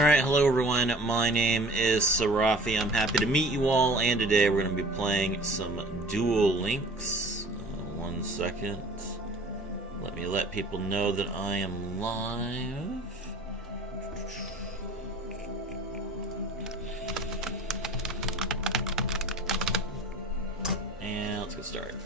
Alright, hello everyone, my name is Sarafi. I'm happy to meet you all, and today we're going to be playing some Duel Links. One second. Let me let people know that I am live. And let's get started.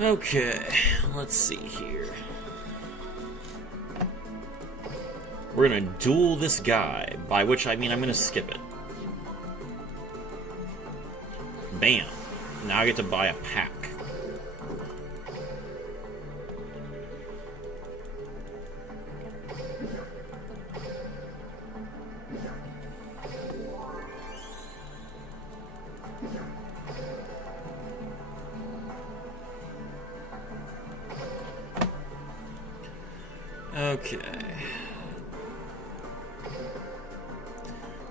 Okay, let's see here. We're gonna duel this guy, by which I mean I'm gonna skip it. Bam. Now I get to buy a pack. Okay.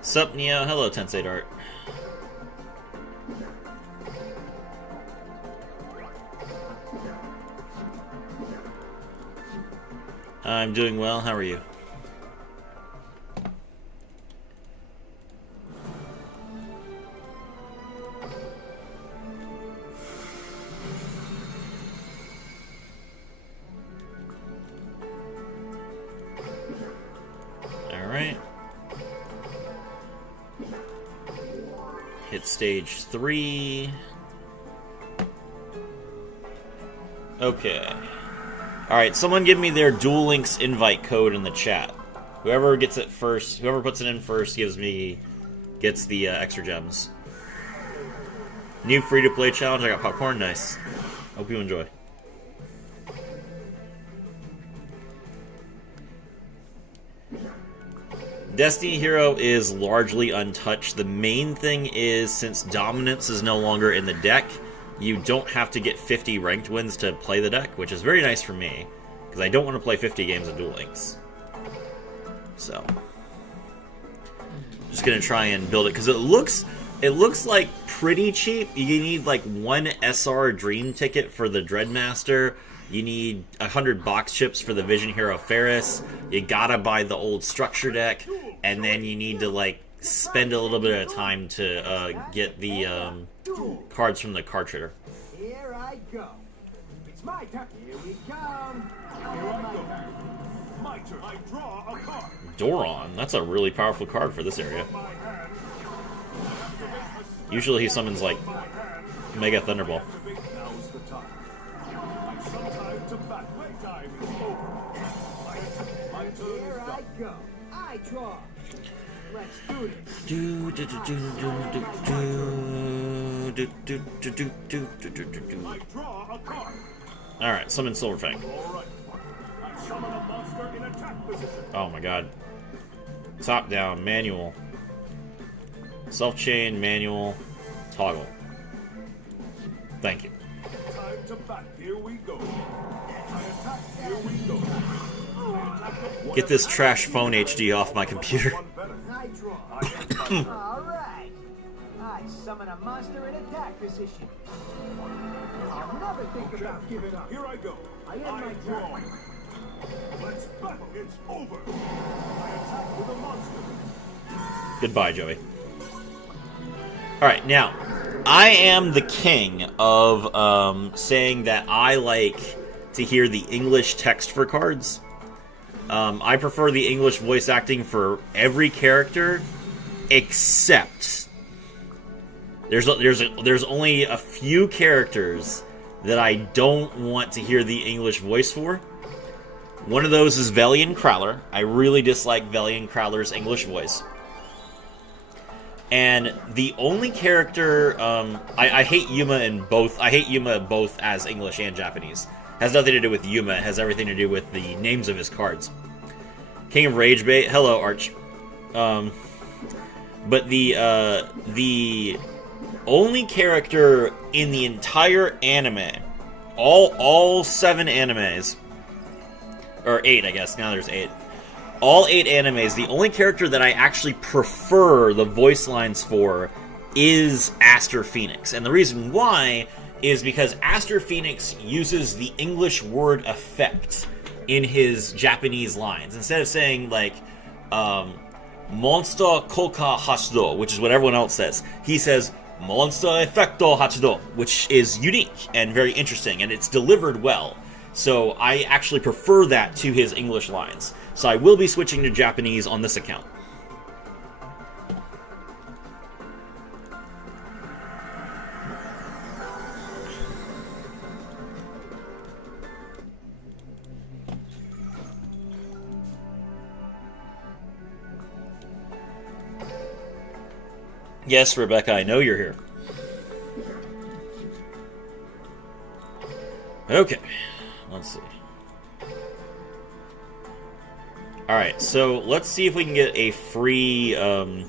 Sup, Neo? Hello, Tensei Dart. I'm doing well. How are you? Hit stage 3. Okay. Alright, someone give me their Duel Links invite code in the chat. Whoever gets it first, whoever puts it in first gets the extra gems. New free-to-play challenge, I got popcorn, nice. Hope you enjoy. Destiny Hero is largely untouched. The main thing is, since Dominance is no longer in the deck, you don't have to get 50 ranked wins to play the deck, which is very nice for me, because I don't want to play 50 games of Duel Links. So, just gonna try and build it, because it looks like pretty cheap. You need like one SR Dream ticket for the Dreadmaster. You need 100 box chips for the Vision Hero Ferris. You gotta buy the old structure deck, and then you need to like spend a little bit of time to get the cards from the card trader. Here I go. It's my turn. Here we come. Here I go. My turn. I draw a card. Doron. That's a really powerful card for this area. Usually he summons like Mega Thunderball. Now's the time. Sometimes a bad time is over. My turn. Here I go. I draw. Let's do this. I draw a card. Alright, summon Silverfang. Alright. I summon a monster in attack position. Oh my god. Top down, manual. Self-chain, manual, toggle. Thank you. Time to bat. Here we go. I attack. Here we go. Get this trash phone HD off my computer. I draw. All right. I summon a monster in attack position. I'll never think about giving up. Here I go. I end my turn. Let's battle. It's over. I attack with a monster. Goodbye, Joey. Alright, now, I am the king of saying that I like to hear the English text for cards. I prefer the English voice acting for every character, except there's only a few characters that I don't want to hear the English voice for. One of those is Velian Crowler. I really dislike Velian Crowler's English voice. And the only character, I hate Yuma in both. I hate Yuma both as English and Japanese. Has nothing to do with Yuma. It has everything to do with the names of his cards. King of Rage Bait. Hello, Arch. But the only character in the entire anime, all 7 animes, or 8, I guess. Now there's 8. All 8 animes, the only character that I actually prefer the voice lines for is Aster Phoenix. And the reason why is because Aster Phoenix uses the English word effect in his Japanese lines. Instead of saying, like, Monster Koka Hachido, which is what everyone else says, he says, Monster Effecto Hachido, which is unique and very interesting, and it's delivered well. So I actually prefer that to his English lines. So I will be switching to Japanese on this account. Yes, Rebecca, I know you're here. Okay, let's see. Alright, so let's see if we can get a free, it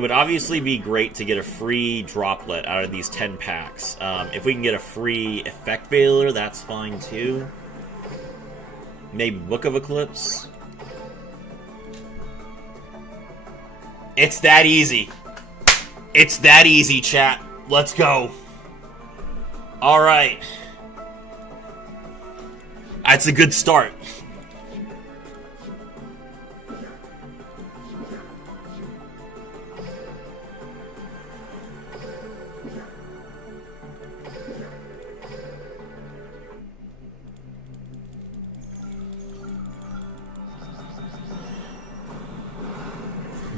would obviously be great to get a free droplet out of these 10 packs. If we can get a free Effect Veiler, that's fine too. Maybe Book of Eclipse. It's that easy. It's that easy, chat. Let's go. Alright. That's a good start.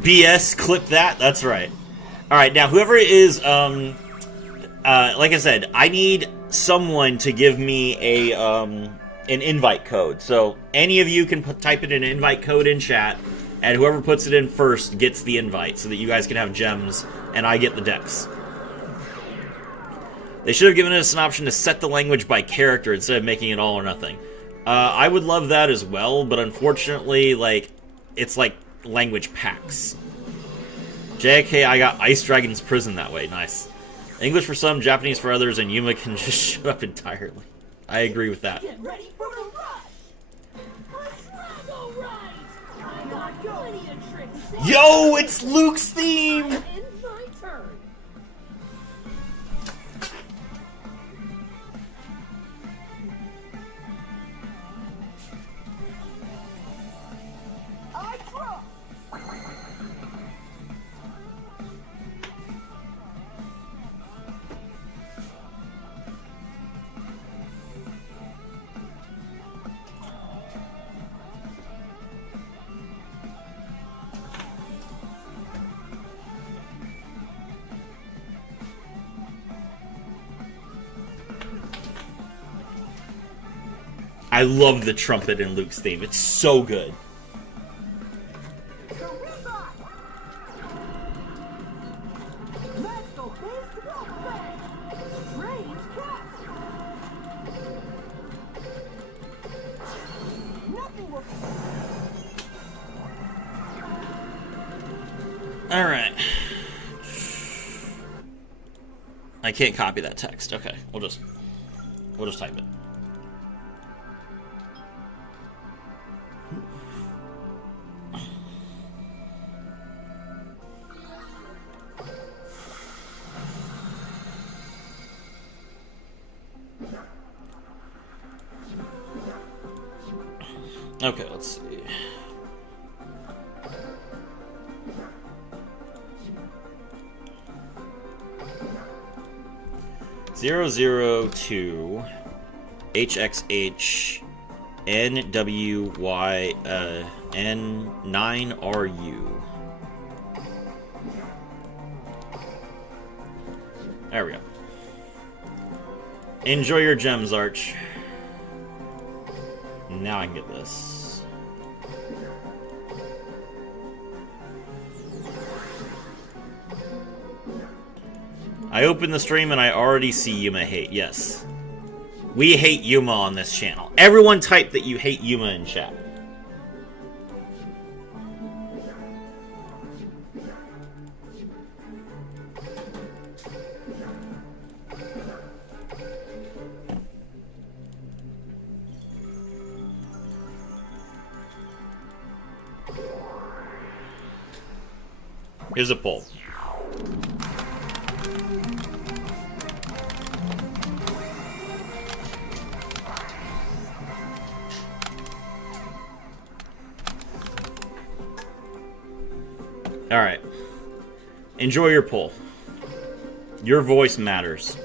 BS, clip that. That's right. Alright, now whoever is, like I said, I need someone to give me a, an invite code. So, any of you can type in an invite code in chat, and whoever puts it in first gets the invite, so that you guys can have gems, and I get the decks. They should have given us an option to set the language by character instead of making it all or nothing. I would love that as well, but unfortunately, like, it's like language packs. JK, I got Ice Dragon's Prison that way. Nice. English for some, Japanese for others, and Yuma can just shut up entirely. I agree with that. Get ready for the rush! A travel ride! I got plenty of tricks. Yo, it's Luke's theme! In my turn. I draw. I love the trumpet in Luke's theme. It's so good. Let's go face to go back. Strange catch. Nothing will. Alright. I can't copy that text. Okay, we'll just type it. Okay, let's see. Zero zero two HXH NWY N9RU. There we go. Enjoy your gems, Arch. Now I can get this. I opened the stream and I already see Yuma hate. Yes. We hate Yuma on this channel. Everyone type that you hate Yuma in chat. Here's a poll. Alright. Enjoy your poll. Your voice matters.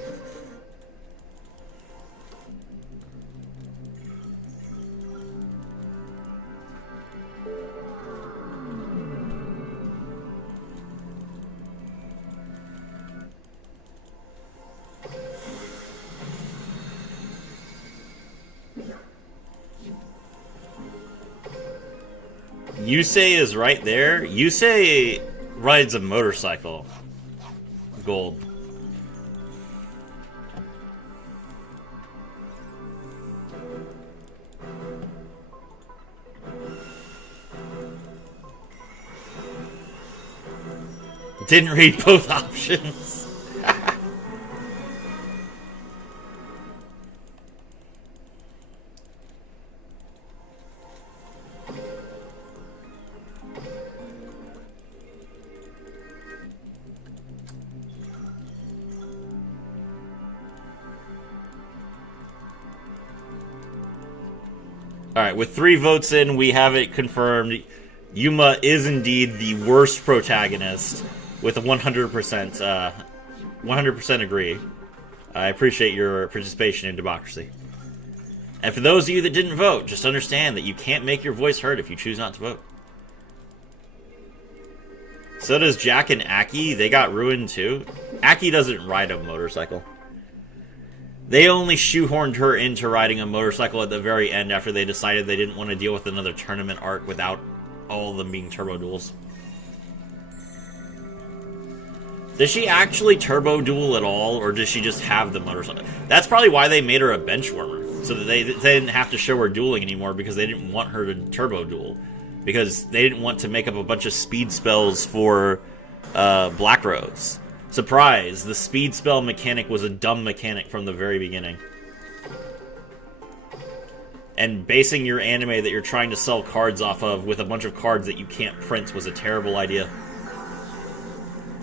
Yusei is right there. Yusei rides a motorcycle. Gold. Didn't read both options. Alright, with 3 votes in, we have it confirmed. Yuma is indeed the worst protagonist, with a 100% agree. I appreciate your participation in democracy. And for those of you that didn't vote, just understand that you can't make your voice heard if you choose not to vote. So does Jack and Aki. They got ruined too. Aki doesn't ride a motorcycle. They only shoehorned her into riding a motorcycle at the very end after they decided they didn't want to deal with another tournament arc without all of them being turbo duels. Does she actually turbo duel at all, or does she just have the motorcycle? That's probably why they made her a bench warmer, so that they didn't have to show her dueling anymore, because they didn't want her to turbo duel. Because they didn't want to make up a bunch of speed spells for Black Rose. Surprise, the speed spell mechanic was a dumb mechanic from the very beginning. And basing your anime that you're trying to sell cards off of with a bunch of cards that you can't print was a terrible idea.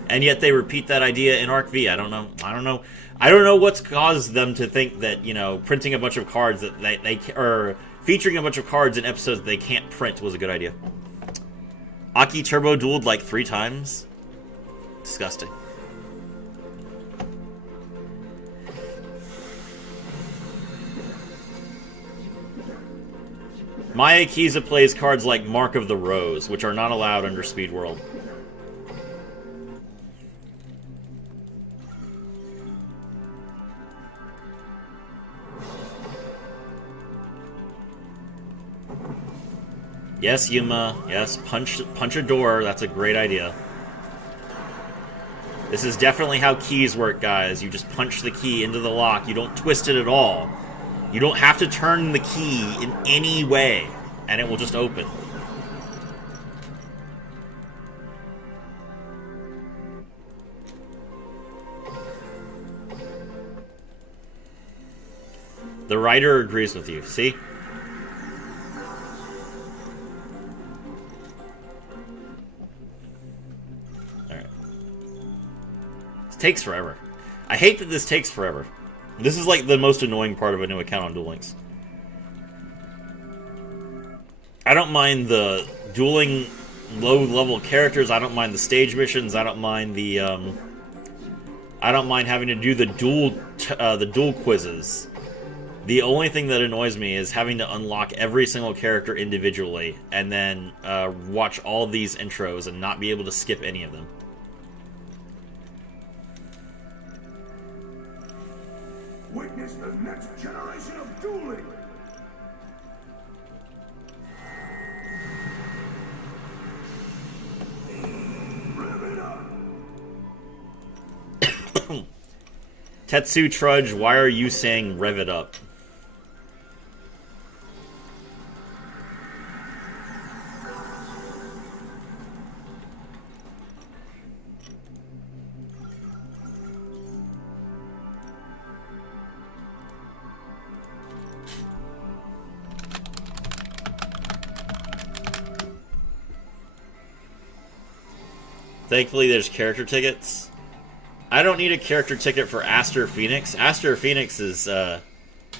And yet they repeat that idea in Arc V. I don't know what's caused them to think that, you know, printing a bunch of cards that or featuring a bunch of cards in episodes that they can't print was a good idea. Aki turbo dueled like 3 times. Disgusting. Maya Kiza plays cards like Mark of the Rose, which are not allowed under Speed World. Yes, Yuma. Yes, punch a door. That's a great idea. This is definitely how keys work, guys. You just punch the key into the lock. You don't twist it at all. You don't have to turn the key in any way, and it will just open. The writer agrees with you. See? Alright. This takes forever. I hate that this takes forever. This is like the most annoying part of a new account on Duel Links. I don't mind the dueling low-level characters. I don't mind the stage missions. I don't mind the I don't mind having to do the duel quizzes. The only thing that annoys me is having to unlock every single character individually and then watch all of these intros and not be able to skip any of them. Witness the next generation of dueling! Rev it up! Tetsu Trudge, why are you saying rev it up? Thankfully, there's character tickets. I don't need a character ticket for Aster Phoenix. Aster Phoenix is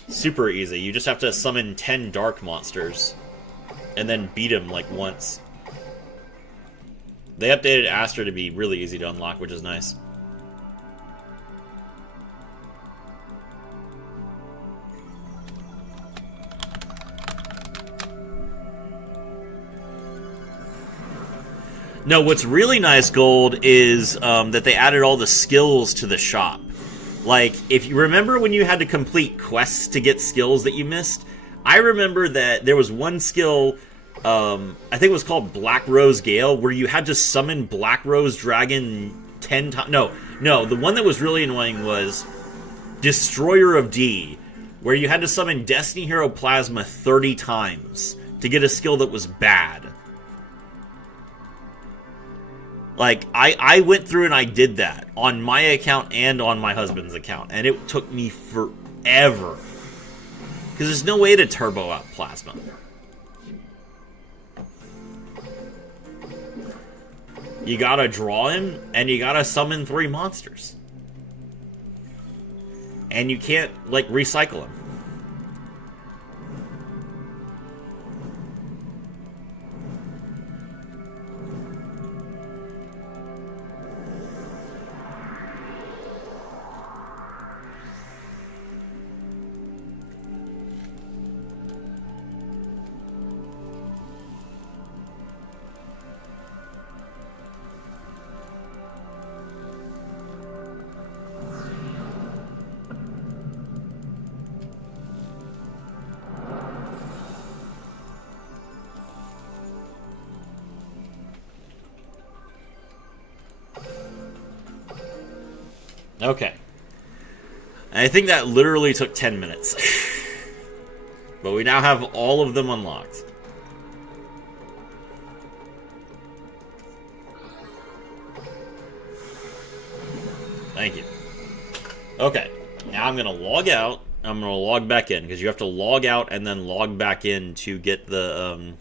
super easy. You just have to summon 10 dark monsters and then beat them like once. They updated Aster to be really easy to unlock, which is nice. No, what's really nice, Gold, is that they added all the skills to the shop. Like, if you remember when you had to complete quests to get skills that you missed, I remember that there was one skill, I think it was called Black Rose Gale, where you had to summon Black Rose Dragon 10 times. No, the one that was really annoying was Destroyer of D, where you had to summon Destiny Hero Plasma 30 times to get a skill that was bad. Like, I went through and I did that on my account and on my husband's account, and it took me forever. Because there's no way to turbo out Plasma. You gotta draw him, and you gotta summon 3 monsters. And you can't, like, recycle him. Okay. I think that literally took 10 minutes. But we now have all of them unlocked. Thank you. Okay. Now I'm going to log out. I'm going to log back in, because you have to log out and then log back in to get the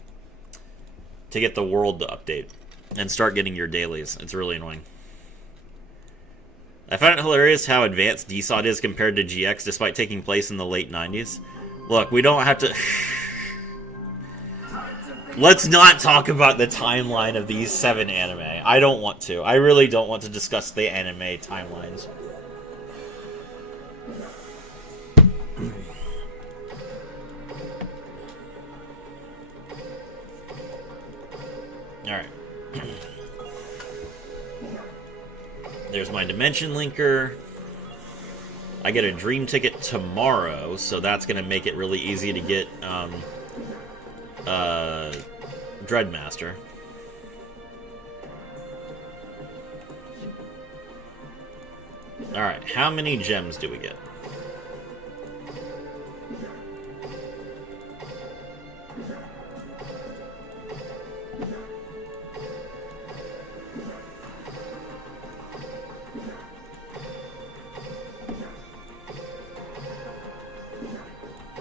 world to update and start getting your dailies. It's really annoying. I find it hilarious how advanced DSOD is compared to GX despite taking place in the late 90s. Look, we don't have to... Let's not talk about the timeline of these 7 anime. I don't want to. I really don't want to discuss the anime timelines. Alright. There's my Dimension Linker. I get a Dream Ticket tomorrow, so that's going to make it really easy to get Dreadmaster. Alright, how many gems do we get?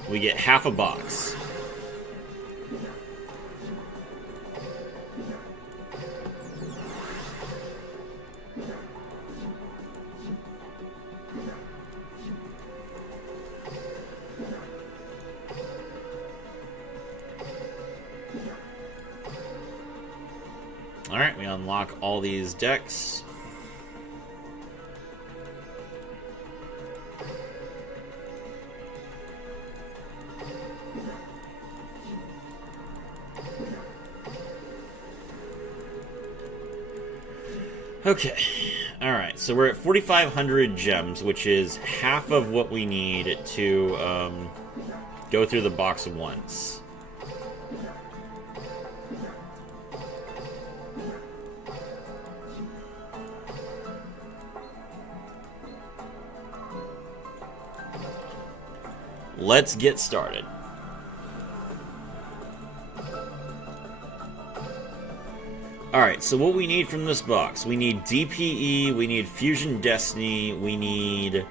We get half a box. Alright, we unlock all these decks. Okay, alright, so we're at 4,500 gems, which is half of what we need to go through the box once. let's get started. Alright, so what we need from this box, we need DPE, we need Fusion Destiny, we need,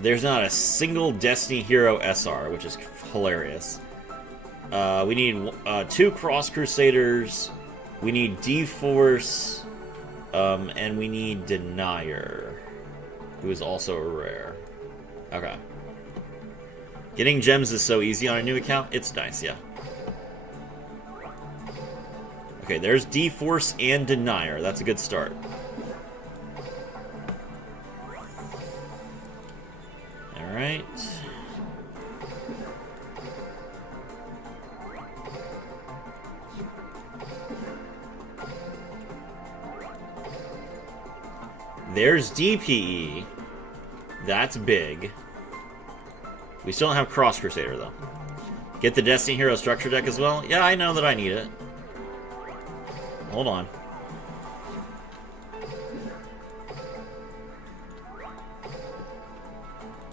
there's not a single Destiny Hero SR, which is hilarious. We need 2 Cross Crusaders, we need D-Force, and we need Denier, who is also a rare. Okay. Getting gems is so easy on a new account. It's nice, yeah. Okay, there's D-Force and Denier. That's a good start. Alright. There's DPE. That's big. We still don't have Cross Crusader, though. Get the Destiny Hero Structure deck as well? Yeah, I know that I need it. Hold on.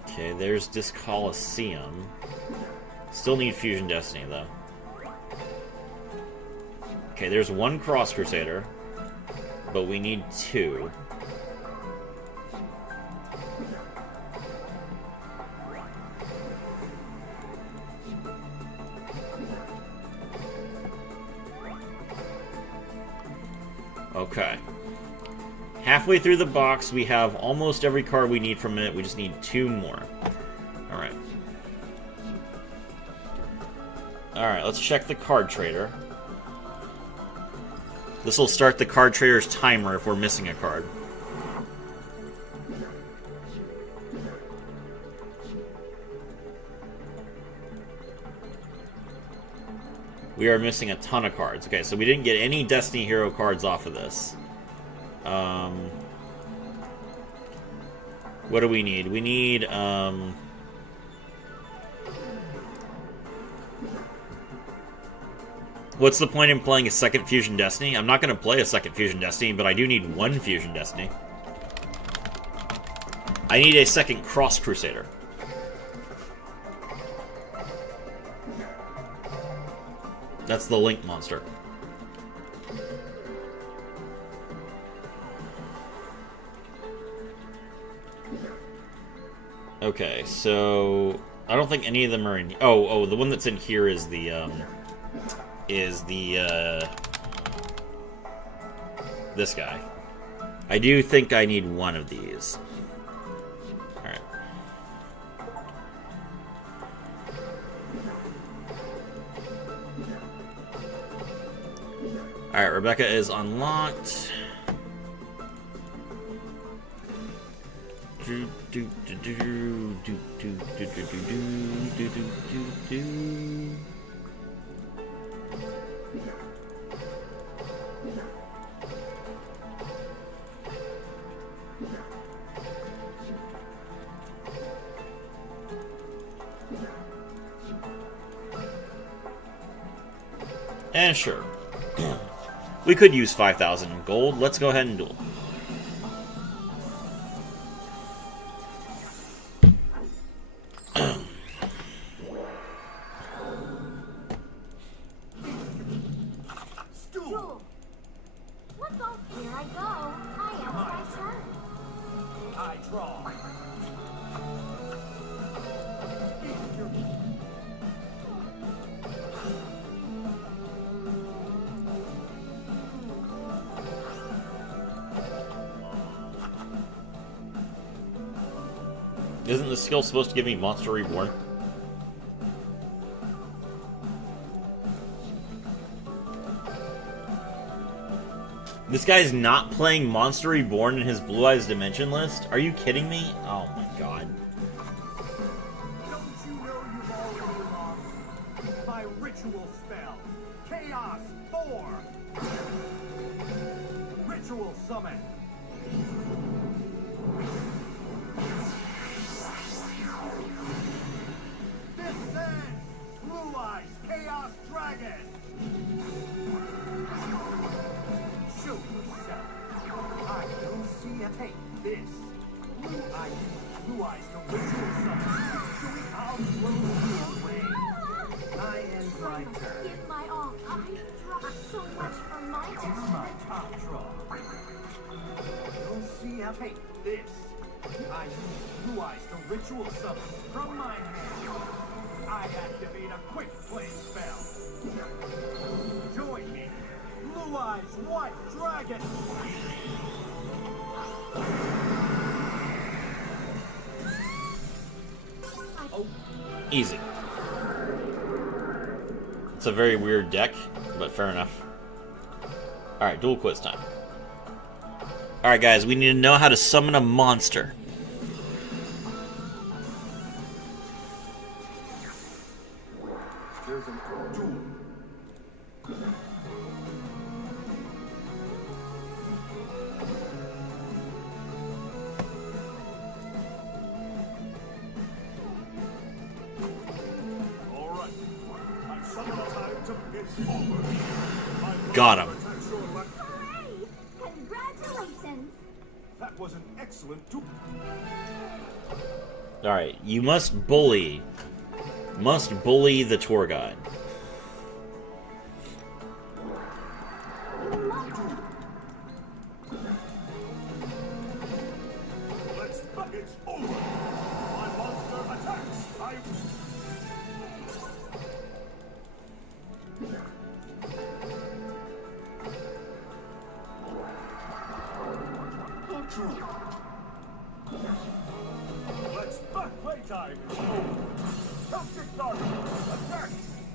Okay, there's this Coliseum. Still need Fusion Destiny, though. Okay, there's 1 Cross Crusader. But we need 2. Okay. Halfway through the box, we have almost every card we need from it. We just need 2 more. Alright. Alright, let's check the card trader. This will start the card trader's timer if we're missing a card. We are missing a ton of cards. Okay, so we didn't get any Destiny Hero cards off of this. What do we need? We need, what's the point in playing a second Fusion Destiny? I'm not going to play a second Fusion Destiny, but I do need 1 Fusion Destiny. I need a second Cross Crusader. That's the Link monster. Okay, so I don't think any of them are in. Oh, the one that's in here is the this guy. I do think I need 1 of these. All right. Alright, Rebecca is unlocked. And sure. We could use 5,000 gold. Let's go ahead and duel. Duel. What's all? Here I go. I am my turn. I draw. Isn't the skill supposed to give me Monster Reborn? This guy's not playing Monster Reborn in his Blue Eyes Dimension list? Are you kidding me? Oh my god. Don't you know you've already lost? My ritual spell, Chaos 4. Ritual summon. Descend, Blue Eyes Chaos Dragon. Show yourself. I don't see a take this. Blue It's my top draw. You'll see how. Take this. I use Blue Eyes to ritual summon from my hand. I activate a quick play spell. Join me, Blue Eyes White Dragon. Easy. It's a very weird deck, but fair enough. Alright, dual quiz time. Alright guys, we need to know how to summon a monster. There's an duel. All right. I summon a time to it's over. Got him. Hooray! Congratulations! That was an excellent duel. Alright, you must bully the tour guide. Let's it's over. My monster attacks. Let's back playtime is over. Celtic Garden, attack!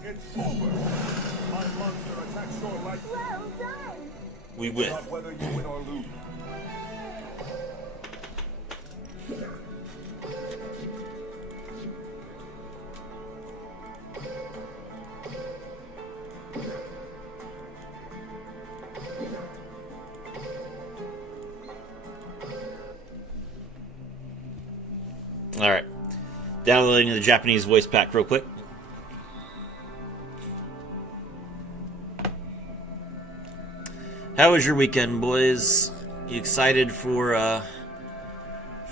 It's over. My monster attacks your light. Well done! We win. Not whether you win or lose. Alright. Downloading the Japanese voice pack real quick. How was your weekend, boys? You excited for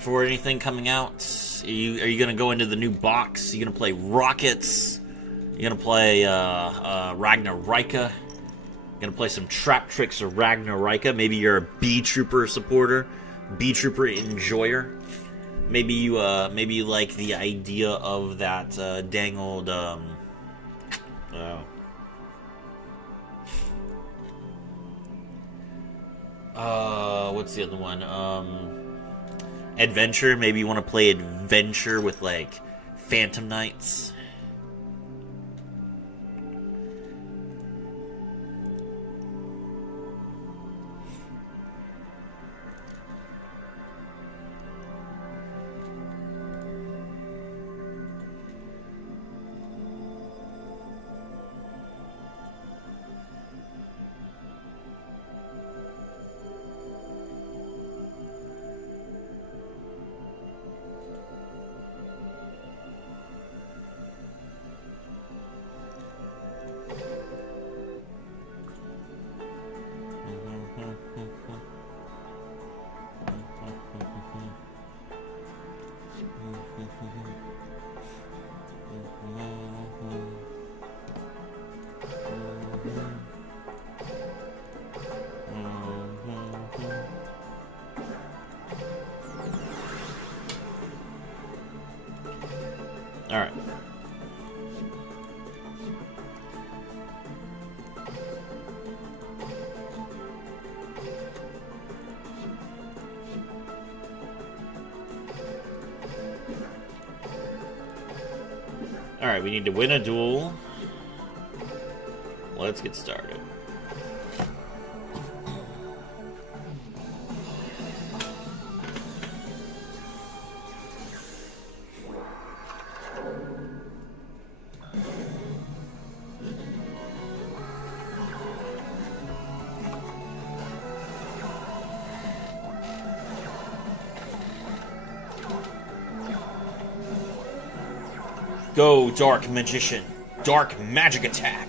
anything coming out? Are you gonna go into the new box? Are you gonna play Rockets? You gonna play Ragnarika? Gonna play some Trap Tricks or Ragnarika? Maybe you're a B Trooper supporter, B Trooper enjoyer. Maybe you like the idea of that dang old what's the other one? Adventure. Maybe you want to play Adventure with like Phantom Knights. All right. All right, we need to win a duel. Let's get started. Go, Dark Magician. Dark Magic Attack.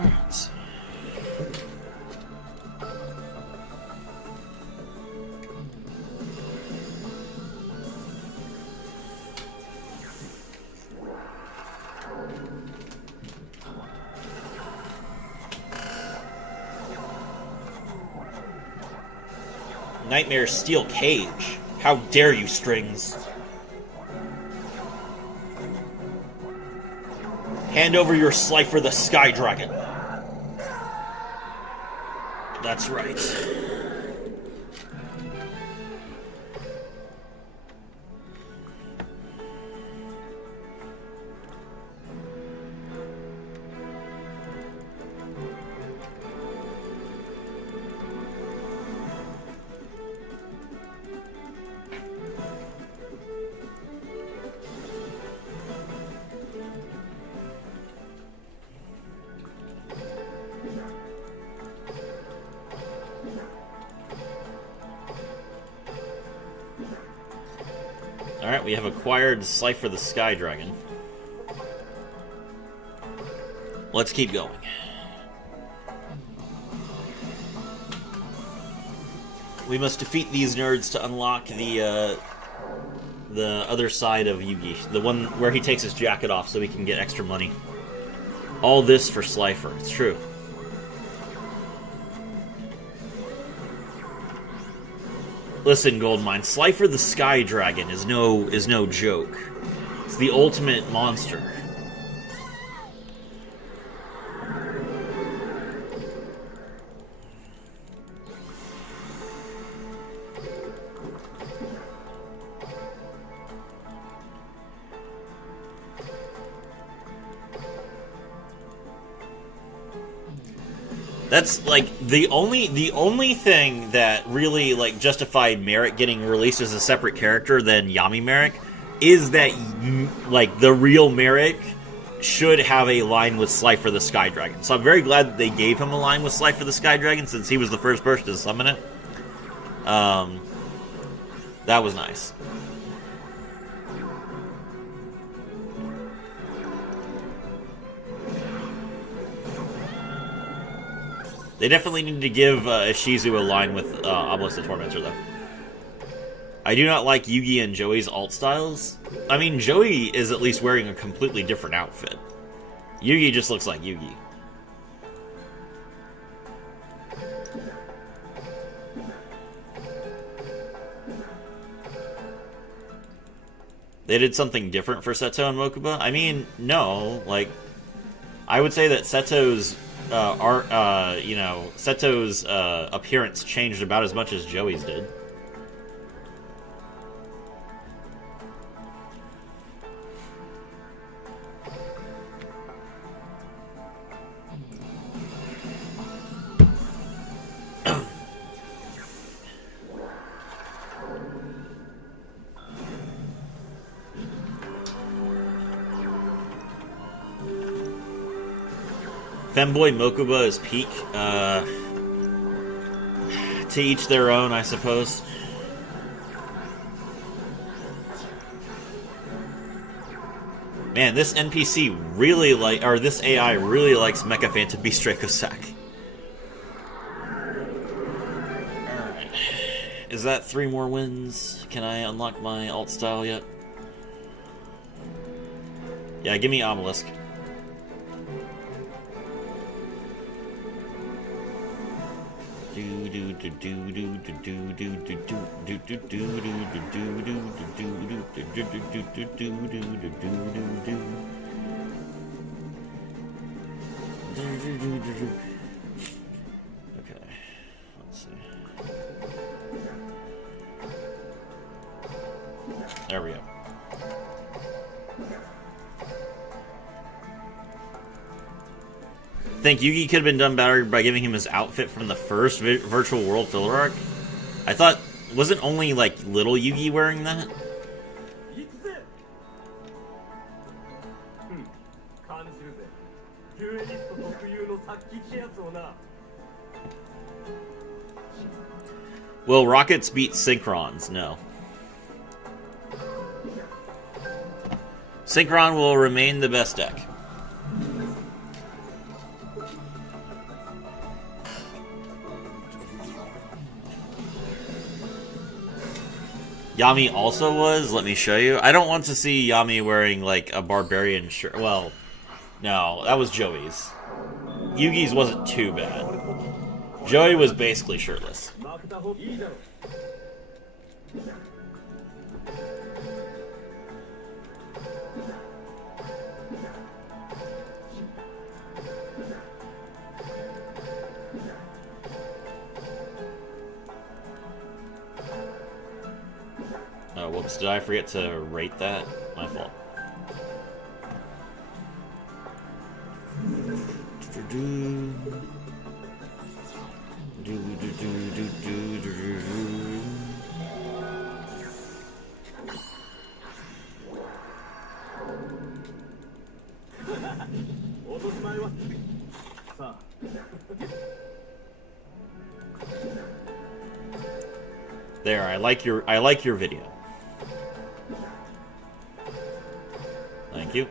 Alright. Nightmare's steel cage. How dare you, Strings? Hand over your Slifer the Sky Dragon. That's right. Alright, we have acquired Slifer the Sky Dragon. Let's keep going. We must defeat these nerds to unlock the other side of Yugi. The one where he takes his jacket off so he can get extra money. All this for Slifer, it's true. Listen, Goldmine, Slifer the Sky Dragon is no joke. It's the ultimate monster. That's like the only thing that really like justified Merrick getting released as a separate character than Yami Merrick is that like the real Merrick should have a line with Slifer the Sky Dragon. So I'm very glad that they gave him a line with Slifer the Sky Dragon since he was the first person to summon it. That was nice. They definitely need to give Ishizu a line with Obelisk the Tormentor, though. I do not like Yugi and Joey's alt styles. I mean, Joey is at least wearing a completely different outfit. Yugi just looks like Yugi. They did something different for Seto and Mokuba? I mean, no. Like, I would say that Seto's Seto's appearance changed about as much as Joey's did. Femboy Mokuba is peak. To each their own, I suppose. Man, this NPC really this AI really likes Mecha Phantom Beast Draco Sack. Alright. Is that 3 more wins? Can I unlock my alt style yet? Yeah, give me Obelisk. Okay, let's see. There we go. Think Yugi could have been done better by giving him his outfit from the first Virtual World filler arc? I thought, wasn't only like little Yugi wearing that? Will Rockets beat Synchrons? No. Synchron will remain the best deck. Yami also was. Let me show you. I don't want to see Yami wearing like a barbarian shirt. Well, no, that was Joey's. Yugi's wasn't too bad. Joey was basically shirtless. Oh, whoops, did I forget to rate that? My fault. There, I like your video. Thank you.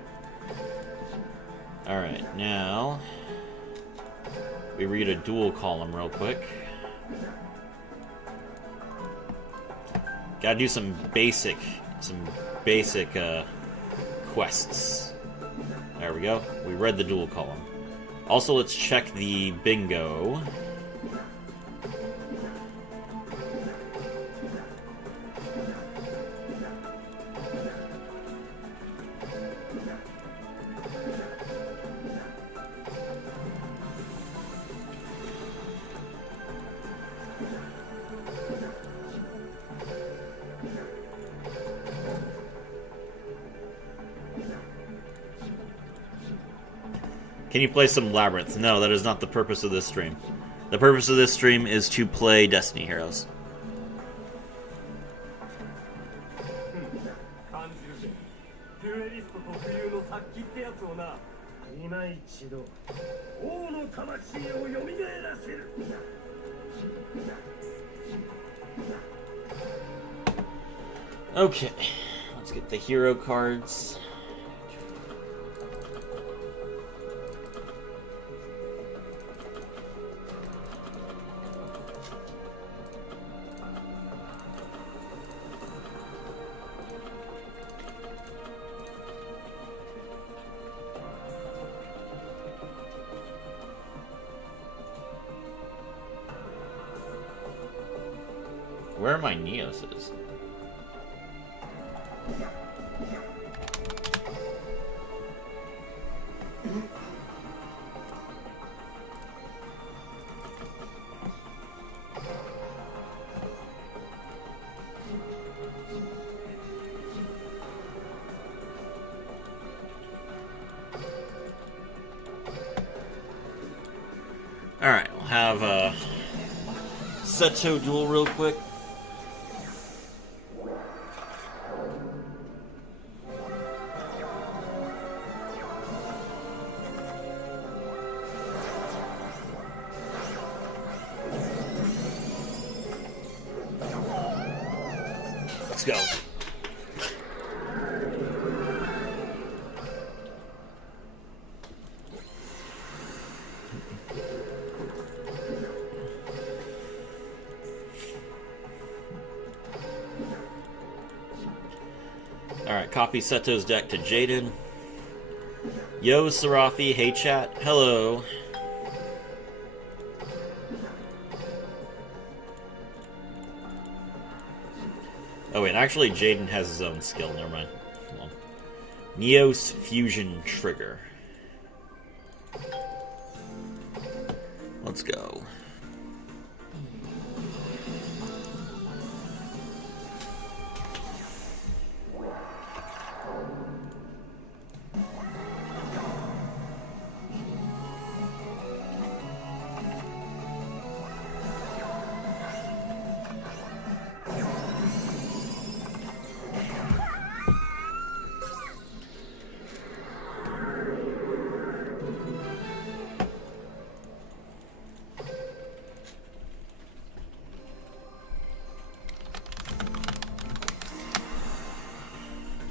Alright, now we read a dual column real quick. Gotta do some basic quests. There we go. We read the dual column. Also, let's check the bingo. Can you play some Labyrinth? No, that is not the purpose of this stream. The purpose of this stream is to play Destiny Heroes. Okay, let's get the hero cards. Where are my Neoses? Alright, we'll have a Seto duel real quick. Let's go. Alright, copy Seto's deck to Jaden. Yo, Serafi, hey chat, hello. Oh wait, actually Jaden has his own skill, never mind. Hold on. Neos Fusion Trigger. Let's go.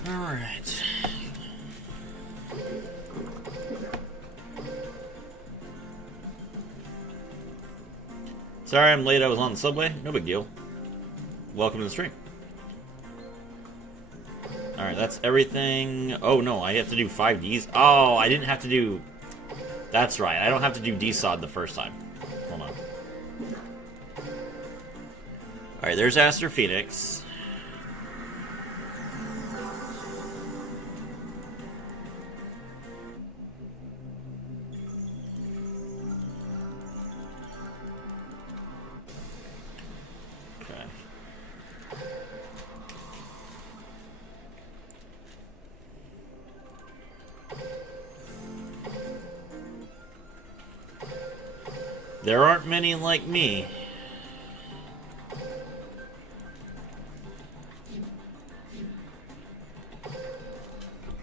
Alright. Sorry I'm late, I was on the subway. No big deal. Welcome to the stream. that's everything. Oh no, I have to do 5Ds. Oh, I didn't have to do... That's right, I don't have to do D-Sod the first time. Hold on. Alright, there's Aster Phoenix. Okay. There aren't many like me.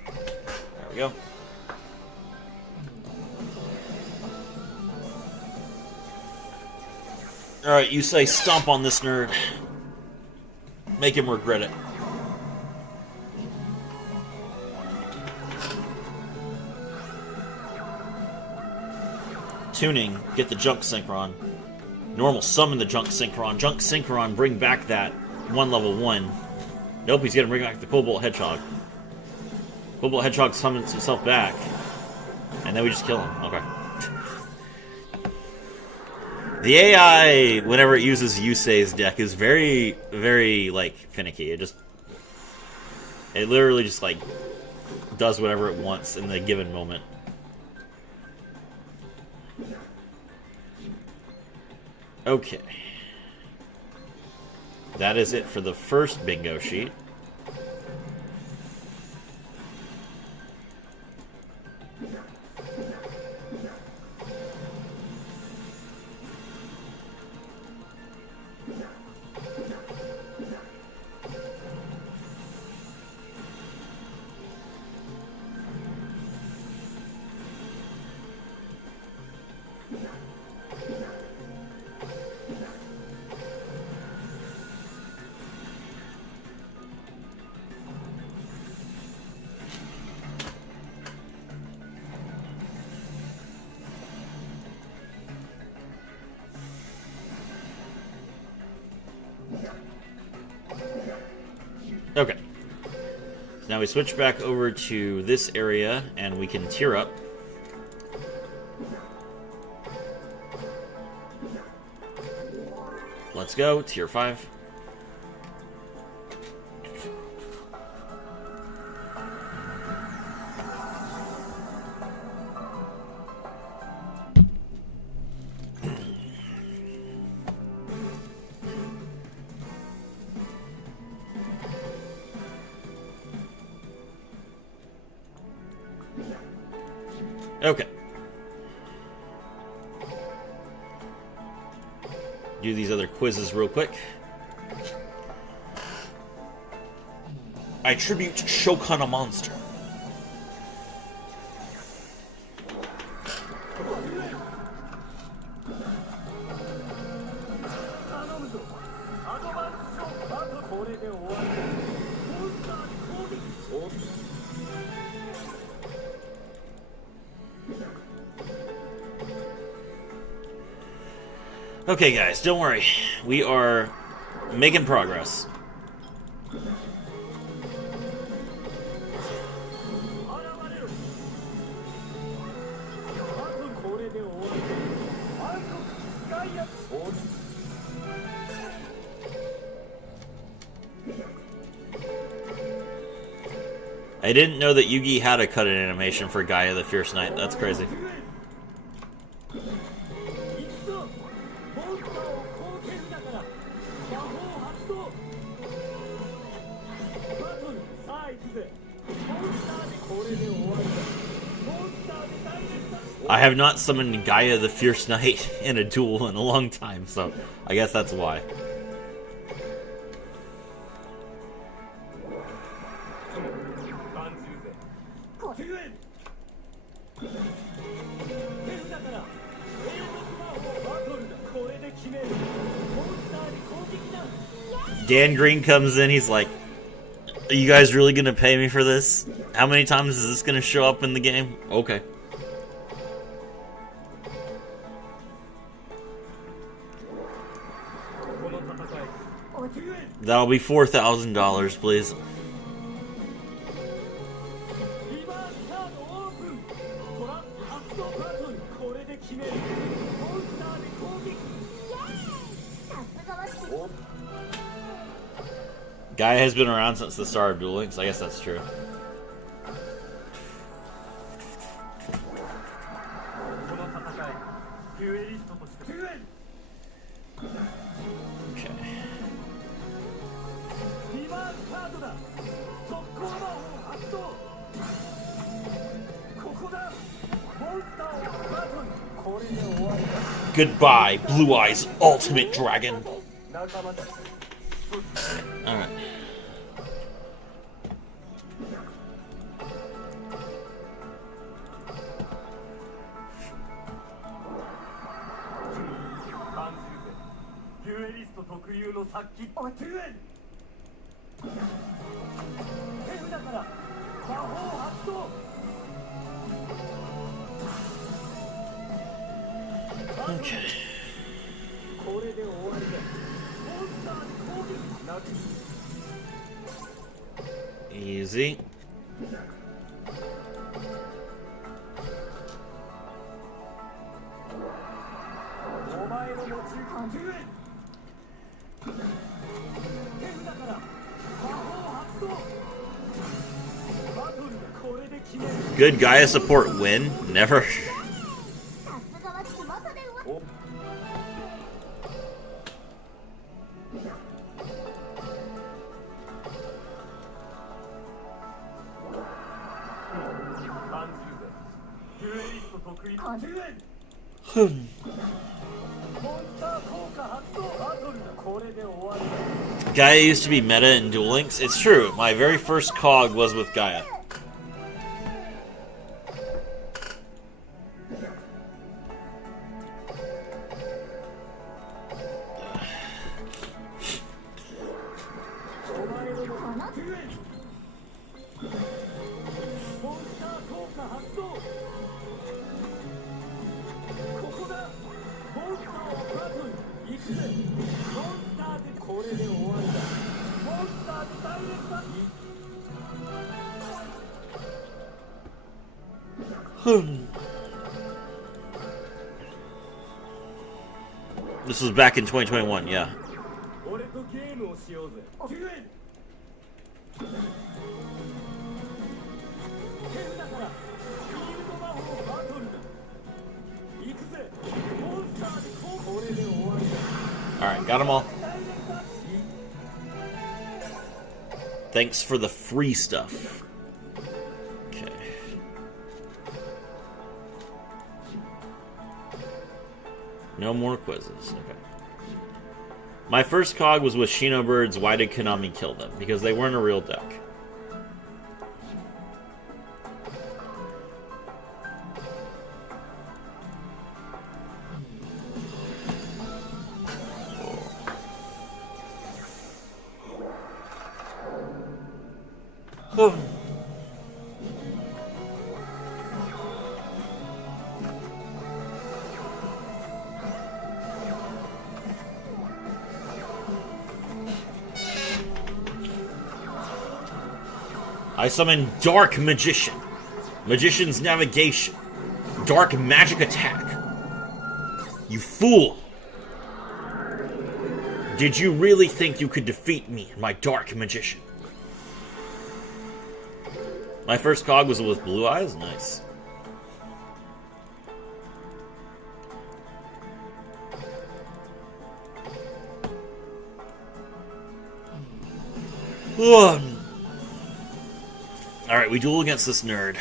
There we go. Alright, you say stomp on this nerd. Make him regret it. Tuning, get the junk synchron. Normal, summon the junk synchron. Junk synchron, bring back that level 1. Nope, he's gonna bring back the Cobalt Hedgehog. Cobalt Hedgehog summons himself back. And then we just kill him. Okay. The AI, whenever it uses Yusei's deck, is very, very, like, finicky. It literally just, like, does whatever it wants in the given moment. Okay. That is it for the first bingo sheet. Okay. So now we switch back over to this area, and we can tier up. Let's go, tier 5. Okay. Do these other quizzes real quick. I tribute Shokan a monster. Okay, guys, don't worry. We are making progress. I didn't know that Yugi had a cut-in animation for Gaia the Fierce Knight. That's crazy. I have not summoned Gaia the Fierce Knight in a duel in a long time, so I guess that's why. Dan Green comes in, he's like, "Are you guys really gonna pay me for this? How many times is this gonna show up in the game?" Okay. That'll be $4,000, please. 決める。モンスターで攻撃。さすがはし Gaia has been around since the start of Duel Links. I guess that's true. この戦い、デュエリストとして。デュエル。 Okay. リバースカードだ。速攻魔法発動。ここだ。モンスターをバトル。これで終わりだ。 Goodbye, Blue Eyes Ultimate Dragon. 仲間たち。 Alright. Okay. これで終わりだ。モンスターに攻撃なく。 Easy. お前の持ち感デュエル。手札から魔法発動。バトルがこれで決める。 Good Gaia support win? Never. さすがは巷でお Gaia used to be meta in Duel Links. It's true. My very first COG was with Gaia. This was back in 2021, yeah. 俺とゲームをしようぜ。デュエル。手札からフィールド魔法バトルだ。行くぜ。モンスターでこれで終わりだ。 Alright, got them all. Thanks for the free stuff. Okay. No more quizzes. Okay. My first COG was with Shinobirds. Why did Konami kill them? Because they weren't a real deck. I summon Dark Magician, Magician's Navigation, Dark Magic Attack. You fool! Did you really think you could defeat me, my Dark Magician? My first COG was with Blue Eyes? Nice. Alright, we duel against this nerd.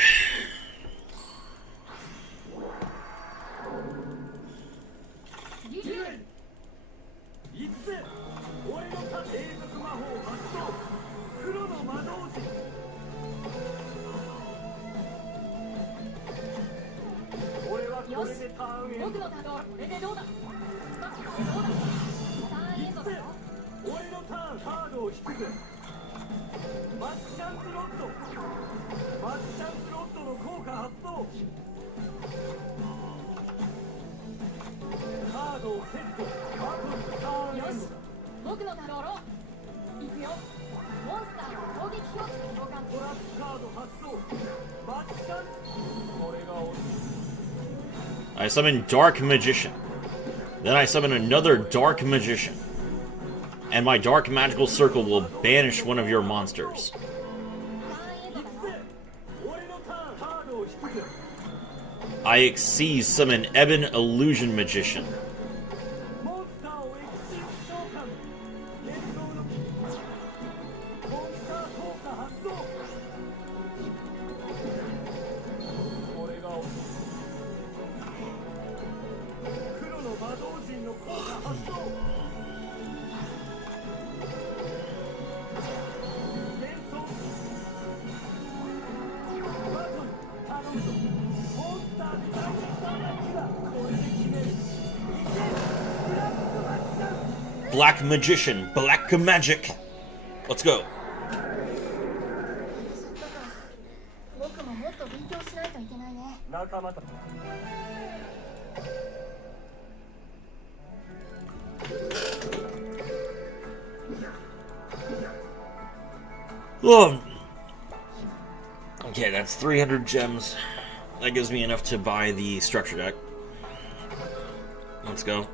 I summon Dark Magician. Then I summon another Dark Magician. And my Dark Magical Circle will banish one of your monsters. I Xyz summon Ebon Illusion Magician. Black Magician, Black Magic. Let's go. 僕ももっと勉強しないといけないね。仲間た Oh. Okay, that's 300 gems. That gives me enough to buy the structure deck. Let's go.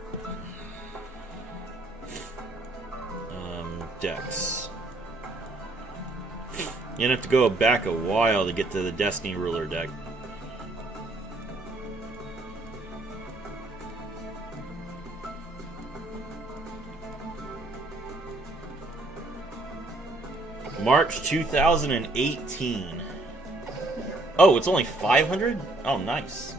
Decks. You're gonna have to go back a while to get to the Destiny Ruler deck. March 2018. Oh, it's only 500? Oh, nice.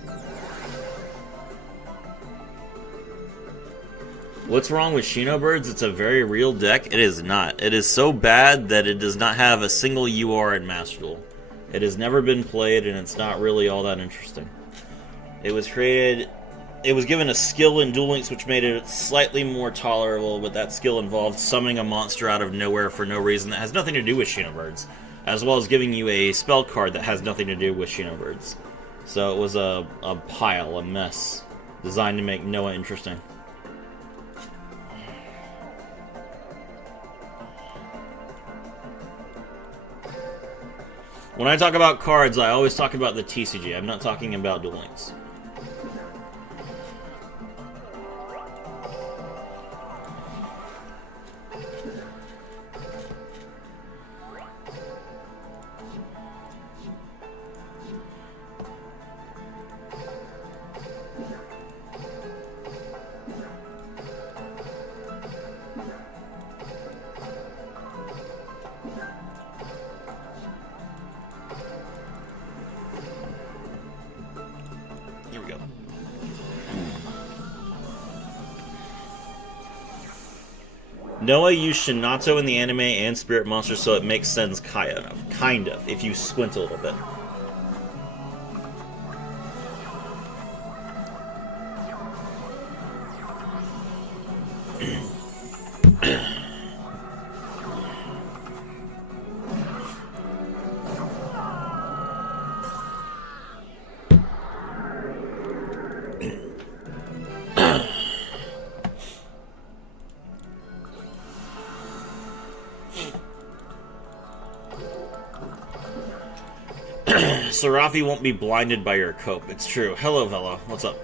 What's wrong with Xenobirds? It's a very real deck. It is not. It is so bad that it does not have a single UR in Master Duel. It has never been played, and it's not really all that interesting. It was created... It was given a skill in Duel Links which made it slightly more tolerable, but that skill involved summoning a monster out of nowhere for no reason that has nothing to do with Xenobirds, as well as giving you a spell card that has nothing to do with Xenobirds. So it was a pile, a mess, designed to make Noah interesting. When I talk about cards, I always talk about the TCG. I'm not talking about Duel Links. Noah used Shinato in the anime and Spirit Monster, so it makes sense kind of, if you squint a little bit. Serafi won't be blinded by your cope. It's true. Hello, Vela. What's up?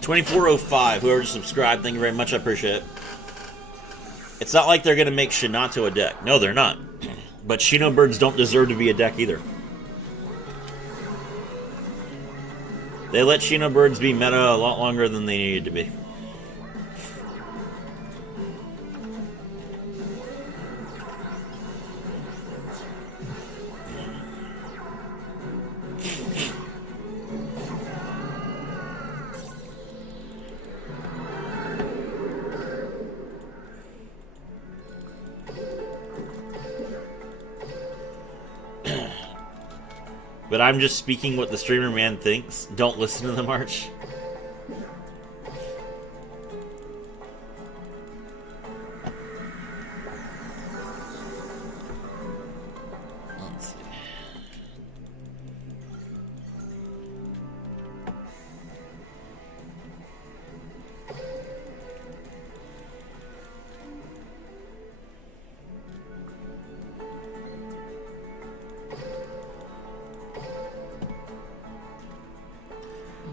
$24.05. Whoever just subscribed, thank you very much. I appreciate it. It's not like they're going to make Shinato a deck. No, they're not. But Xenobirds don't deserve to be a deck either. They let Xenobirds be meta a lot longer than they needed to be. But I'm just speaking what the streamer man thinks. Don't listen to the March. Let's see.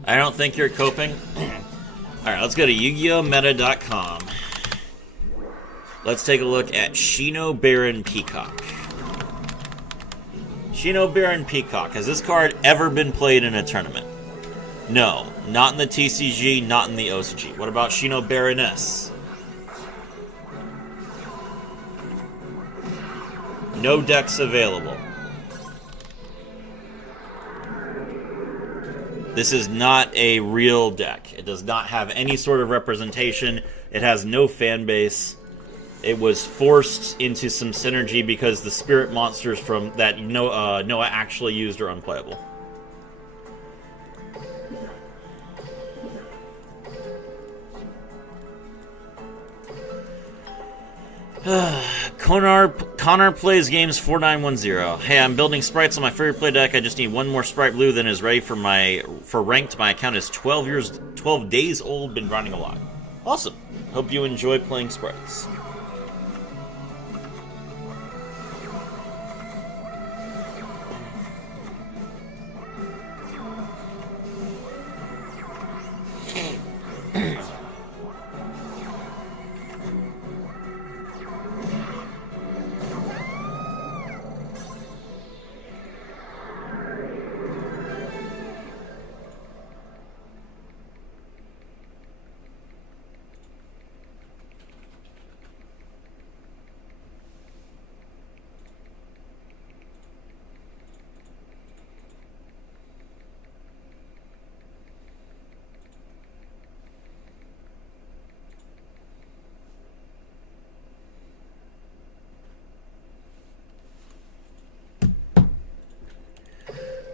I don't think you're coping. Alright, let's go to YugiOhMeta.com. Let's take a look at Shino Baron Peacock. Shino Baron Peacock. Has this card ever been played in a tournament? No. Not in the TCG, not in the OCG. What about Shino Baroness? No decks available. This is not a real deck. It does not have any sort of representation. It has no fan base. It was forced into some synergy because the spirit monsters from that Noah actually used are unplayable. Connor plays games 4910. Hey, I'm building sprites on my favorite play deck. I just need one more sprite blue, then is ready for ranked. My account is 12 days old. Been grinding a lot. Awesome. Hope you enjoy playing sprites.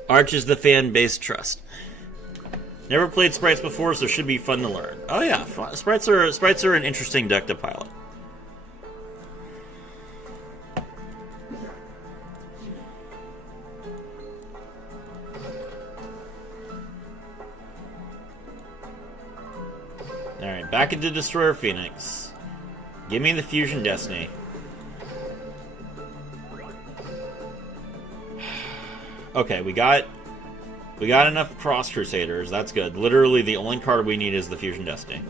Arch is the fan base trust. Never played sprites before, so should be fun to learn. Oh yeah, sprites are an interesting deck to pilot. All right, back into Destroyer Phoenix. Give me the Fusion Destiny. Okay, we got enough Cross Crusaders. That's good. Literally, the only card we need is the Fusion Destiny.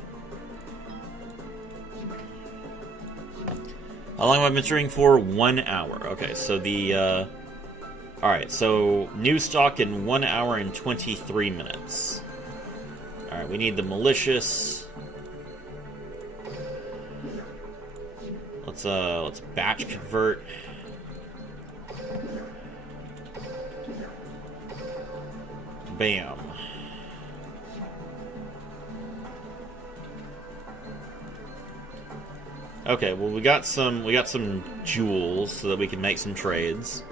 How long have I been streaming for? 1 hour. Okay, so the alright, so new stock in 1 hour and 23 minutes. Alright, we need the Malicious. Let's batch convert. Bam. Okay, well we got some jewels so that we can make some trades.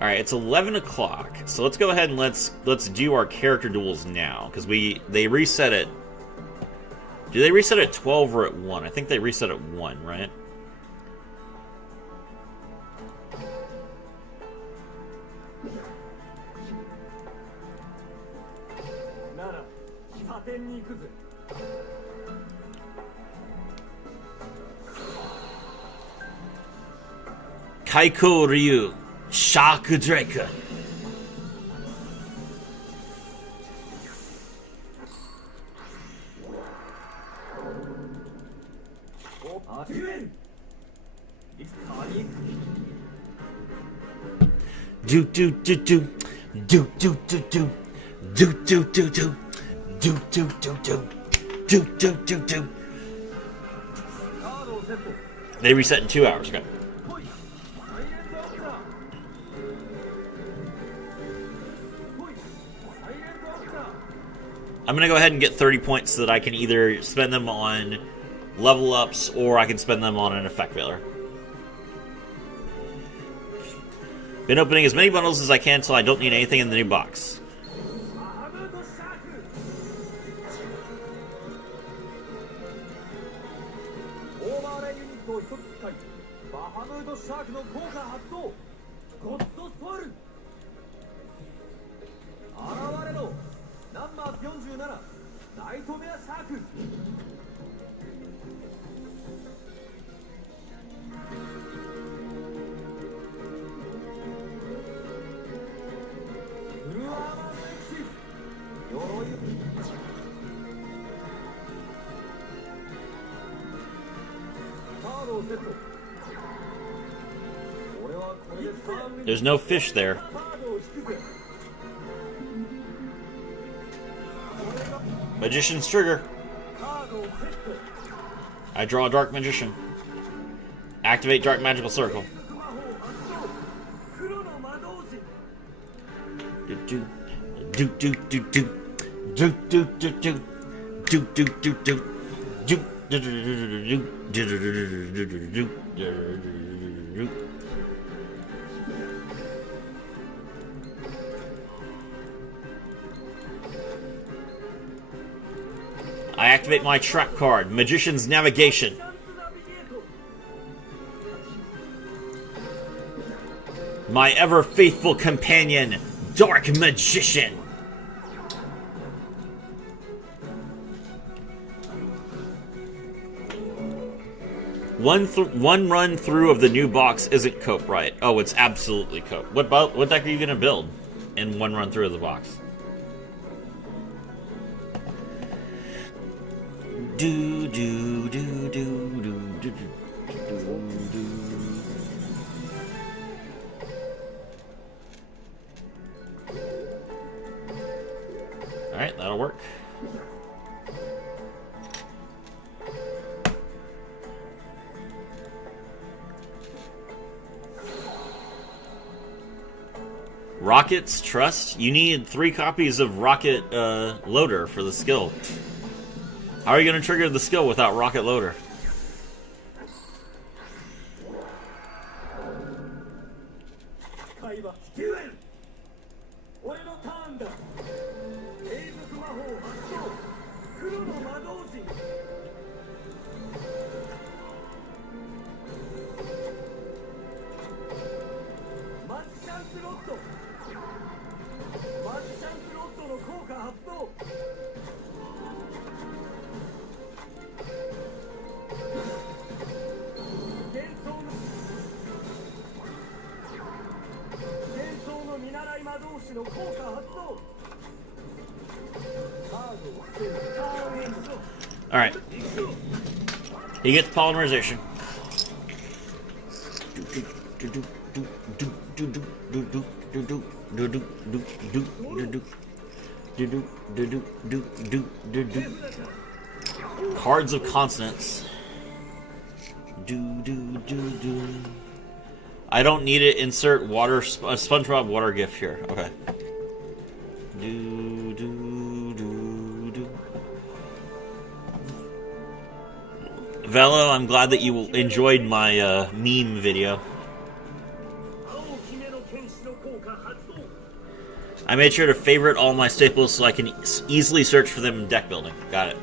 All right, it's 11 o'clock, so let's go ahead and let's do our character duels now, because they reset it. Do they reset at 12 or at 1? I think they reset at 1, right? Kaiko Ryu, Shark Drake. Do do do do do do do do do do do do do do do do do do do. They reset in 2 hours. Okay. I'm gonna go ahead and get 30 points so that I can either spend them on level ups or I can spend them on an effect veiler. Been opening as many bundles as I can until I don't need anything in the new box. ナイトメアサークル。ブルーアーマードエクシス。鎧。カードをセット。俺はこれでターン目に There's no fish there. カードを引くぜ。 Magician's trigger. カードをセット。 I draw a dark magician. Activate dark magical circle. 魔法発動。黒の魔導士。 Do do do do do do do do do do do do do do do do do do. I activate my trap card, Magician's Navigation. チャンスナビゲート。 My ever faithful companion, Dark Magician. One run through of the new box isn't cope, right? Oh, it's absolutely cope. What deck are you gonna build in one run through of the box? Do do do do do do do do. All right, that'll work. Rocket's Trust? You need 3 copies of Rocket Loader for the skill. How are you going to trigger the skill without Rocket Loader? Alright. He gets polymerization. Cards of consonants. I don't need it. Insert water, SpongeBob water gift here. Okay. Velo, I'm glad that you enjoyed my meme video. I made sure to favorite all my staples so I can easily search for them in deck building. Got it.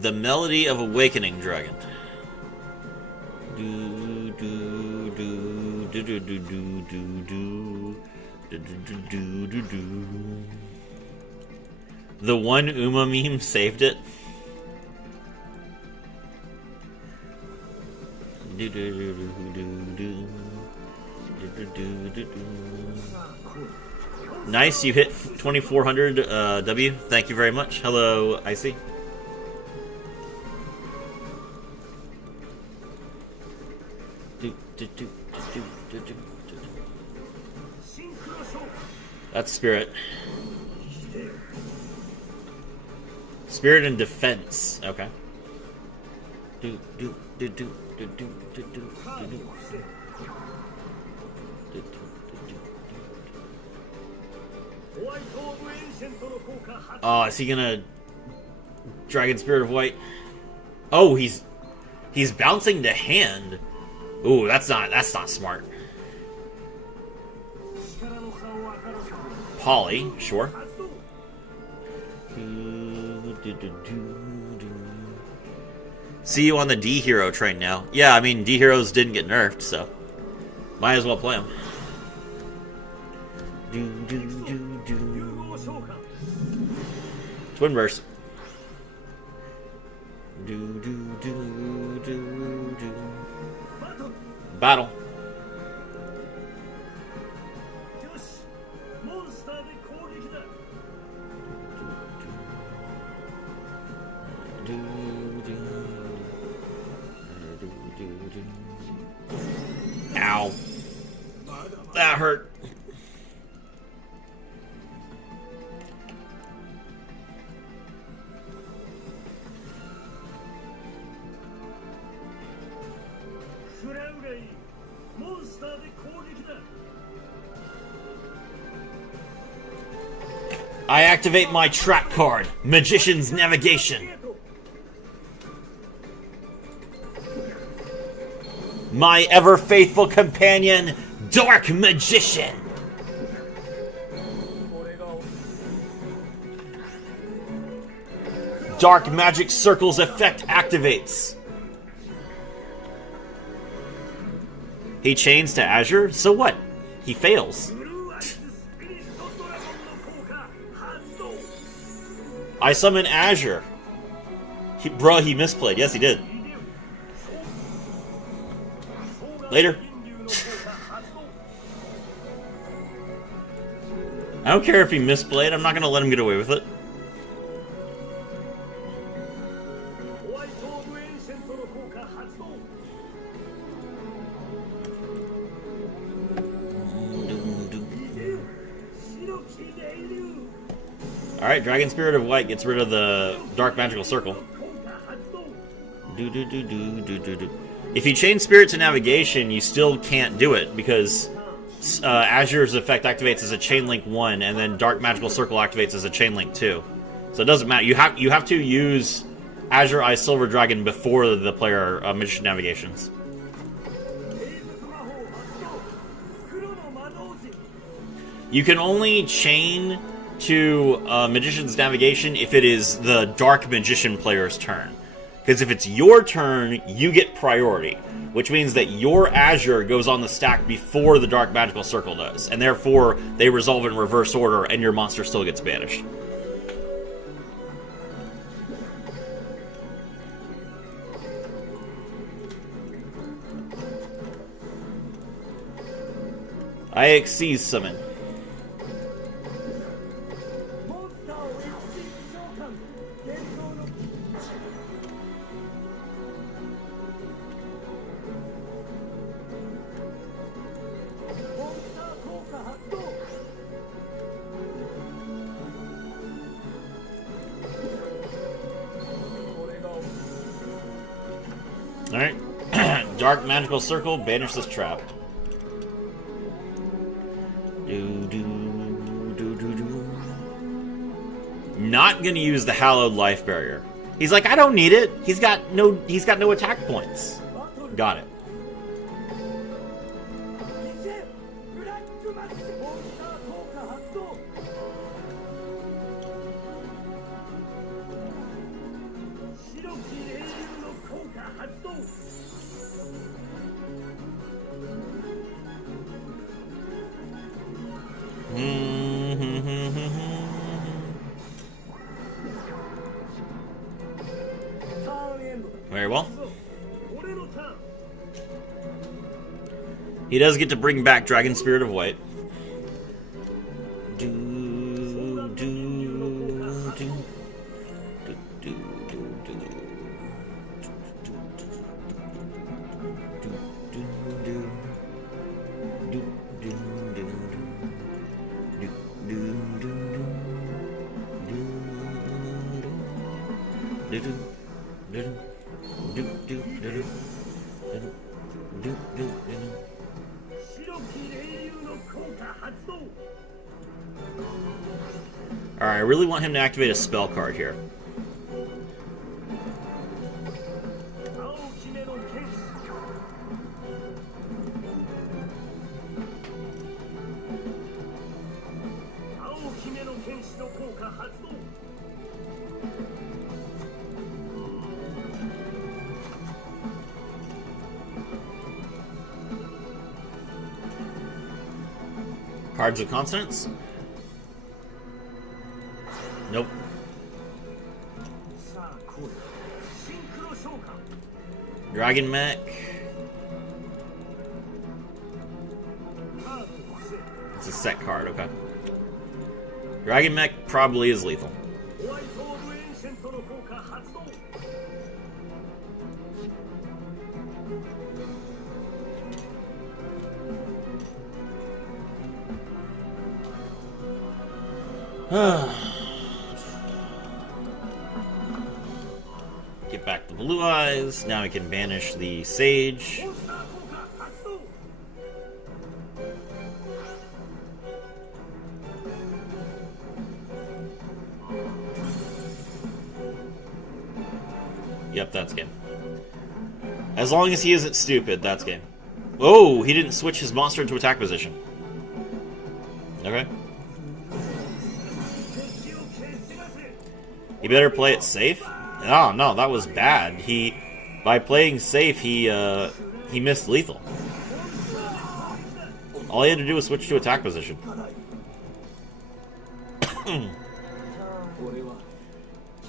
The Melody of Awakening Dragon. The one Uma meme saved it. Nice, you hit 2400 W. Thank you very much. Hello, Icy. That's Spirit. Spirit and Defense. Okay. Oh, is he gonna Dragon Spirit of White? Oh, he's bouncing to hand. Ooh, that's not smart. Poly, sure. See you on the D hero train now. Yeah, I mean, D heroes didn't get nerfed, so might as well play them. Twin burst. Battle. Ow. That hurt. I activate my track card, Magician's Navigation. My ever-faithful companion, Dark Magician. Dark Magic Circle's effect activates. He chains to Azure, so what? He fails. I summon Azure. He misplayed. Yes, he did. Later. I don't care if he misplayed. I'm not going to let him get away with it. Alright, Dragon Spirit of White gets rid of the Dark Magical Circle. If you chain Spirit to Navigation, you still can't do it, because Azure's effect activates as a Chain Link 1, and then Dark Magical Circle activates as a Chain Link 2. So it doesn't matter. You have to use Azure Eye Silver Dragon before the player Magician Navigations. You can only chain to Magician's Navigation if it is the Dark Magician player's turn. Because if it's your turn, you get priority, which means that your Azure goes on the stack before the Dark Magical Circle does, and therefore they resolve in reverse order and your monster still gets banished. IXC's summon. Alright. Dark Magical Circle, banish this trap. Not gonna use the Hallowed Life Barrier. He's like, I don't need it. He's got no attack points. Got it. Very well. He does get to bring back Dragon Spirit of White. Alright, I really want him to activate a spell card here. Cards with consonants? Nope. さあ来い。シンクロ召喚。 Dragon Mech. カードをセッ It's a set card, okay. Dragon Mech probably is lethal. ト。ホワイトオブエンシェントの効果発動。Get back the blue eyes. Now we can banish the sage. モンスター効果発動。 Yep, that's game. As long as he isn't stupid, that's game. Oh, he didn't switch his monster into attack position. Okay. 敵を蹴散らせ。 He better play it safe. Oh no, that was bad. By playing safe, he missed lethal. All he had to do was switch to attack position. 俺は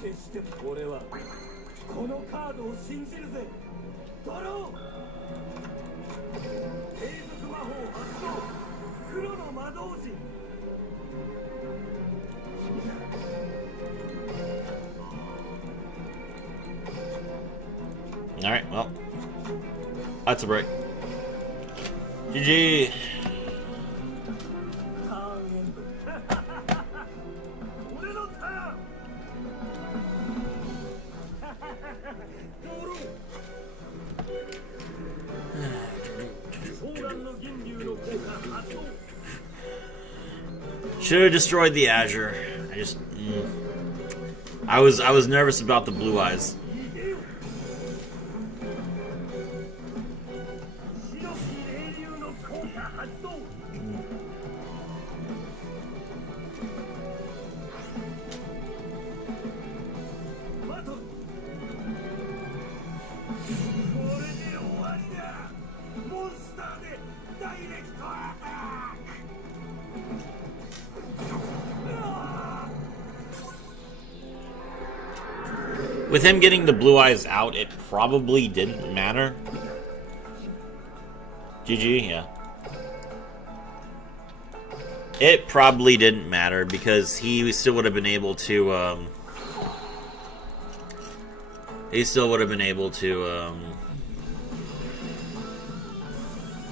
決して俺はこのカードを信じるぜ。ドロー。継続魔法発動。黒の魔導士。 All right, well, that's a break. GG. ターンエンド。俺のターン。ドロー。ソーランの銀竜の効果発動。 Should have destroyed the Azure. I was nervous about the blue eyes. 白き霊竜の効果発動。バトル。これで終わりだ。モンスターでダイレクトアタック。うわー With him getting the blue eyes out, it probably didn't matter. GG, yeah. It probably didn't matter because he still would have been able to,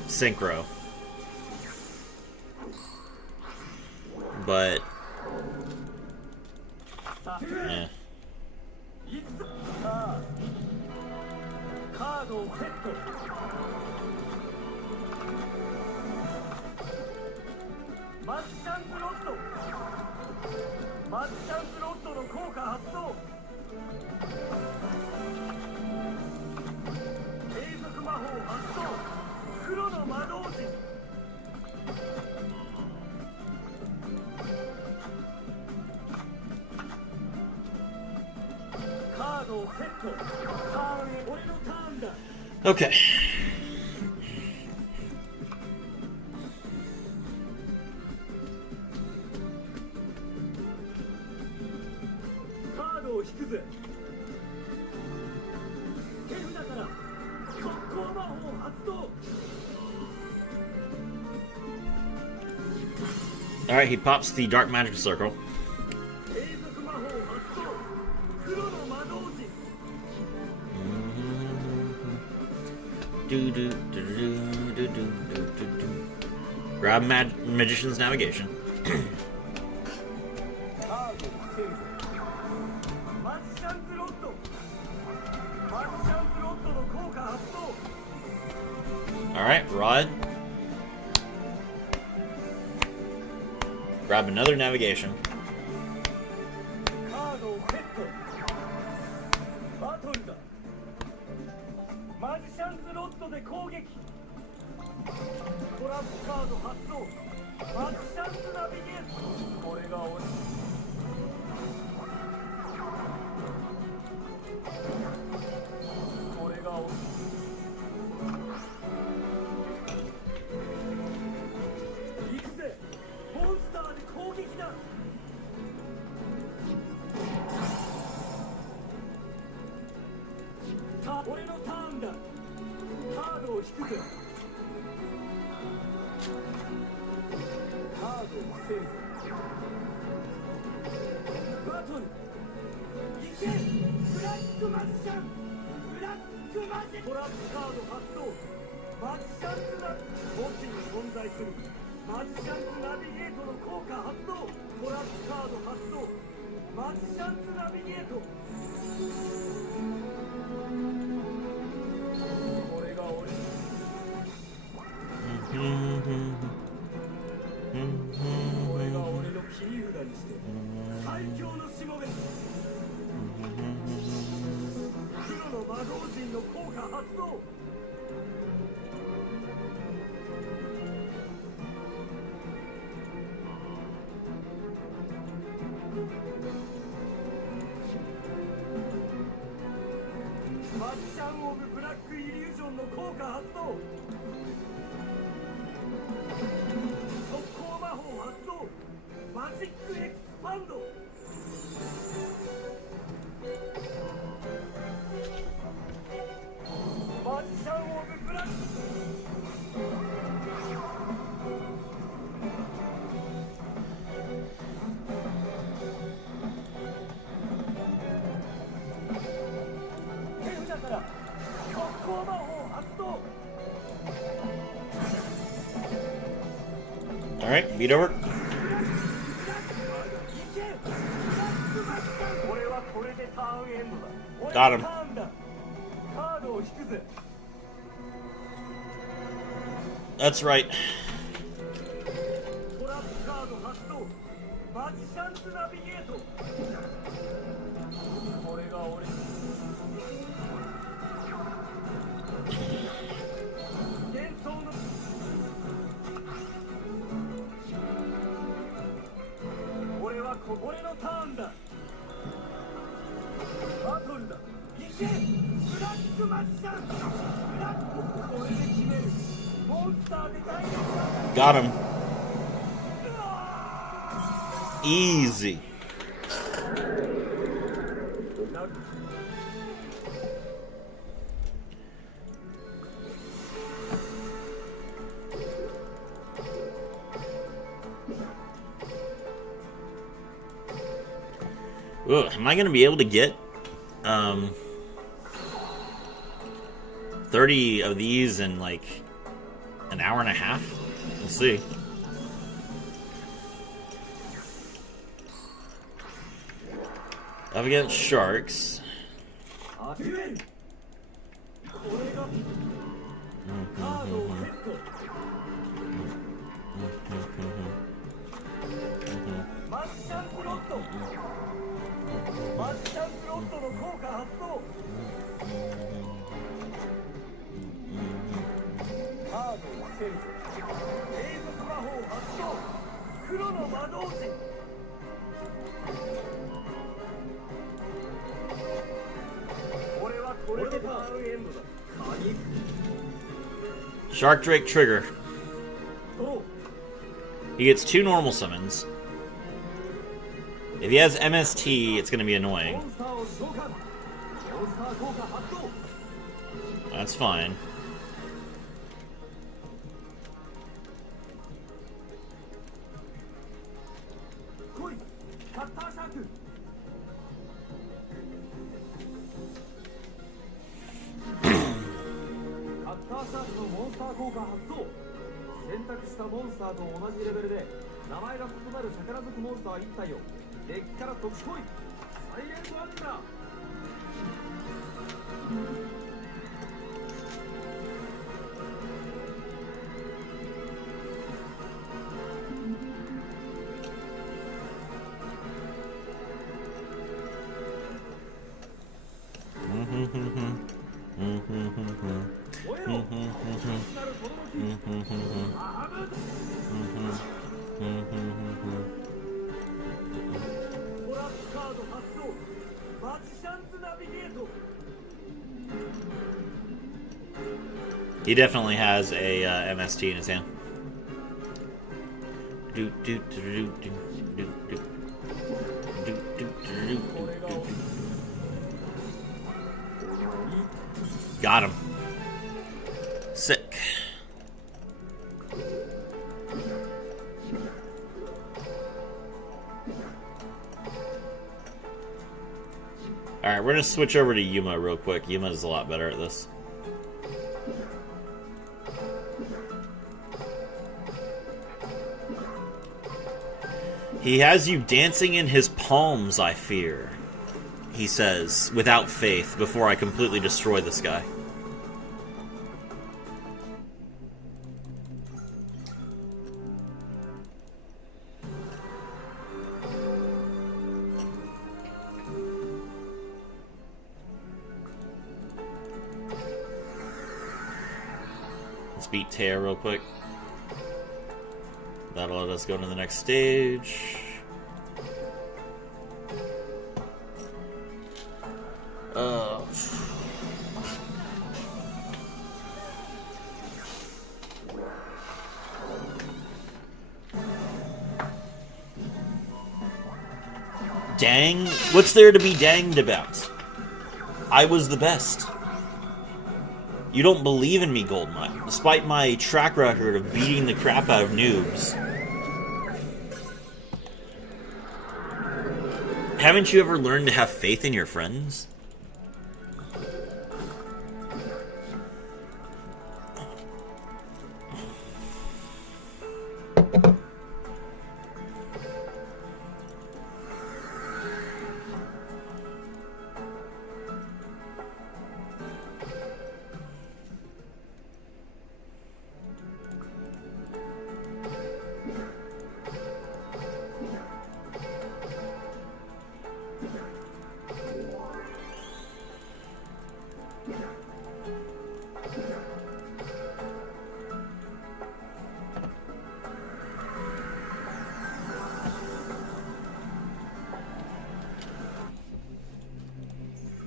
synchro. But, yeah. さあカードをセット。マジシャンズロッド。マジシャンズロッドの効果発動。継続魔法発動。黒の魔導士。カードをセット。ターンへ俺のターンだ。 Okay. カードを引くぜ。手札から速攻魔法発動。 Alright, he pops the Dark Magic Circle. 継続魔法発動。黒の魔導士。 Grab Magician's Navigation. カードをセーブ。マジシャンズロッド。マジシャンズロッドの効果発動。 Alright, Rod. Grab another Navigation. カードをセット。バトルだ。マジシャンズロッドで攻撃。トラップカード発動。マジシャンズナビゲート。これが俺。これが俺。行くぜ。俺のターンだ。カードを引くぜ。カードをセーブ。バトル。いけ。ブラックマジシャン。ブラックマジ。トラップカード発動。マジシャンズナ。墓地に存在するマジシャンズナビゲートの効果発動。トラップカード発動。マジシャンズナビゲート。これが俺。これが俺の切り札にして最強のしもべ。黒の魔導人の効果発動。マジシャン・オブ・ブラック・イリュージョンの効果発動。速攻魔法発動。マジック・エクスパンド。マジシャン・オブ・ブラック。手札から速攻魔法発動。All right, beat over. 俺はこれでターンエンドだ。 Got him. ターンだ。カードを引くぜ。 That's right. トラップカード発動。マジシャンズナビゲート。これが俺。幻想の。俺は俺のターンだ。バトルだ。いけ。ブラックマジシャン。ブラック。これで決める。モンスターで大変だ。 Got him. Easy. Ugh, am I going to be able to get 30 of these in like an hour and a half? We'll see. Up against sharks. デュエル。俺がカードをセット。マジシャンプロット。マジシャンプロットの効果発動。カードをセーブ。永続魔法発動。黒の魔導士。俺はこれでターンエンドだ。鍵。 Shark Drake trigger. ドロー。 He gets 2 normal summons. If he has MST, it's going to be モ annoying. ンスターを召喚。モンスター効果発動。 That's fine. 来い。カッターシャーク。カッターシャークのモンスター効果発動。選択したモンスターと同じレベルで名前が異なる宝族モンスター1体をデッキから解き来い。サイレントアンダー。燃えろ。なる轟。アブ。トラップカード発動。マジシャンズナビゲート。 He definitely has a MST in his hand. Do do do do do do do do do do do. Got him. Sick. Alright, we're gonna switch over to Yuma real quick. Yuma is a lot better at this. He has you dancing in his palms, I fear, he says, without faith, before I completely destroy this guy. Let's beat Taya real quick. That'll let us go to the next stage. Dang? What's there to be danged about? I was the best. You don't believe in me, Goldmine, despite my track record of beating the crap out of noobs. Haven't you ever learned to have faith in your friends?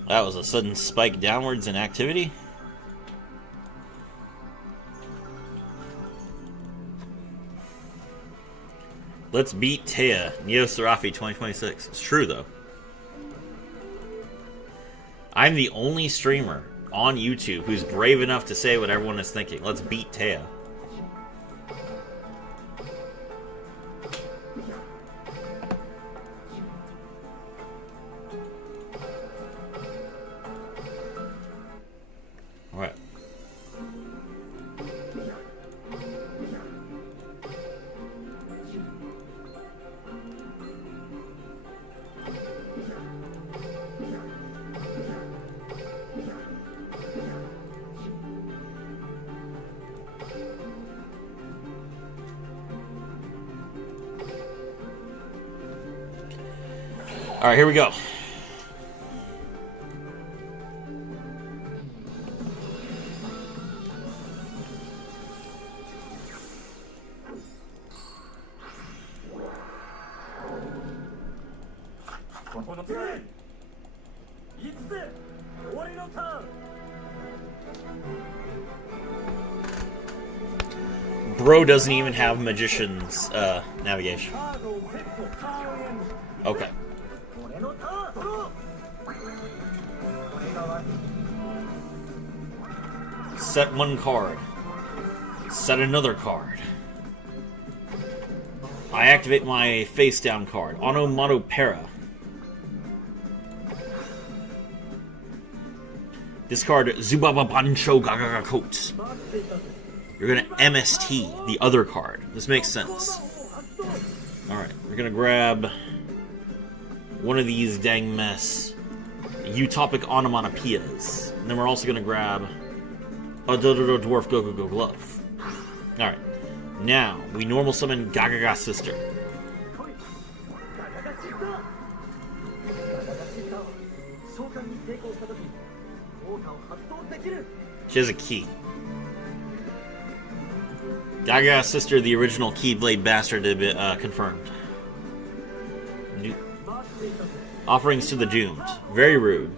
That was a sudden spike downwards in activity. Let's beat Taya, Neo Serafi 2026. It's true, though. I'm the only streamer on YouTube who's brave enough to say what everyone is thinking. Let's beat Taya. Alright. Alright, here we go. Bro doesn't even have magician's navigation. Okay. Set one card. Set another card. I activate my face down card. Onomatopoeia. Discard Zubaba Bancho Gagaga Coat. You're gonna MST the other card. This makes sense. Alright, we're gonna grab one of these dang mess utopic onomatopoeias. And then we're also gonna grab a Dododo Dwarf Go Go Go Glove. Alright. Now, we normal summon Gagaga Sister. She has a key. Gagaga Sister, the original Keyblade Bastard, confirmed. Offerings to the Doomed. Very rude.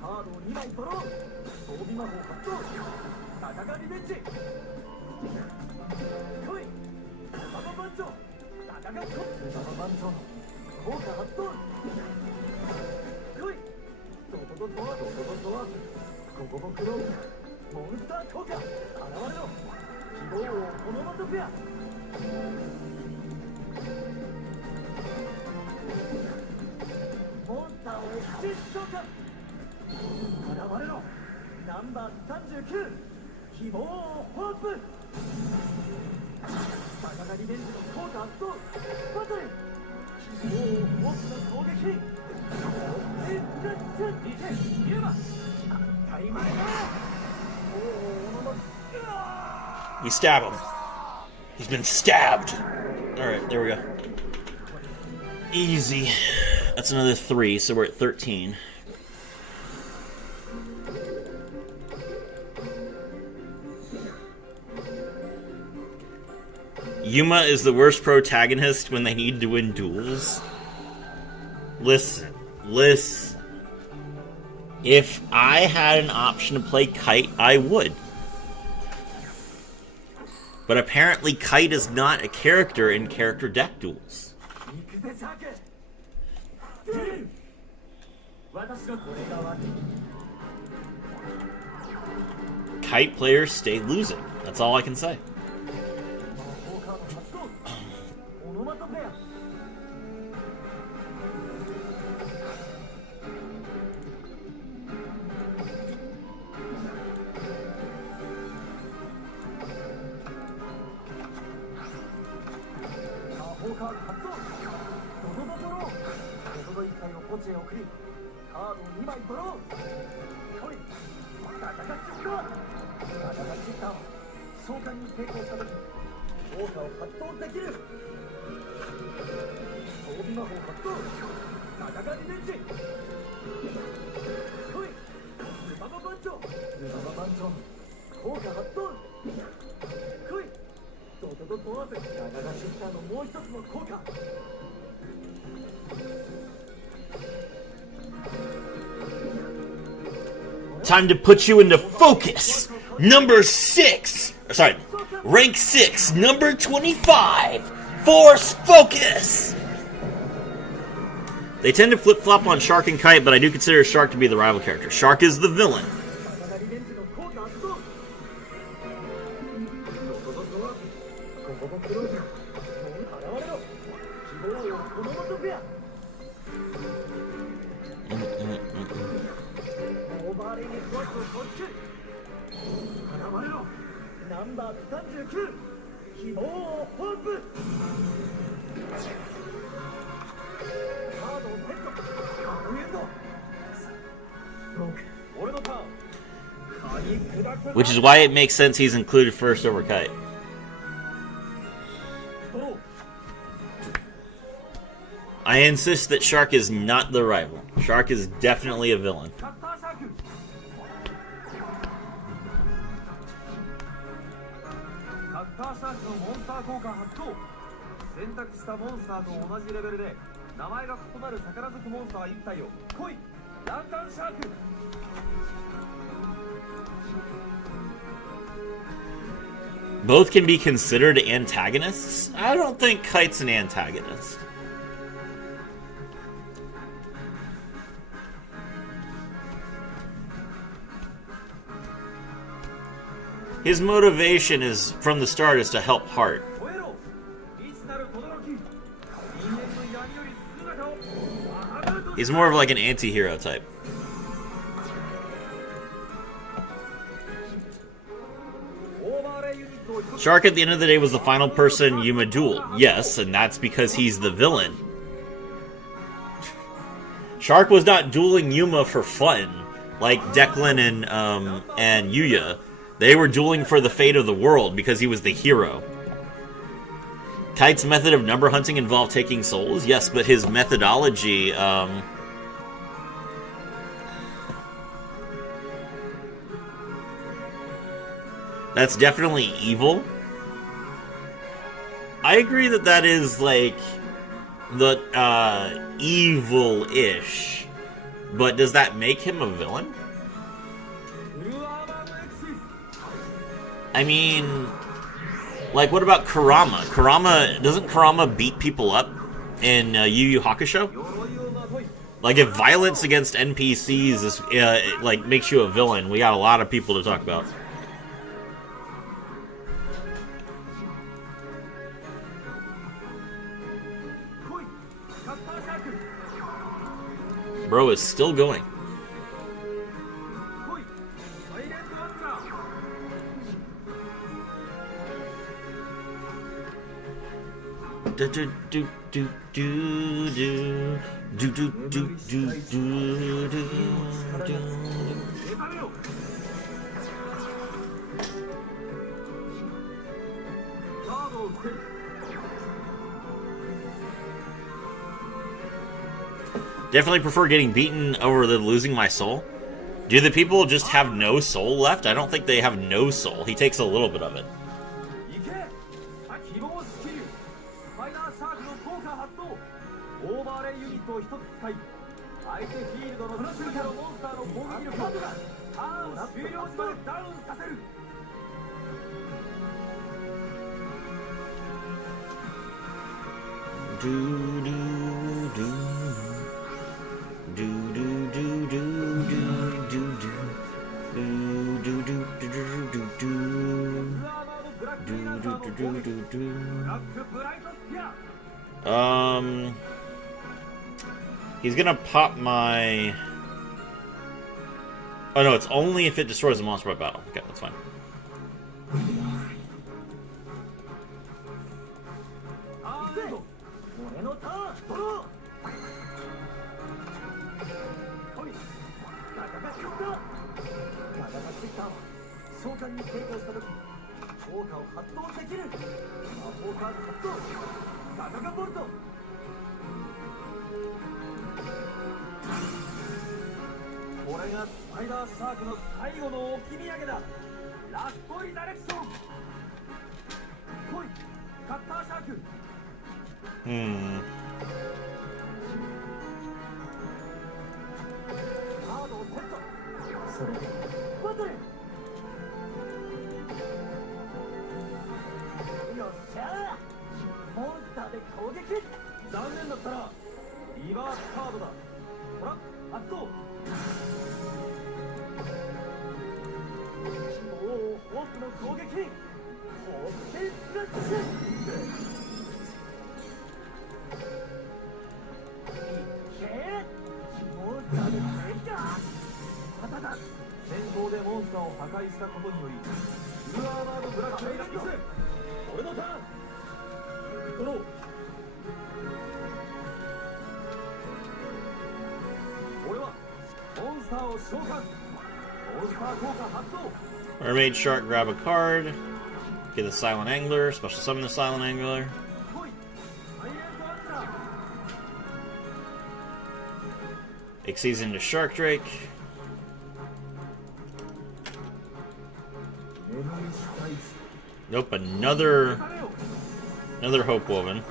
カードを2枚ドロー。装備魔法発動。戦がリベンジ。来い。ママ番長。戦がこ。ママ番長の効果発動。来い。ドドドドアドドドドア。ゴゴゴクローブ。モンスター効果。現れろ。希望をこのまとペア。モンスターをエクシー召喚。現れろ。ナンバー39。希望をホープ。バカがリベンジの効果発動。バトル。希望をホープの攻撃。見て、ユーマ。当たり前だ。We stab him. He's been stabbed. Alright, there we go. Easy. That's another 3, so we're at 13. Yuma is the worst protagonist when they need to win duels. Listen. If I had an option to play Kite, I would. But apparently Kite is not a character in character deck duels. Kite players stay losing. That's all I can say. Time to put you into focus! Number 6! Sorry, rank 6, number 25! Force Focus! They tend to flip-flop on Shark and Kite, but I do consider Shark to be the rival character. Shark is the villain. Which is why it makes sense he's included first over Kite. I insist that Shark is not the rival. Shark is definitely a villain. Both can be considered antagonists? I don't think Kite's an antagonist. His motivation is, from the start, is to help Heart. He's more of like an anti-hero type. Shark at the end of the day was the final person Yuma dueled. Yes, and that's because he's the villain. Shark was not dueling Yuma for fun, like Declan and Yuya. They were dueling for the fate of the world because he was the hero. Kite's method of number hunting involved taking souls? Yes, but his methodology, that's definitely evil. I agree that that is, like, the, evil-ish. But does that make him a villain? I mean, like, what about Kurama? Doesn't Kurama beat people up in Yu Yu Hakusho? Like, if violence against NPCs is, like, makes you a villain, we got a lot of people to talk about. Bro is still going. Do do do do do do do do do do do do. Definitely prefer getting beaten over than losing my soul. Do the people just have no soul left? I don't think they have no soul. He takes a little bit of it. Do do do do do do do do do do do do do. He's gonna pop my. Oh no, it's only if it destroys a monster by battle. Okay, that's fine. Mermaid Shark, grab a card. Get the Silent Angler. Special summon the Silent Angler. Exceeds into Shark Drake. Nope, another Hope Woven.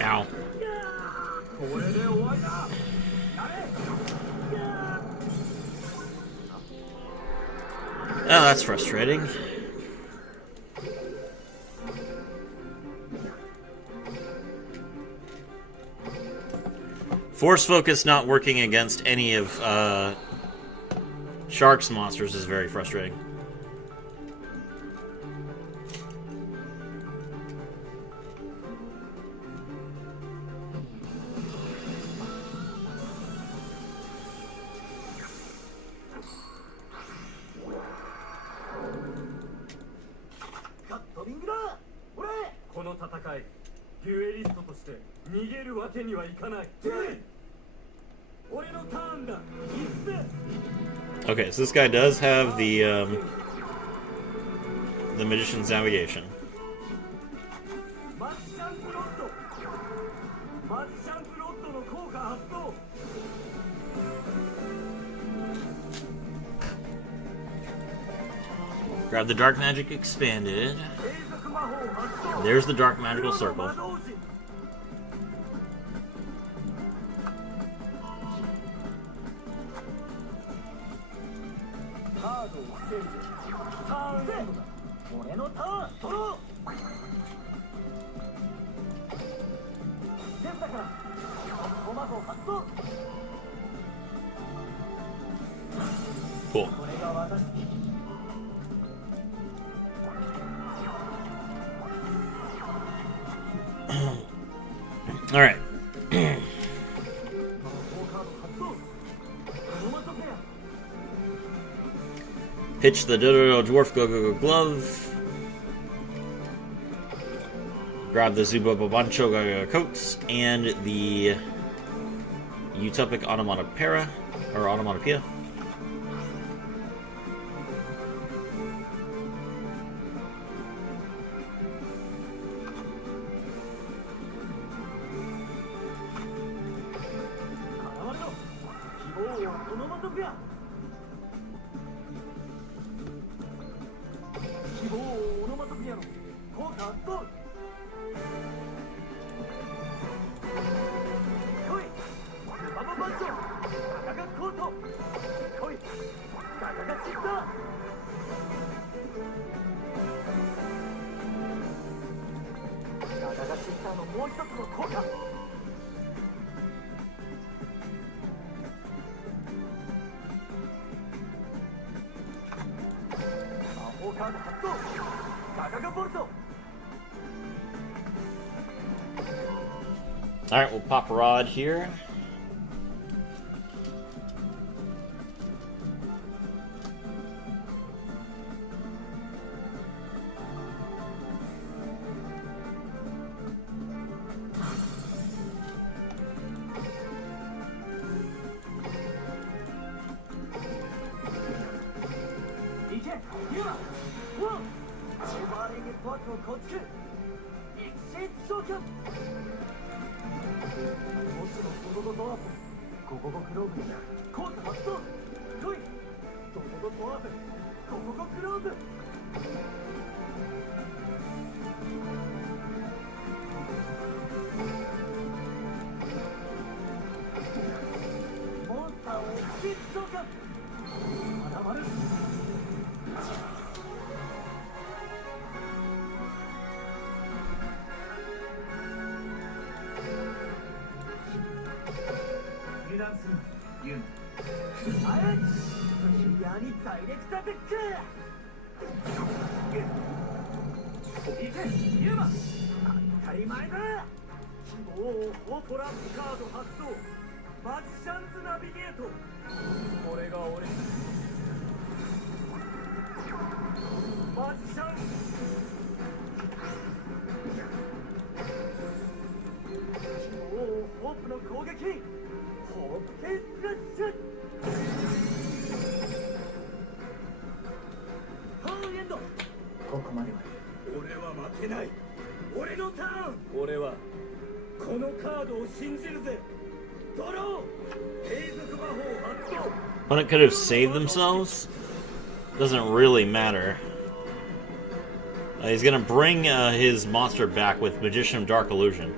Ow. Oh, that's frustrating. Force Focus not working against any of Shark's monsters is very frustrating. して逃げるわけにはいかない。俺のターンだ。行くぜ。 Okay, so this guy does have the Magician's Navigation. マジシャンズロッド。マジシャンズロッドの効果発動。 Grab the Dark Magic Expanded. 継続魔法発動。 There's the Dark Magical Circle. カードを伏せるぜ。ターンエンドだ。俺のターン。取ろう。ですだから。コマを発動。 Cool. これが私。 All right. 魔法カード発動。オノマトペア。 Pitch the Dodo Dwarf Go Go Go Glove. Grab the Zubobobancho Go Go Coats and the Utopic Onomatopoeia or Onomatopoeia. Alright, we'll pop a rod here. Opponent could have saved themselves. Doesn't really matter. He's gonna bring his monster back with Magician of Dark Illusion.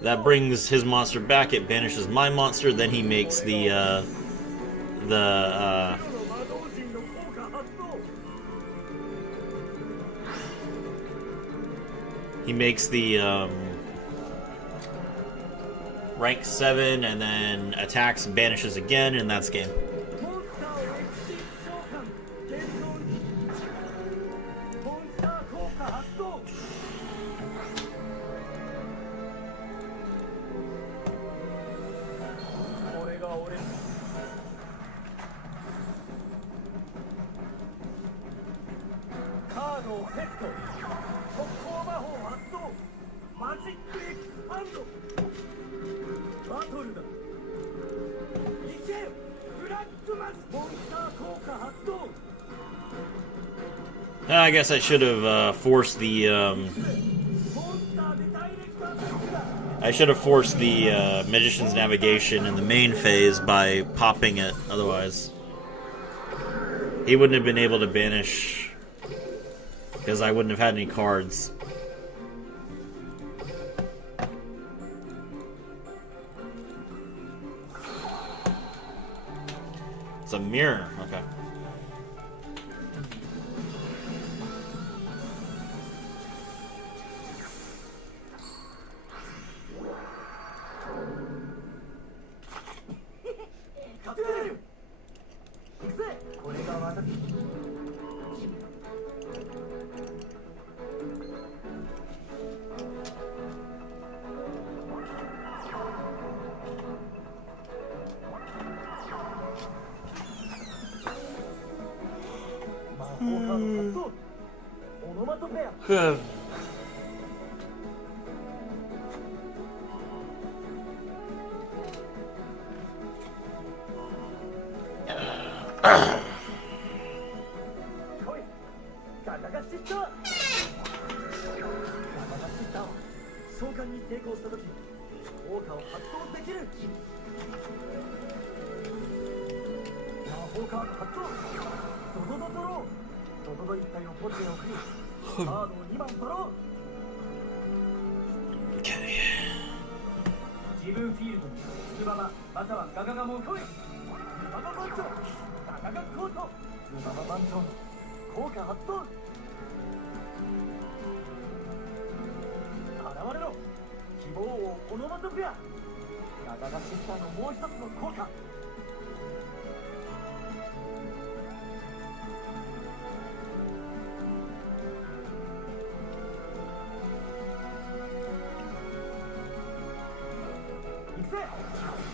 That brings his monster back. It banishes my monster. Then he makes the rank 7 and then attacks and banishes again, and that's game. バトルだ。行けよブラックマスモンスター効果発動。 I guess I should have forced the. モンスターでダイレクトアタックだ。 I should have forced the Magician's Navigation in the main phase by popping it. Otherwise, he wouldn't have been able to banish because I wouldn't have had any cards. It's a mirror. Okay. Okay. 自分フィールドにズババまたはガガガモン来い。ズババ番長ガガガコートズババ番長効果発動。現れろ希望をオノマトペア。ガガガシスターのもう一つの効果。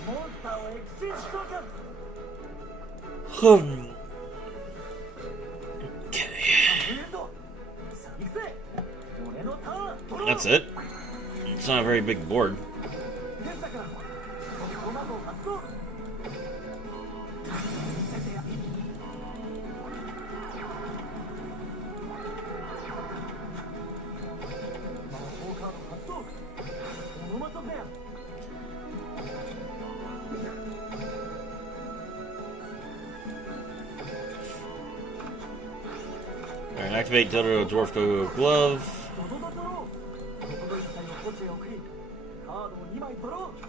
モンスターをエクシージ召喚。 Okay. さあ行くぜ。俺のターン。 That's it. It's not a very big board. レンタからコマゴ発動。魔法カード発動。オノマトペア。 Alright, activate Dodo Dwarf Go Glove. ドドドドロー。ドドド一体の墓地へ送りカードを2枚ドロー。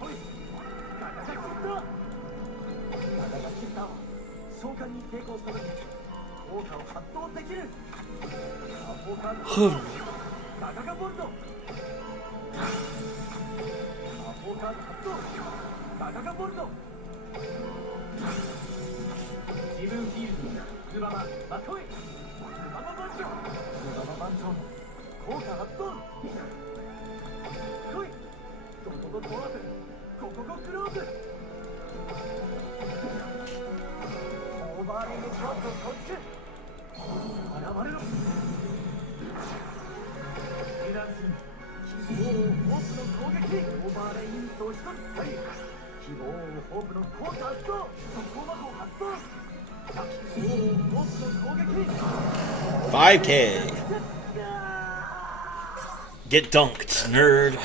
来いガガガシスター。ガガガシスターは召喚に成功した時効果を発動できる。魔法カードガガガボルト。魔法カード発動ガガガボルト。自分フィールドズババまとい。ズババ番長ズババ番長の効果発動。来いドドドドラーブゴゴゴクローズ。オーバーレインジワット突撃。現れろ。油断するな。希望をホープの攻撃。オーバーレインと一つ回。希望をホープの効果発動。速攻魔法発動。 5K. Get dunked, nerd.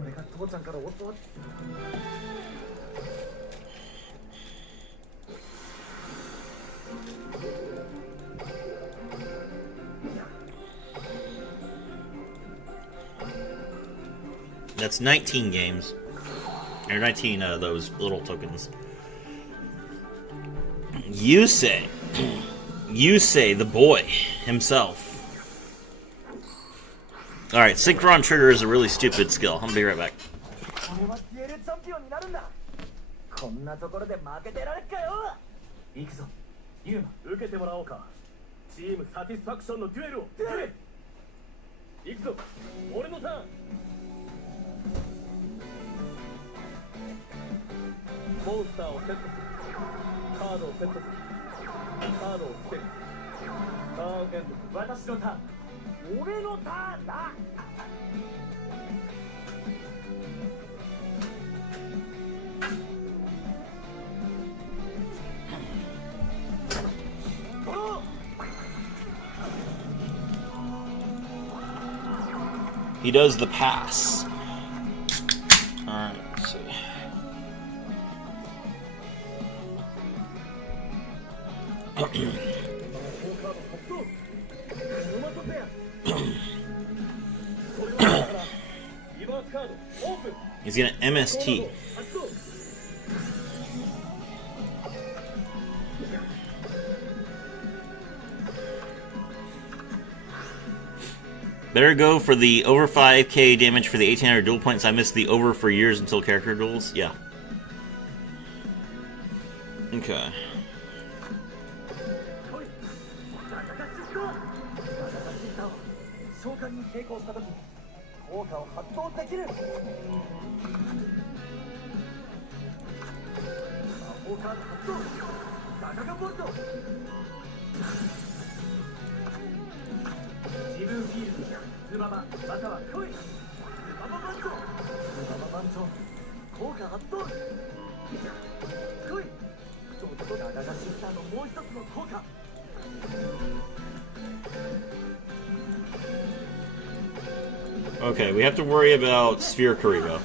俺が父ちゃんから教わっ That's 19 games. Or 19 those little tokens. Yusei. Yusei, the boy himself. Alright, Synchron Trigger is a really stupid skill. I'll be right back. 俺はデュエルチャンピオンになるんだ。こんなところで負けてられっかよ。行くぞユーマ。受けてもらおうか。チームサティスファクションのデュエルを。行くぞ俺のターン。モンスターをセットする。カードをセットする。カードを伏せる。ターンエンド。私のターン。俺のターンだ。He does the pass. Alright, let's see. He's gonna MST. Better go for the over 5k damage for the 1800 duel points. I missed the over for years until character duels. Yeah. Okay. Okay, we have to worry about Sphere Karibo.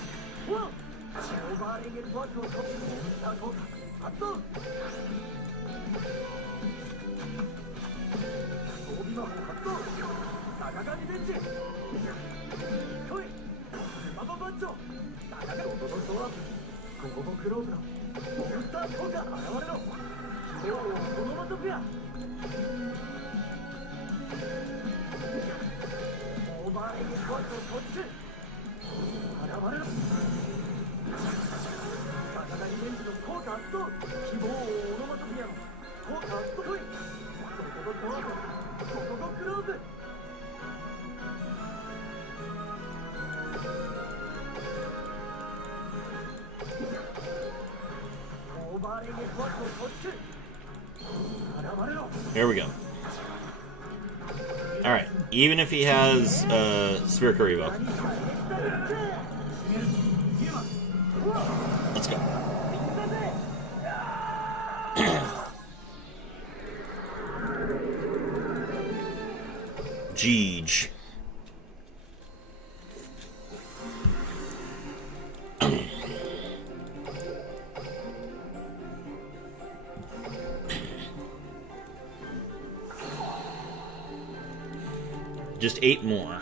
Here we go. Alright, even if he has Sphere Karibo. Let's go. Jeej. Just 8 more.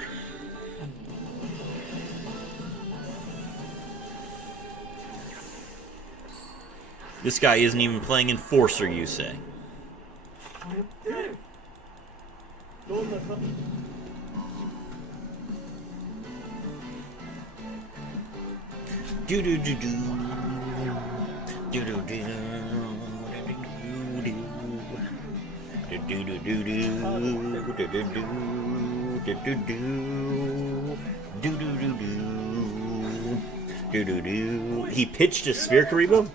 This guy isn't even playing Enforcer, you say? Do do do do do do do do do do do do do do. He pitched a Sphere Karibo?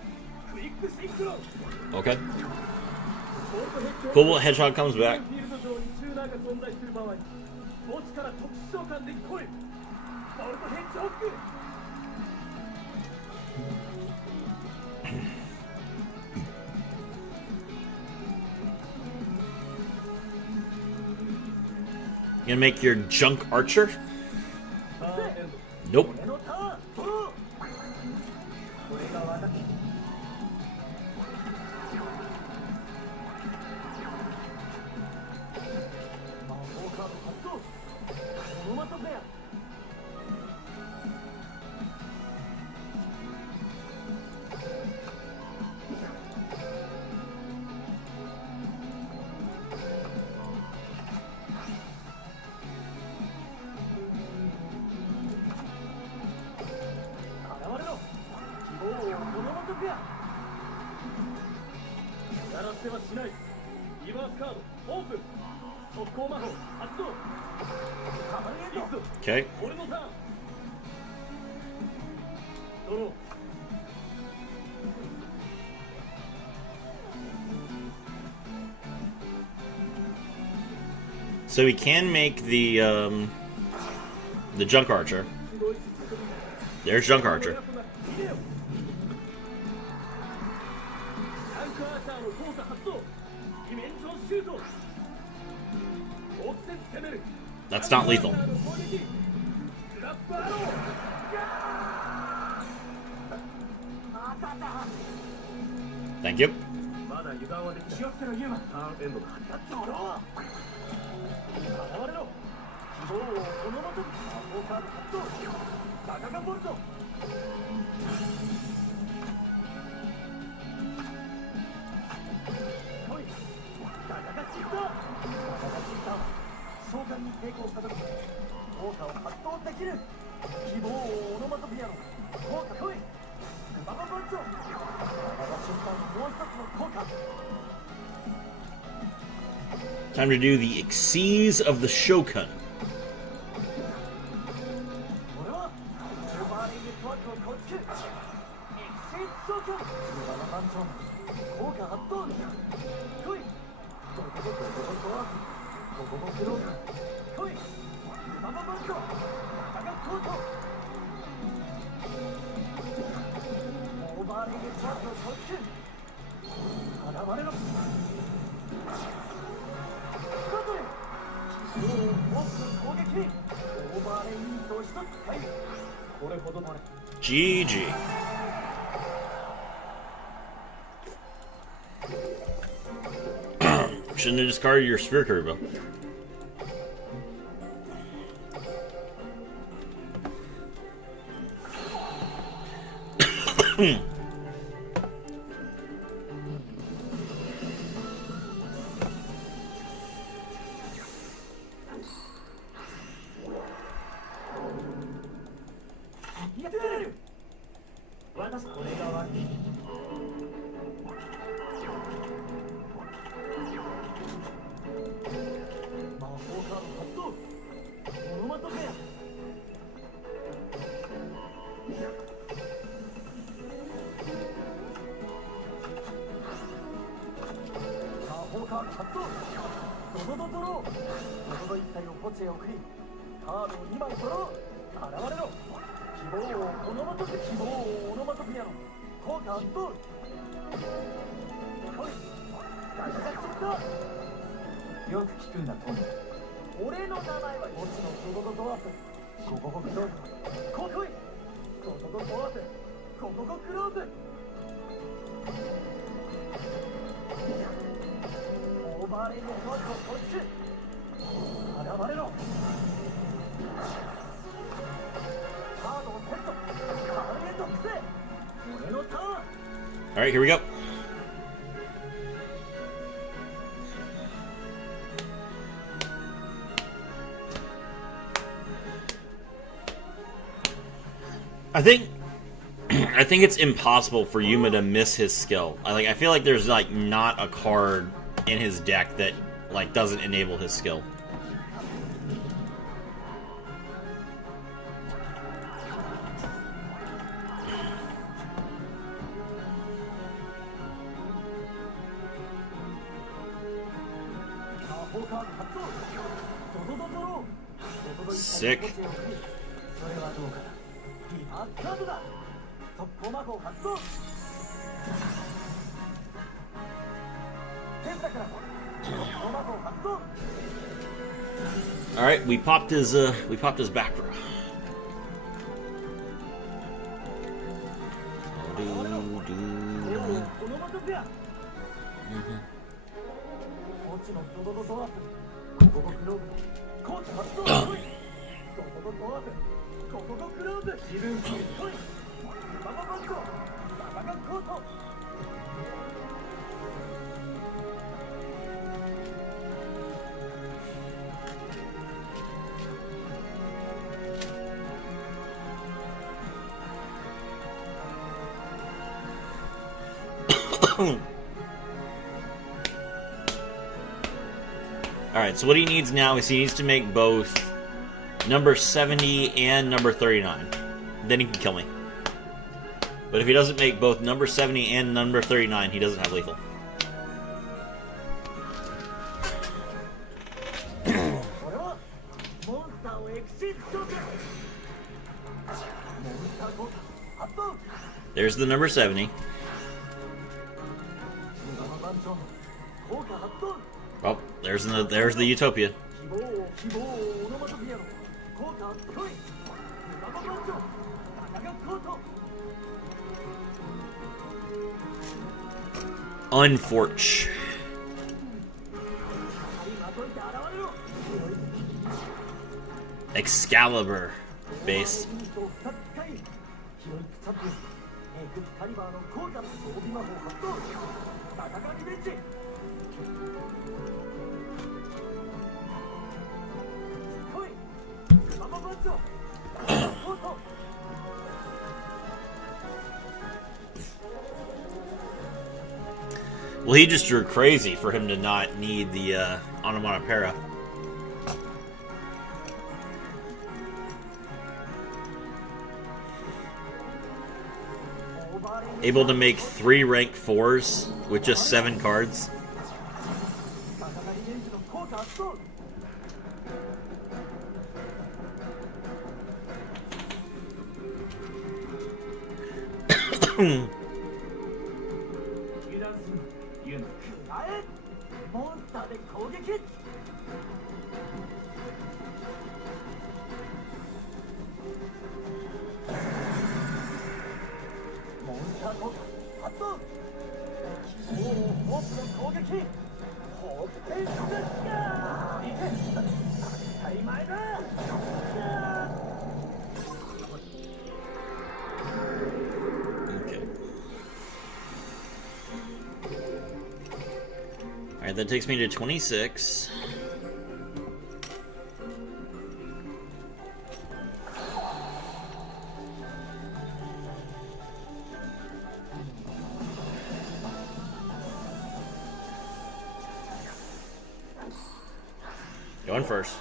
Okay. Cobalt Hedgehog comes back. You gonna make your Junk Archer? Nope. Okay. So we can make the Junk Archer. There's Junk Archer. That's not lethal. Thank you. まだ油断はできない。気をつけろユーマ。ターンエンドだ。だって俺は現れろ。希望をこのまと魔法カード発動。ガガガボルト。来い。ガガガシフト。ガガガシフトは召喚に成功した時効果を発動できる。希望をオノマトピアの効果来い。ババボルト。ガガガシフトのもう一つの効果。Time to do the Xyz of the Shogun. 俺はスーパーリングトワークを構築。エクシーズ召喚。バババンチョン効果発動。来い。ドドドドドドトワーク。ゴゴゴクローカー。来い。バババンチョン。バガコート。オーバーリングトワークを構築。現れろ。オープン攻撃。オーバーレインと一つはい。これほどのれ。 GG. Shouldn't have discarded your Sphere Curve.よく聞くんだトム。俺の名前はこっちのドドドドワープ。ゴゴゴクローブ。ここい。ドドドドワープ。ゴゴゴクローブ。オーバーレイのトワークをこっち。現れろ。カードをセット。ターゲット伏せ。俺のターン。 Alright, here we go. I think it's impossible for Yuma to miss his skill. I feel like there's like not a card in his deck that like doesn't enable his skill. Sick. All right, we popped his back row. Alright, so what he needs now is he needs to make both number 70 and number 39. Then he can kill me. But if he doesn't make both number 70 and number 39, he doesn't have lethal. There's the number 70. Oh, there's the Utopia. Unforge. Excalibur base. Well, he just drew crazy for him to not need the onomatopoeia. Able to make 3 rank 4s with just 7 cards. Alright, that takes me to 26. Going first.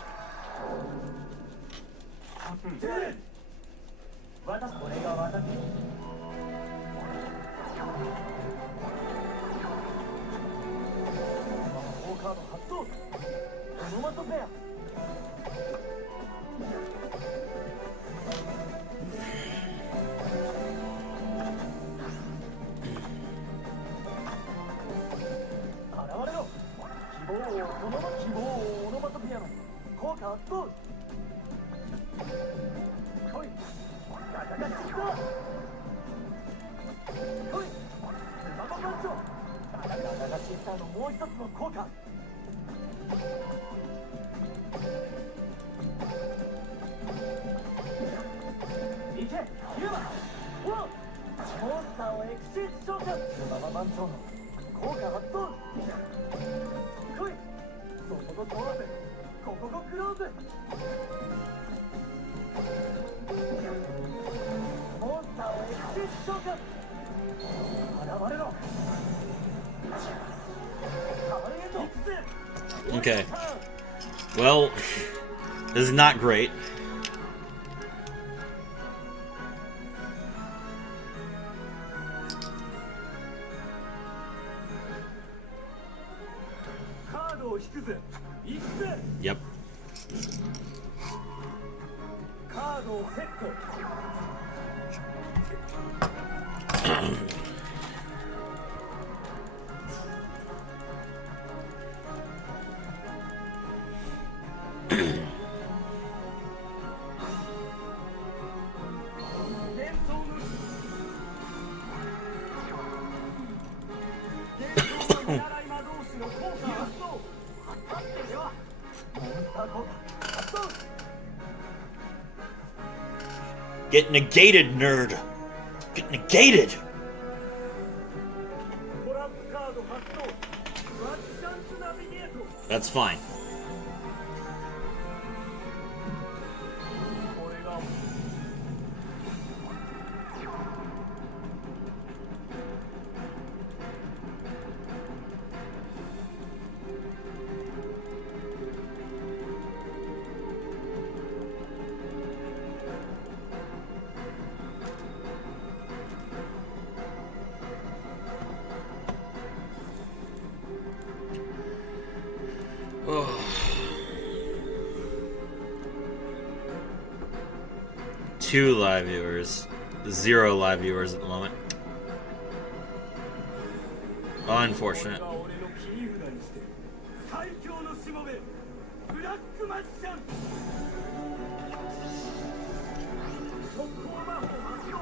Okay. Well, this is not great. Yep. Get negated, nerd. Get negated. That's fine. Two live viewers. 0 live viewers at the moment. Unfortunate. が俺の切り札にして最強のしもべブラックマジシャン速攻魔法発動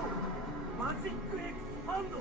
マジックエクスパンド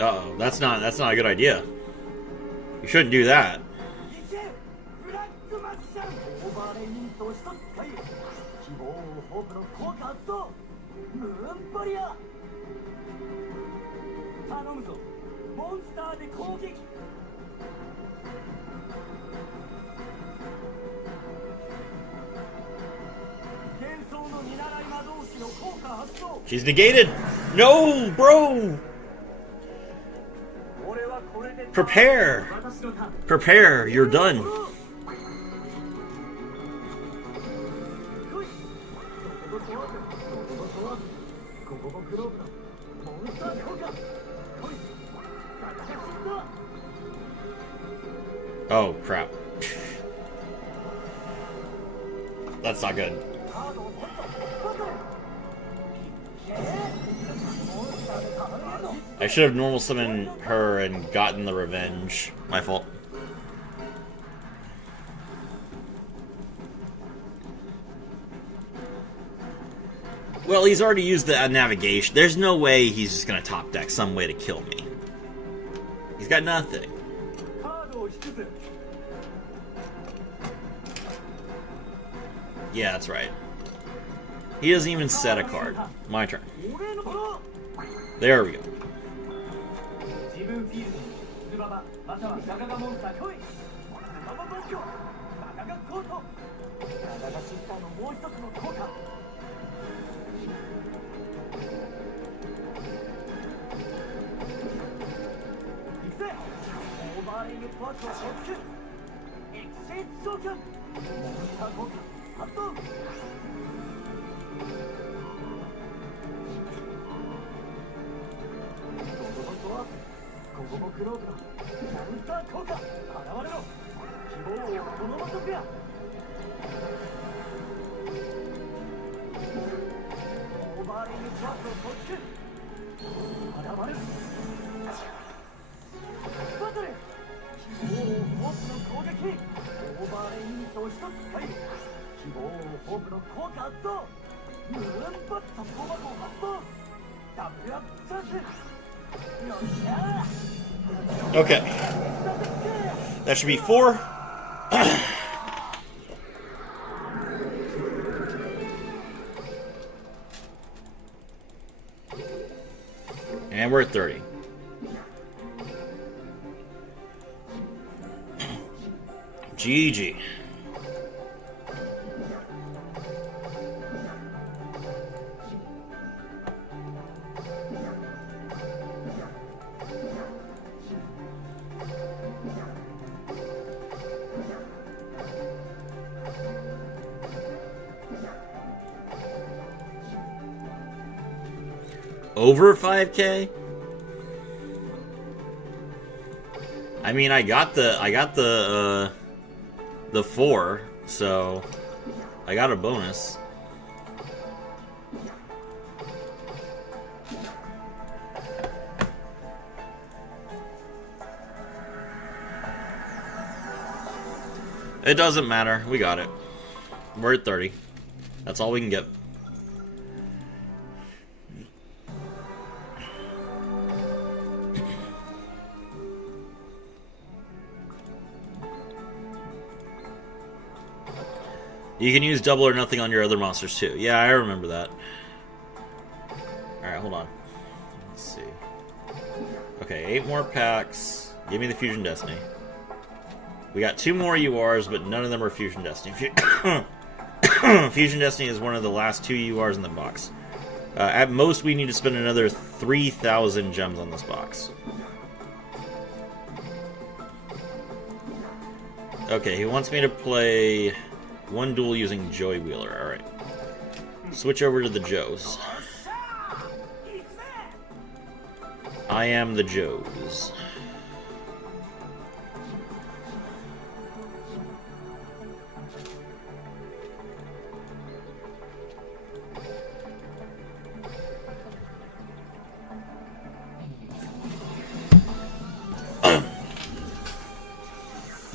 Uh-oh, that's not a good idea. You shouldn't do that. いけブラックマジシャンオーバーレインと一つ使い希望ホープの効果発動ムーンバリア頼むぞモンスターで攻撃 幻想の見習い魔導士の効果発動 She's negated. No, bro. 俺はこれで Prepare. 私のターン Prepare. You're done. Oh crap. That's not good. I should have normal summoned her and gotten the revenge. My fault. Well, he's already used the navigation. There's no way he's just gonna top deck some way to kill me. He's got nothing. カードを引くぜ Yeah, that's right. He doesn't even set a card. My turn. 俺のもの There we go. 自分フィールドにズババまたはガガガモンスター来いズバババンキョガガガコートガガガシスターのもう一つの効果行くぜオーバーレイネットワークを放出エクシェンジ召喚モンスター効果発動 ここもクローブのモンスター効果現れろ希望をこのまとくやオーバーレイネットワークを突出現れるバトル希望をホープの攻撃オーバーレイユニットを一つ使い希望をホープの効果発動ムーンバットコマコ発動ダブルアップチャンス Okay. That should be 4. And we're at 30. GG. Over 5K? I mean, I got the 4, so I got a bonus. It doesn't matter. We got it. We're at 30. That's all we can get. You can use double or nothing on your other monsters too. Yeah, I remember that. Alright, hold on. Let's see. Okay, 8 more packs. Give me the Fusion Destiny. We got 2 more URs, but none of them are Fusion Destiny. Fusion Destiny is one of the last 2 URs in the box. At most, we need to spend another 3,000 gems on this box. Okay, he wants me to play 1 duel using Joey Wheeler. Alright. Switch over to the Joes. I am the Joes.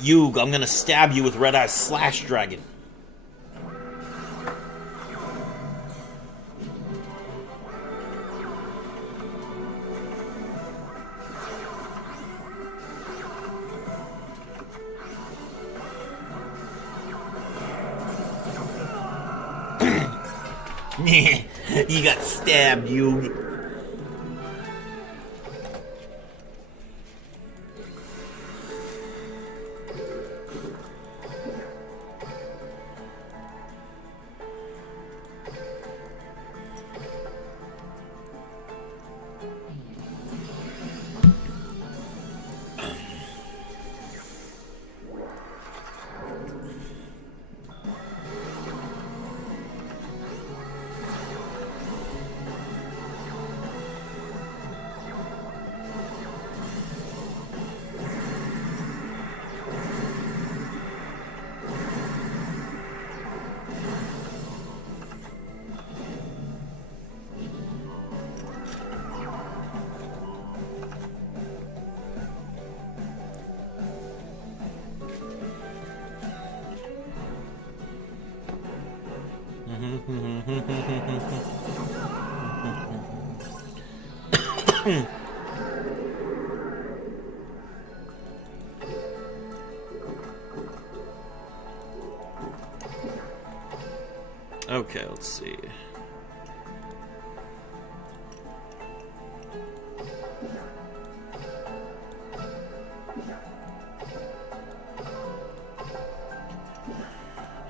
Yug, I'm gonna stab you with Red Eye Slash Dragon. You got stabbed, Yug. Okay, let's see.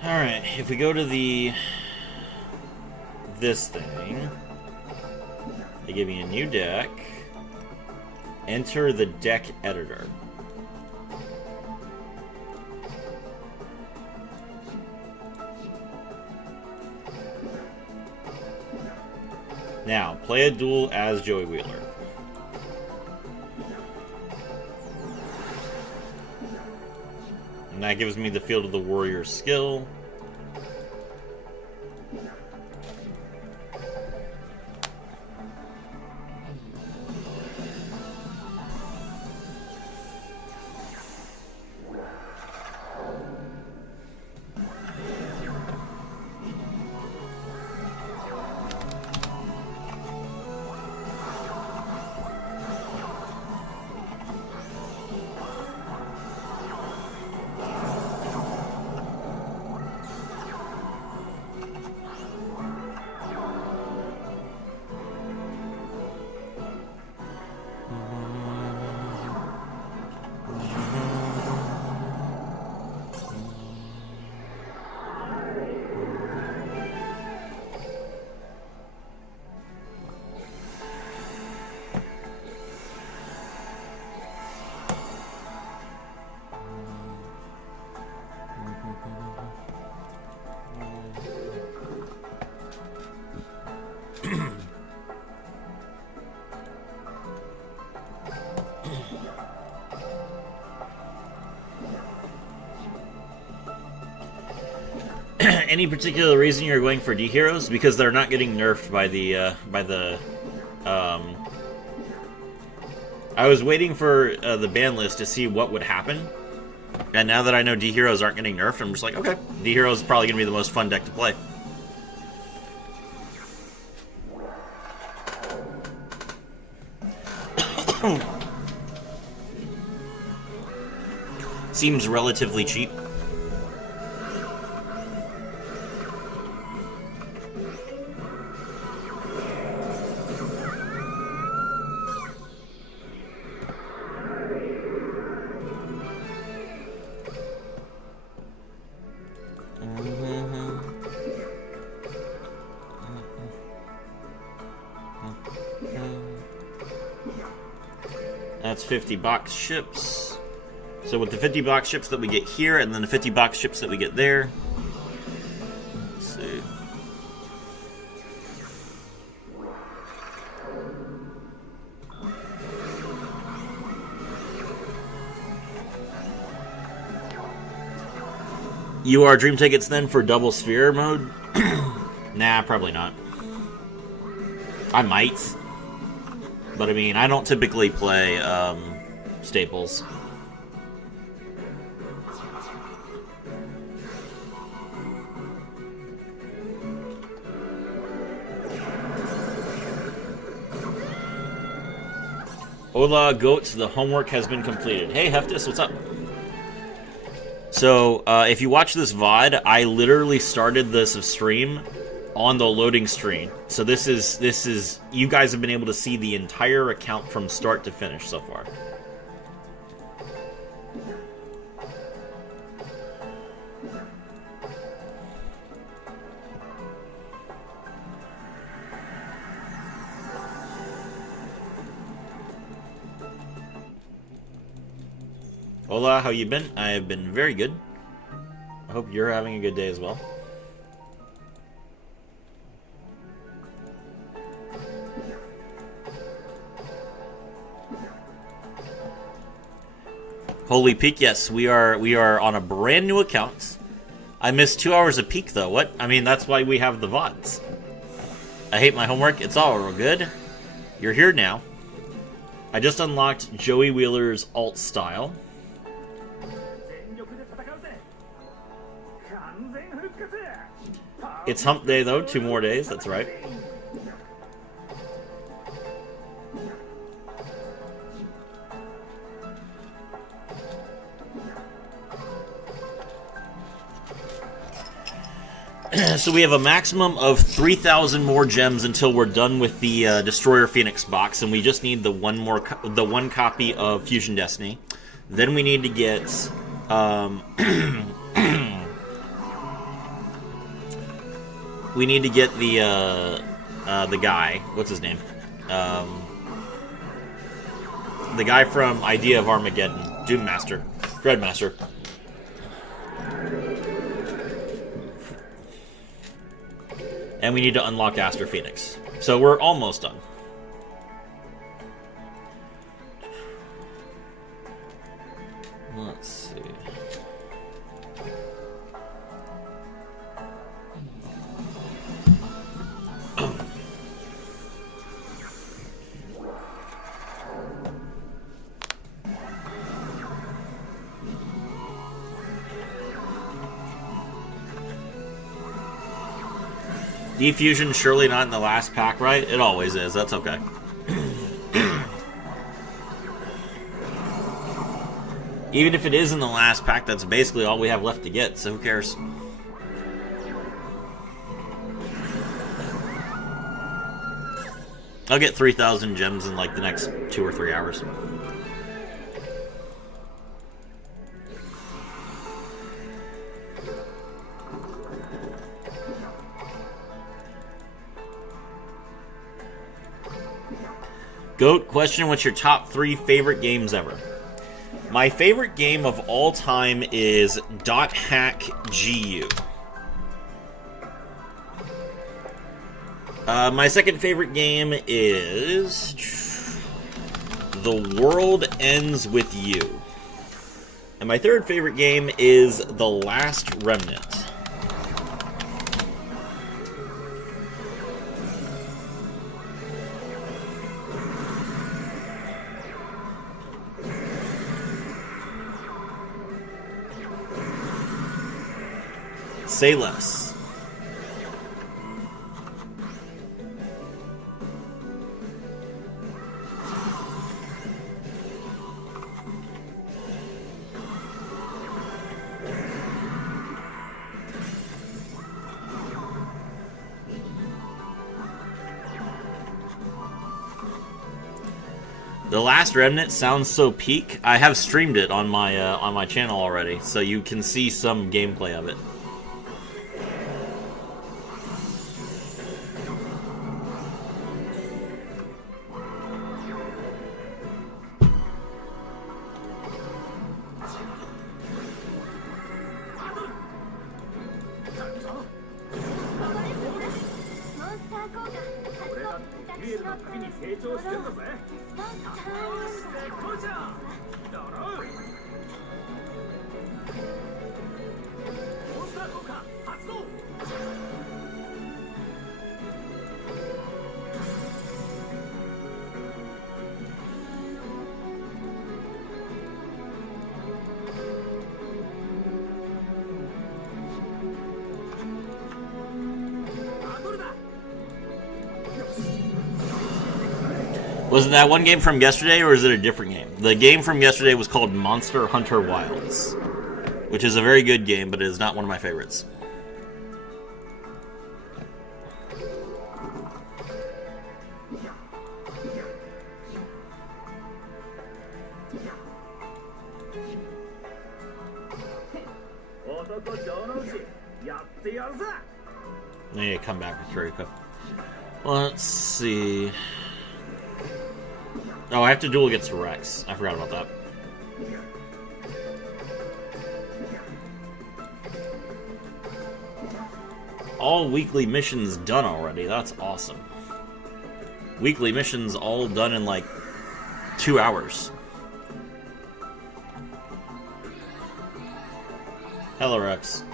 Alright, if we go to this thing, they give me a new deck. Enter the deck editor. Now, play a duel as Joey Wheeler. And that gives me the Field of the Warrior skill. Any particular reason you're going for D heroes? Because they're not getting nerfed by the I was waiting for the ban list to see what would happen, and now that I know D heroes aren't getting nerfed, I'm just like, okay, D heroes is probably gonna be the most fun deck to play. Seems relatively cheap. that's 50 box ships. So with the 50 box ships that we get here, and then the 50 box ships that we get there. Let's see. You are dream tickets then for double sphere mode? Nah, probably not. I might. But I mean, I don't typically play staples. Hola, goats, the homework has been completed. Hey, Heftis, what's up? So, if you watch this VOD, I literally started this stream on the loading screen. So this is, you guys have been able to see the entire account from start to finish so far. Hola, how you been? I have been very good. I hope you're having a good day as well. Holy Peak, yes, we are on a brand new account. I missed 2 hours of Peak though. What? I mean, that's why we have the VODs. I hate my homework. It's all real good. You're here now. I just unlocked Joey Wheeler's alt style. It's hump day though, 2 more days, that's right. So we have a maximum of 3,000 more gems until we're done with the Destroyer Phoenix box, and we just need the one copy of Fusion Destiny. Then we need to get we need to get the guy. What's his name? The guy from Idea of Armageddon, Doom Master, Dreadmaster. And we need to unlock Aster Phoenix. So we're almost done. Let's see. Defusion surely not in the last pack, right? It always is. That's okay. Even if it is in the last pack, that's basically all we have left to get, so who cares? I'll get 3,000 gems in like the next 2 or 3 hours. Goat question, what's your top 3 favorite games ever? My favorite game of all time is .hack GU. My second favorite game is The World Ends With You. And my third favorite game is The Last Remnant. Say less. The Last Remnant sounds so peak. I have streamed it on my channel already, so you can see some gameplay of it. に成長してるんだぜ。絶好調。ドロー。モンスター効果発動。Was it that one game from yesterday, or is it a different game? The game from yesterday was called Monster Hunter Wilds, which is a very good game, but it is not one of my favorites. I need to come back with Kuriko. Let's see. Oh, I have to duel against Rex. I forgot about that. All weekly missions done already. That's awesome. Weekly missions all done in like 2 hours. Hello, Rex.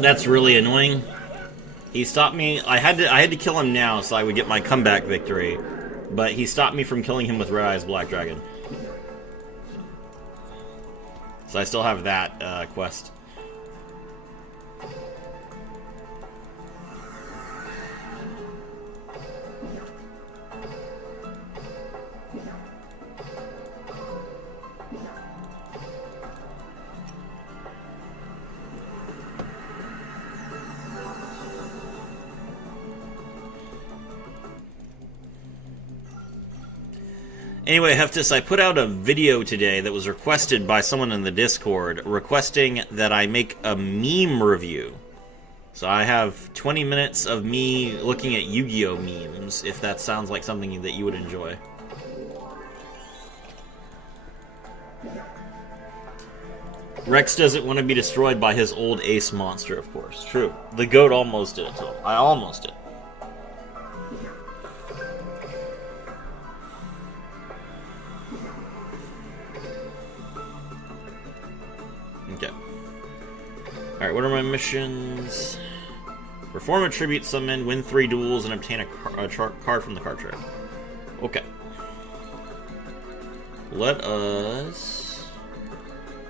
That's really annoying. He stopped me. I had to kill him now so I would get my comeback victory, but he stopped me from killing him with Red Eyes Black Dragon. So I still have that quest. Anyway, Heftis, I put out a video today that was requested by someone in the Discord, requesting that I make a meme review. So I have 20 minutes of me looking at Yu-Gi-Oh! Memes, if that sounds like something that you would enjoy. Rex doesn't want to be destroyed by his old ace monster, of course. True. The goat almost did it to him. I almost did. Okay. Alright, what are my missions? Perform a tribute summon, win 3 duels, and obtain a card from the card trick. Okay. Let us...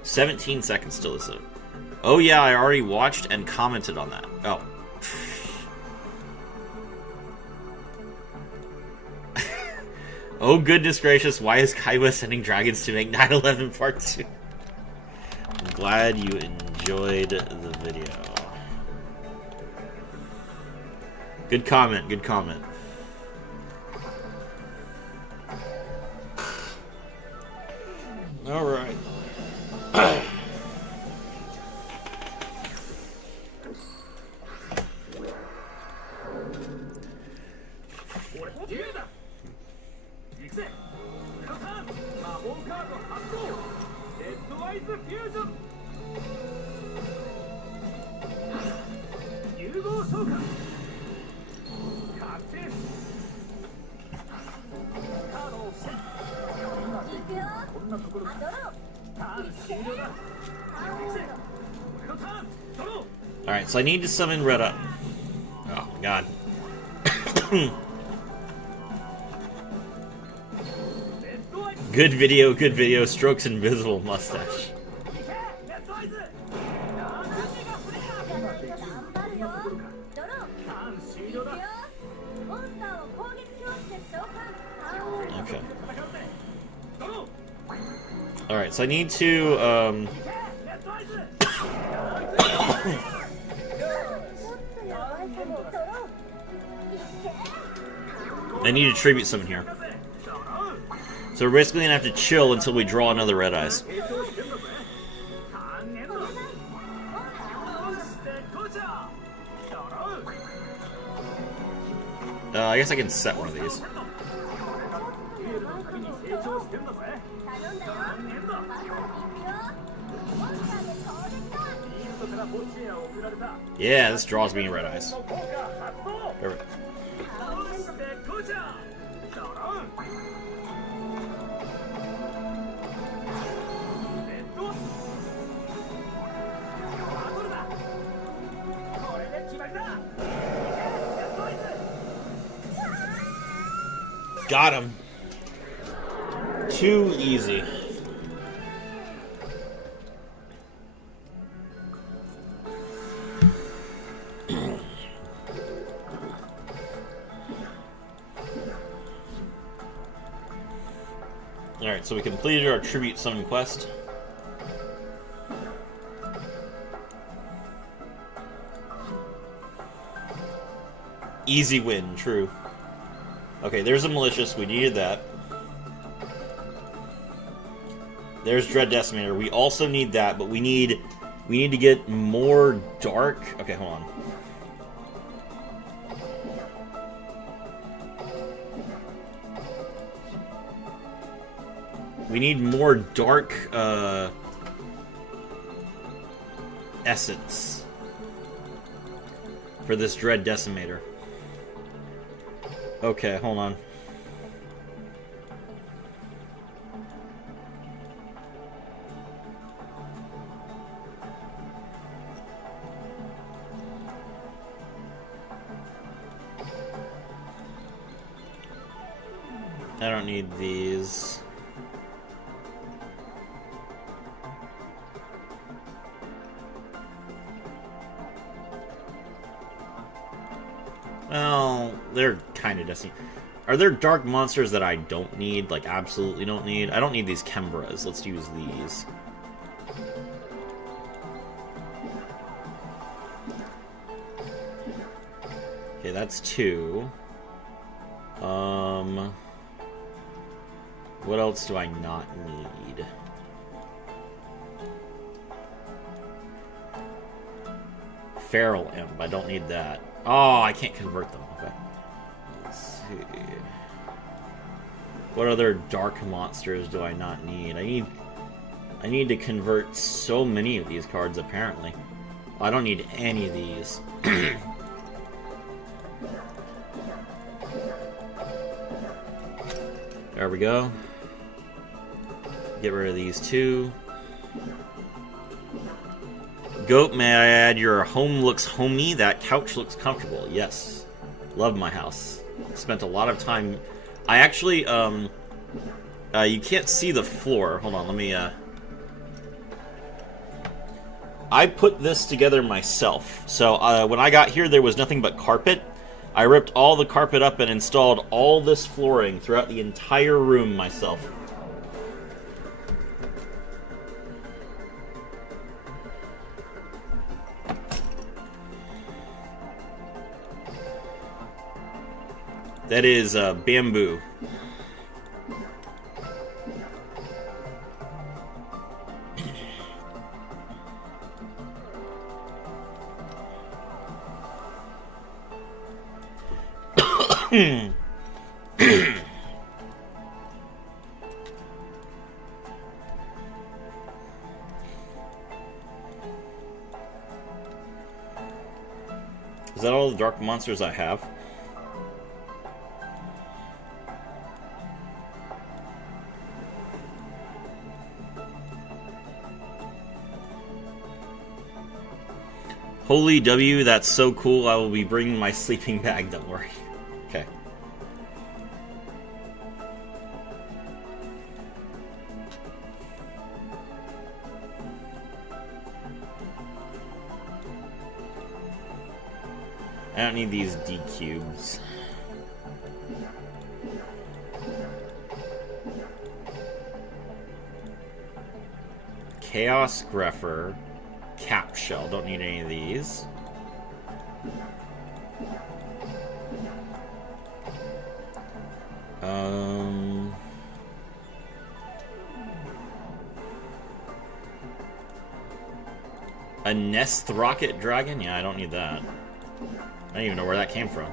17 seconds still is it. Oh yeah, I already watched and commented on that. Oh. Oh goodness gracious, why is Kaiba sending dragons to make 9/11 Part 2? I'm glad you enjoyed the video. Good comment, good comment. Alright. Alright, so I need to summon Red Up. Oh my god. Good video, Strokes invisible mustache. Okay. Alright, so I need to, I need to tribute summon here. So we're basically gonna have to chill until we draw another Red Eyes. I guess I can set one of these. Yeah, this draws me Red Eyes. Perfect. Got him. Too easy. Alright, so we completed our tribute summon quest. Easy win, true. Okay, there's a malicious, we needed that. There's Dread Decimator, we also need that, but we need to get more dark. Okay, hold on. We need more dark essence for this Dread Decimator. Okay, hold on. I don't need these. Well, they're kind of decent. Are there dark monsters that I don't need? Like, absolutely don't need? I don't need these Kembras. Let's use these. Okay, that's 2. What else do I not need? Feral Imp. I don't need that. Oh, I can't convert them. Okay. Let's see. What other dark monsters do I not need? I need to convert so many of these cards, apparently. I don't need any of these. There we go. Get rid of these 2. Goat, may I add, your home looks homey, that couch looks comfortable. Yes. Love my house. Spent a lot of time... I actually, You can't see the floor. Hold on, let me, I put this together myself. So, when I got here, there was nothing but carpet. I ripped all the carpet up and installed all this flooring throughout the entire room myself. That is bamboo. Is that all the dark monsters I have? Holy W, that's so cool. I will be bringing my sleeping bag, don't worry. Okay. I don't need these D cubes. Chaos Grepher. Cap shell. Don't need any of these. A Nest Rocket Dragon? Yeah, I don't need that. I don't even know where that came from.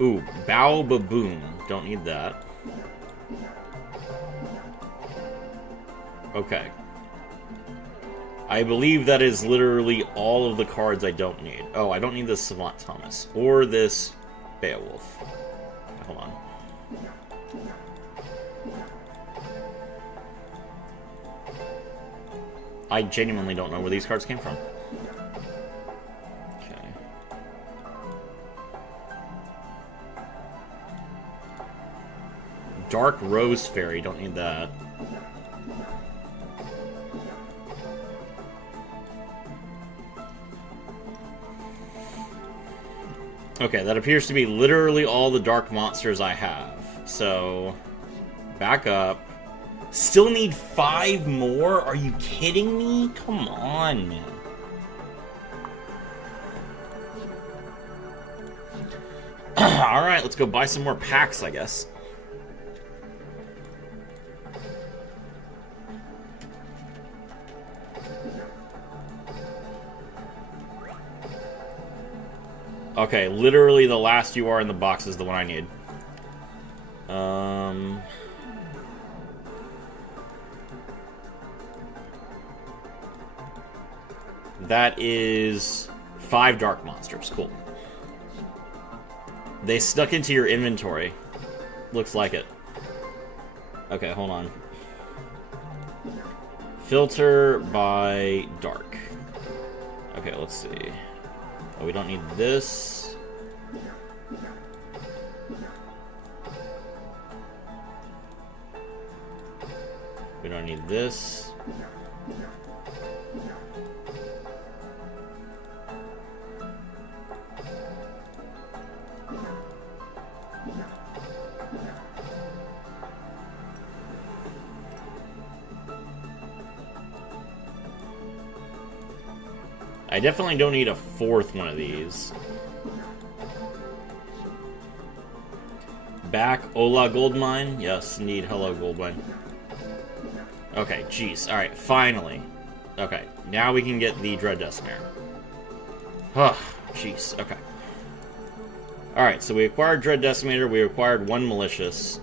Ooh, Bow Baboon. Don't need that. Okay. I believe that is literally all of the cards I don't need. Oh, I don't need this Savant Thomas. Or this Beowulf. Hold on. I genuinely don't know where these cards came from. Okay. Dark Rose Fairy. Don't need that. Okay, that appears to be literally all the dark monsters I have. So, back up. Still need 5 more? Are you kidding me? Come on, man. Alright, let's go buy some more packs, I guess. Okay, literally the last UR in the box is the one I need. That is 5 dark monsters. Cool. They stuck into your inventory. Looks like it. Okay, hold on. Filter by dark. Okay, let's see. Oh, we don't need this. We don't need this. I definitely don't need a 4th one of these. Back, Ola Goldmine. Yes, need hello Goldmine. Okay, jeez. Alright, finally. Okay, now we can get the Dread Decimare. Oh, jeez. Okay. Alright, so we acquired Dread Decimator. We acquired 1 Malicious.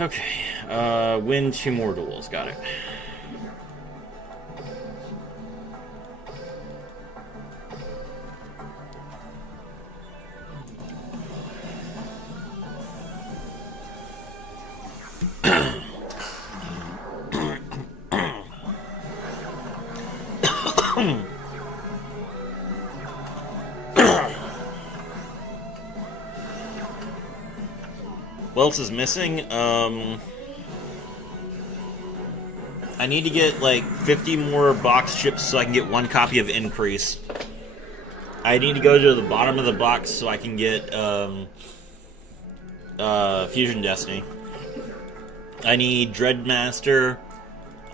Okay. Win 2 more duels. Got it. What else is missing? I need to get like 50 more box chips so I can get 1 copy of Increase. I need to go to the bottom of the box so I can get Fusion Destiny. I need Dreadmaster.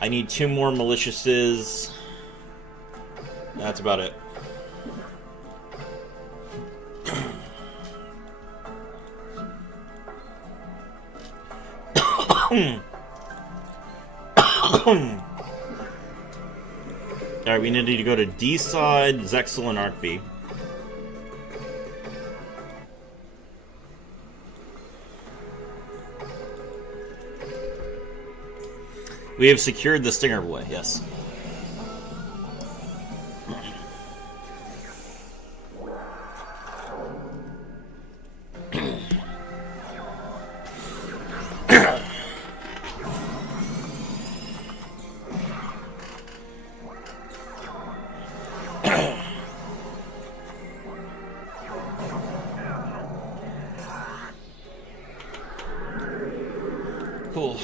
I need 2 more Maliciouses. That's about it. Alright, we need to go to D-Side, Zexal, and Arcv. We have secured the Stinger Boy, yes. Cool.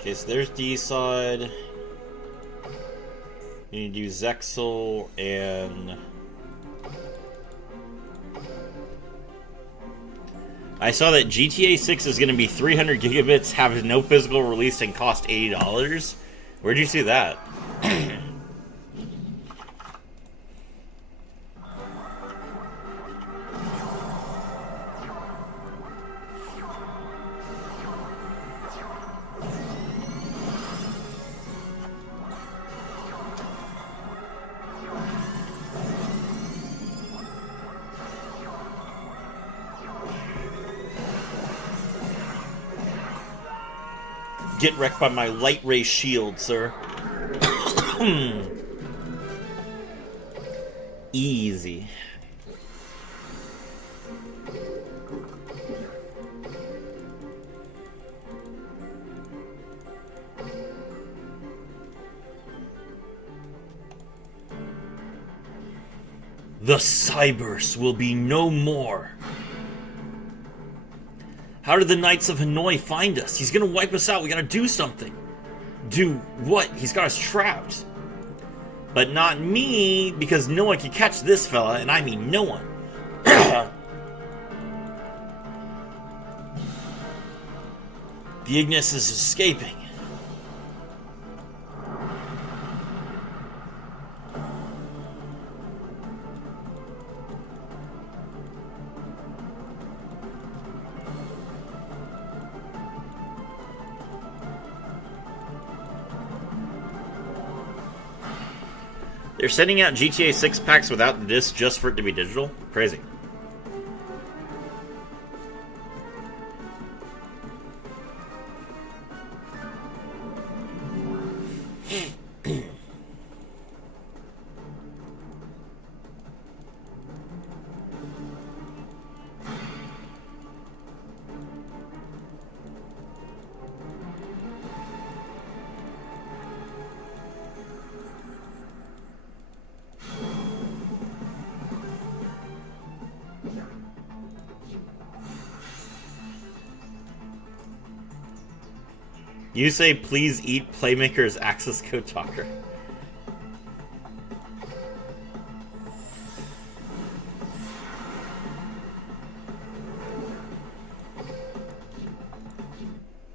Okay, so there's D-Side. You need to do Zexal and... I saw that GTA 6 is going to be 300 gigabits, have no physical release, and cost $80. Where'd you see that? Get wrecked by my light ray shield, sir. Easy. The Cybers will be no more. How did the Knights of Hanoi find us? He's gonna wipe us out. We gotta do something. Do what? He's got us trapped. But not me, because no one can catch this fella, and I mean no one. The Ignis is escaping. They're sending out GTA 6 packs without the disc just for it to be digital? Crazy. You say, please eat Playmaker's access code talker.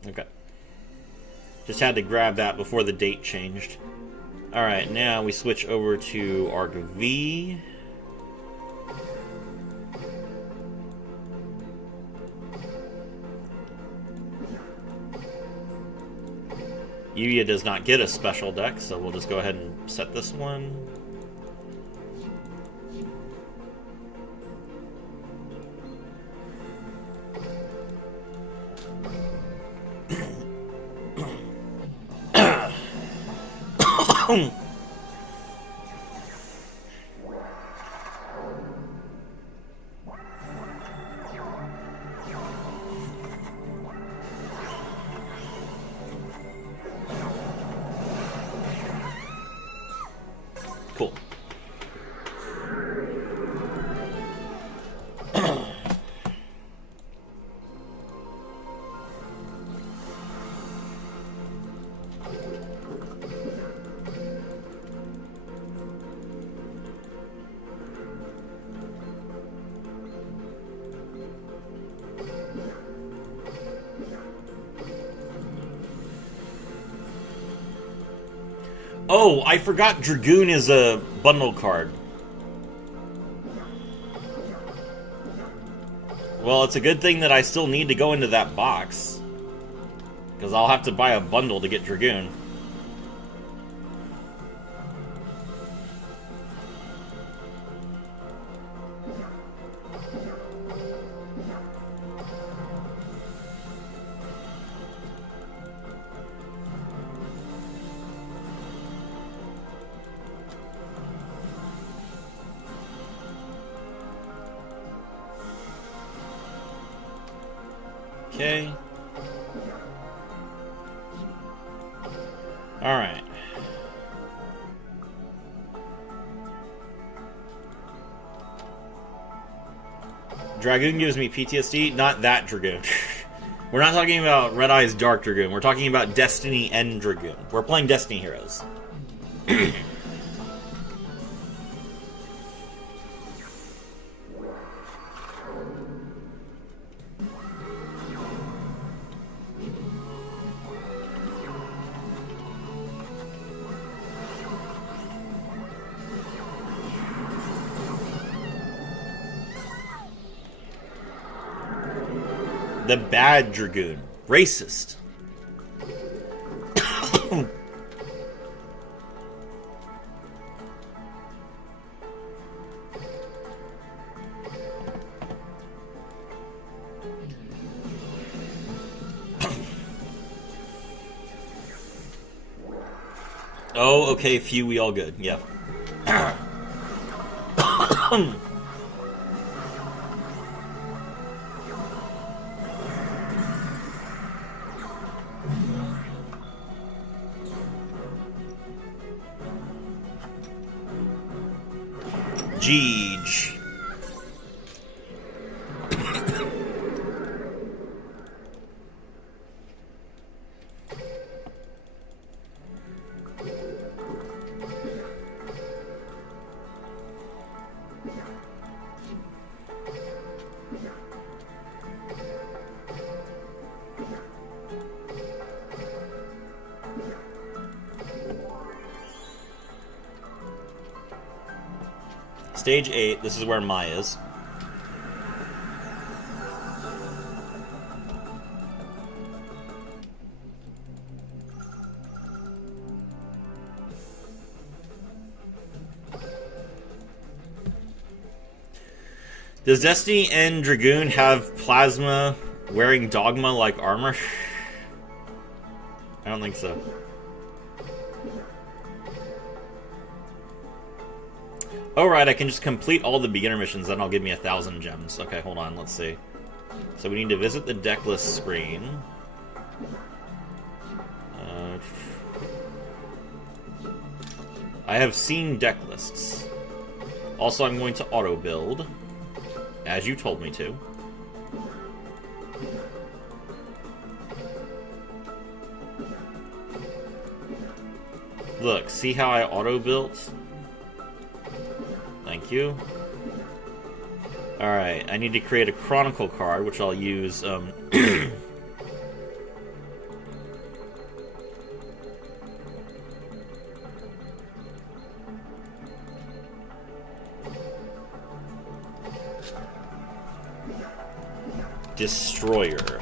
Okay. Just had to grab that before the date changed. Alright, now we switch over to ArcV. Yuya does not get a special deck, so we'll just go ahead and set this one. Cool. Oh, I forgot Dragoon is a bundle card. Well, it's a good thing that I still need to go into that box. Because I'll have to buy a bundle to get Dragoon. Okay. Alright. Dragoon gives me PTSD? Not that Dragoon. We're not talking about Red Eye's Dark Dragoon. We're talking about Destiny and Dragoon. We're playing Destiny Heroes. The bad Dragoon. Racist. Oh, okay, few, we all good. Yeah. Jeej. Stage 8, this is where Mai is. Does Destiny and Dragoon have plasma wearing dogma-like armor? I don't think so. Oh, right, I can just complete all the beginner missions, then I'll give me 1,000 gems. Okay, hold on, let's see. So we need to visit the deck list screen. I have seen deck lists. Also, I'm going to auto-build, as you told me to. Look, see how I auto-built? Thank you. Alright, I need to create a Chronicle card, which I'll use, Destroyer.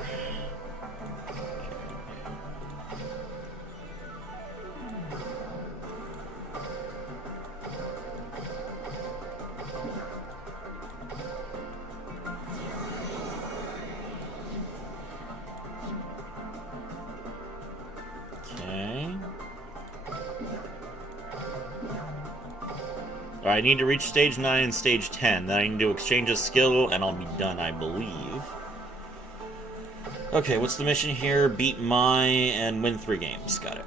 Alright, I need to reach stage 9 and stage 10. Then I need to exchange a skill, and I'll be done, I believe. Okay, what's the mission here? Beat Mai and win 3 games. Got it.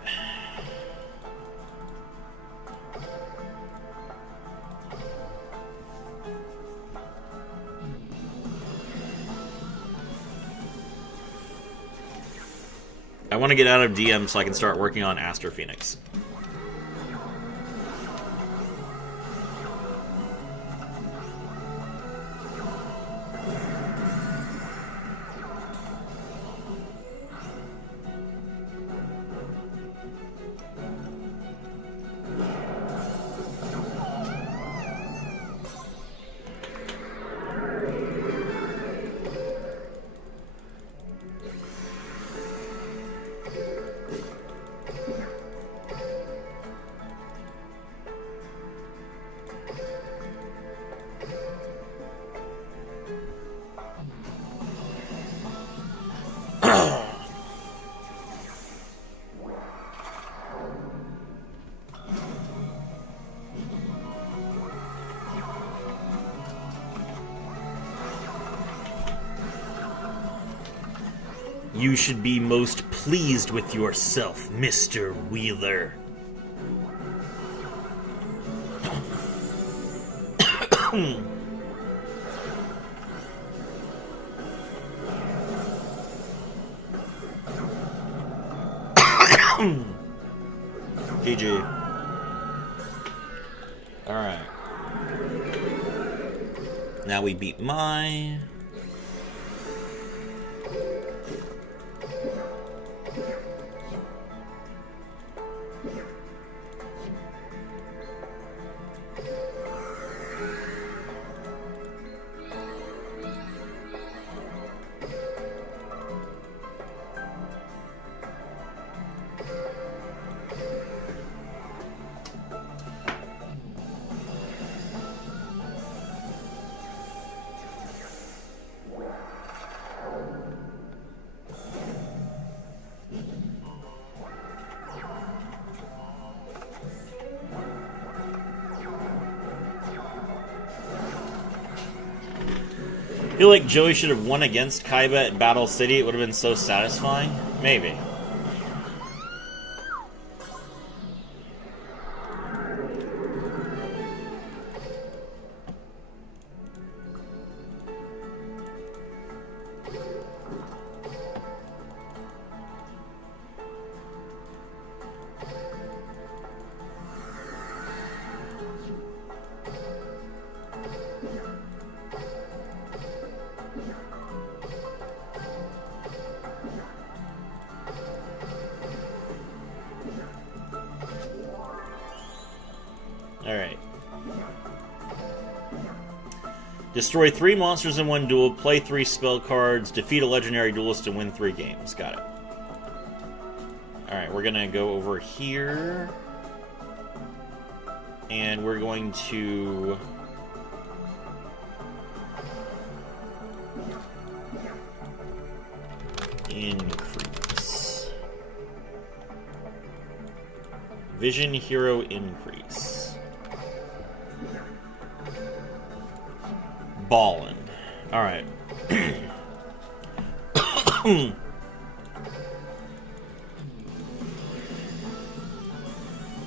I want to get out of DM so I can start working on Aster Phoenix. You should be most pleased with yourself, Mr. Wheeler. GG. Alright. Now we beat Mai. I feel like Joey should have won against Kaiba at Battle City. It would have been so satisfying. Maybe. Alright. Destroy 3 monsters in one duel, play 3 spell cards, defeat a legendary duelist, and win 3 games. Got it. Alright, we're gonna go over here. And we're going to... increase. Vision Hero increase. Ballin'. Alright. I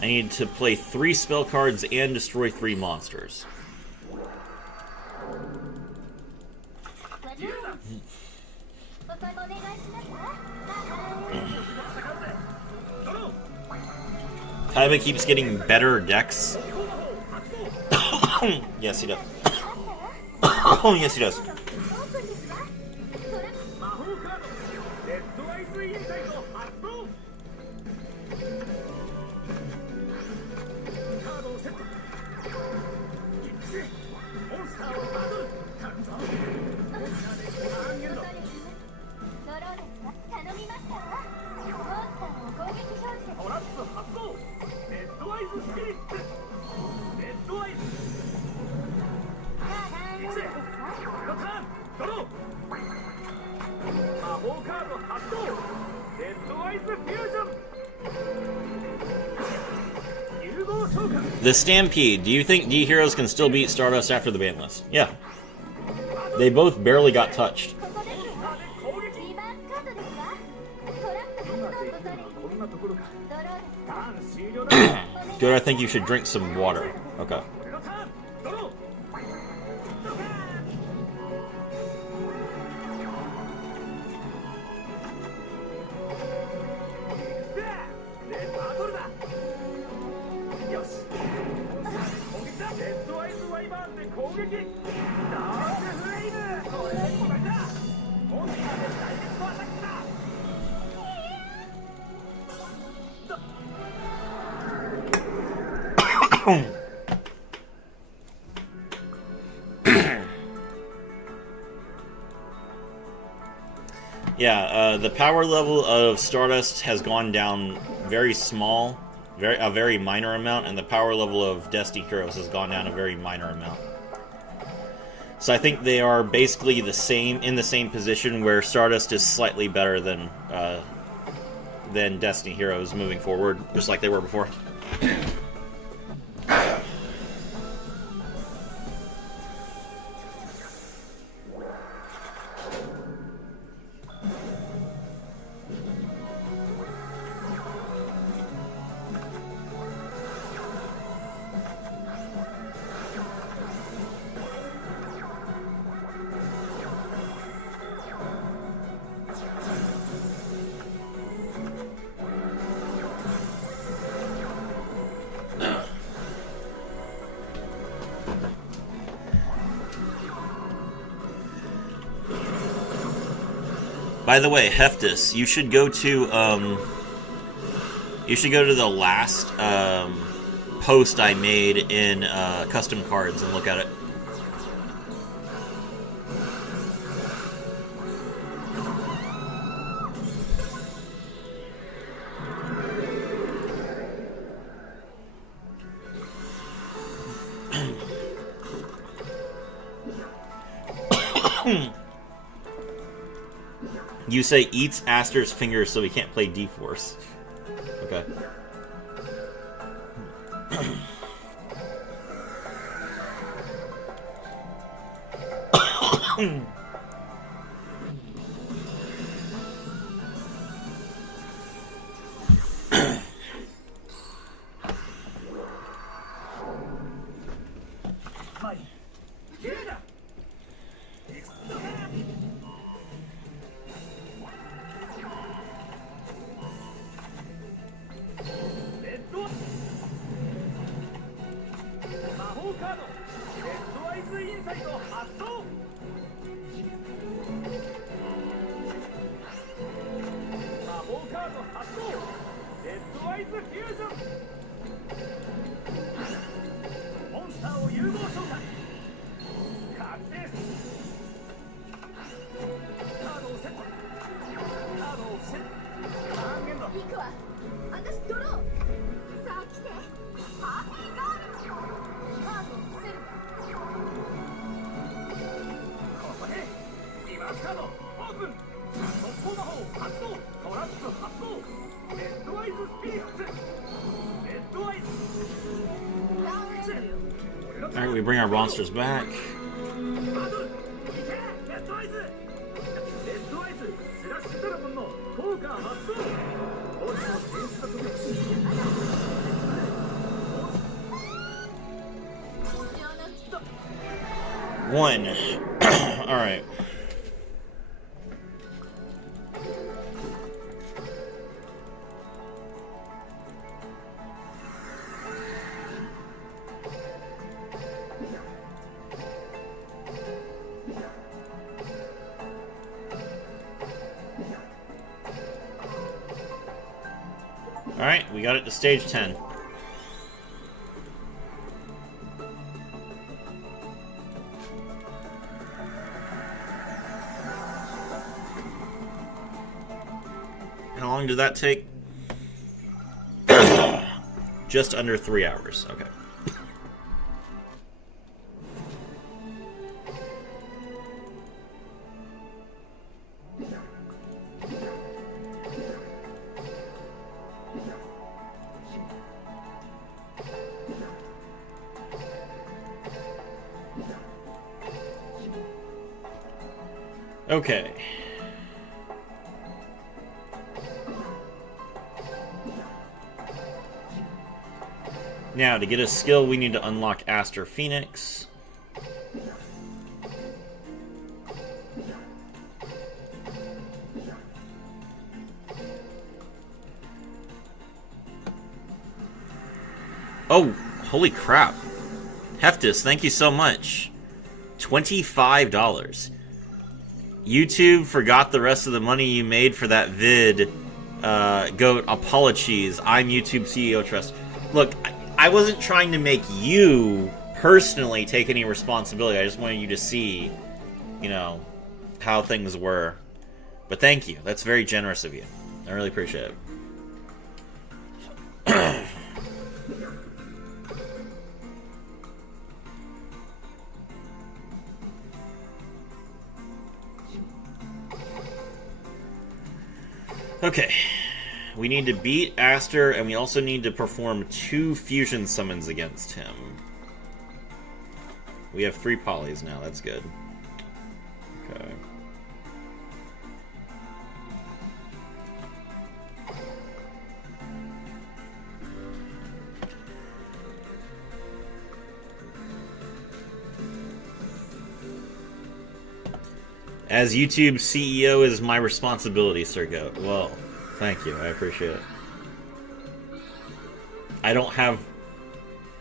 need to play 3 spell cards and destroy 3 monsters. Kaiba keeps getting better decks. Yes, he does. Yes, he does. The Stampede. Do you think D Heroes can still beat Stardust after the ban list? Yeah. They both barely got touched. ここですリバースカードですがトラップ発動ご存知こんなところかドローですターン終了だ Good, I think you should drink some water. Okay. 俺のターンドローでバトルだよし攻撃だレッドアイズワイバーンで攻撃ダークフレイムこれで決まりだモンスターでダイレクトアタックだ Yeah, the power level of Stardust has gone down very small, a very minor amount, and the power level of Destiny Heroes has gone down a very minor amount. So I think they are basically the same, in the same position, where Stardust is slightly better than Destiny Heroes moving forward, just like they were before. By the way, Heftus, you should go to the last post I made in custom cards and look at it. You say eats Aster's fingers so he can't play D-Force. Okay. Alright, we bring our monsters back. One. Alright. Alright, we got it to stage 10. How long did that take? Just under 3 hours. Okay. Okay. Now, to get a skill, we need to unlock Aster Phoenix. Oh, holy crap. Heftis, thank you so much. $25. YouTube forgot the rest of the money you made for that vid. Goat, apologies. I'm YouTube CEO Trust. Look, I wasn't trying to make you personally take any responsibility. I just wanted you to see, you know, how things were. But thank you. That's very generous of you. I really appreciate it. Okay, we need to beat Aster, and we also need to perform 2 fusion summons against him. We have 3 polys now, that's good. Okay. As YouTube CEO is my responsibility, Sir Goat. Well, thank you. I appreciate it.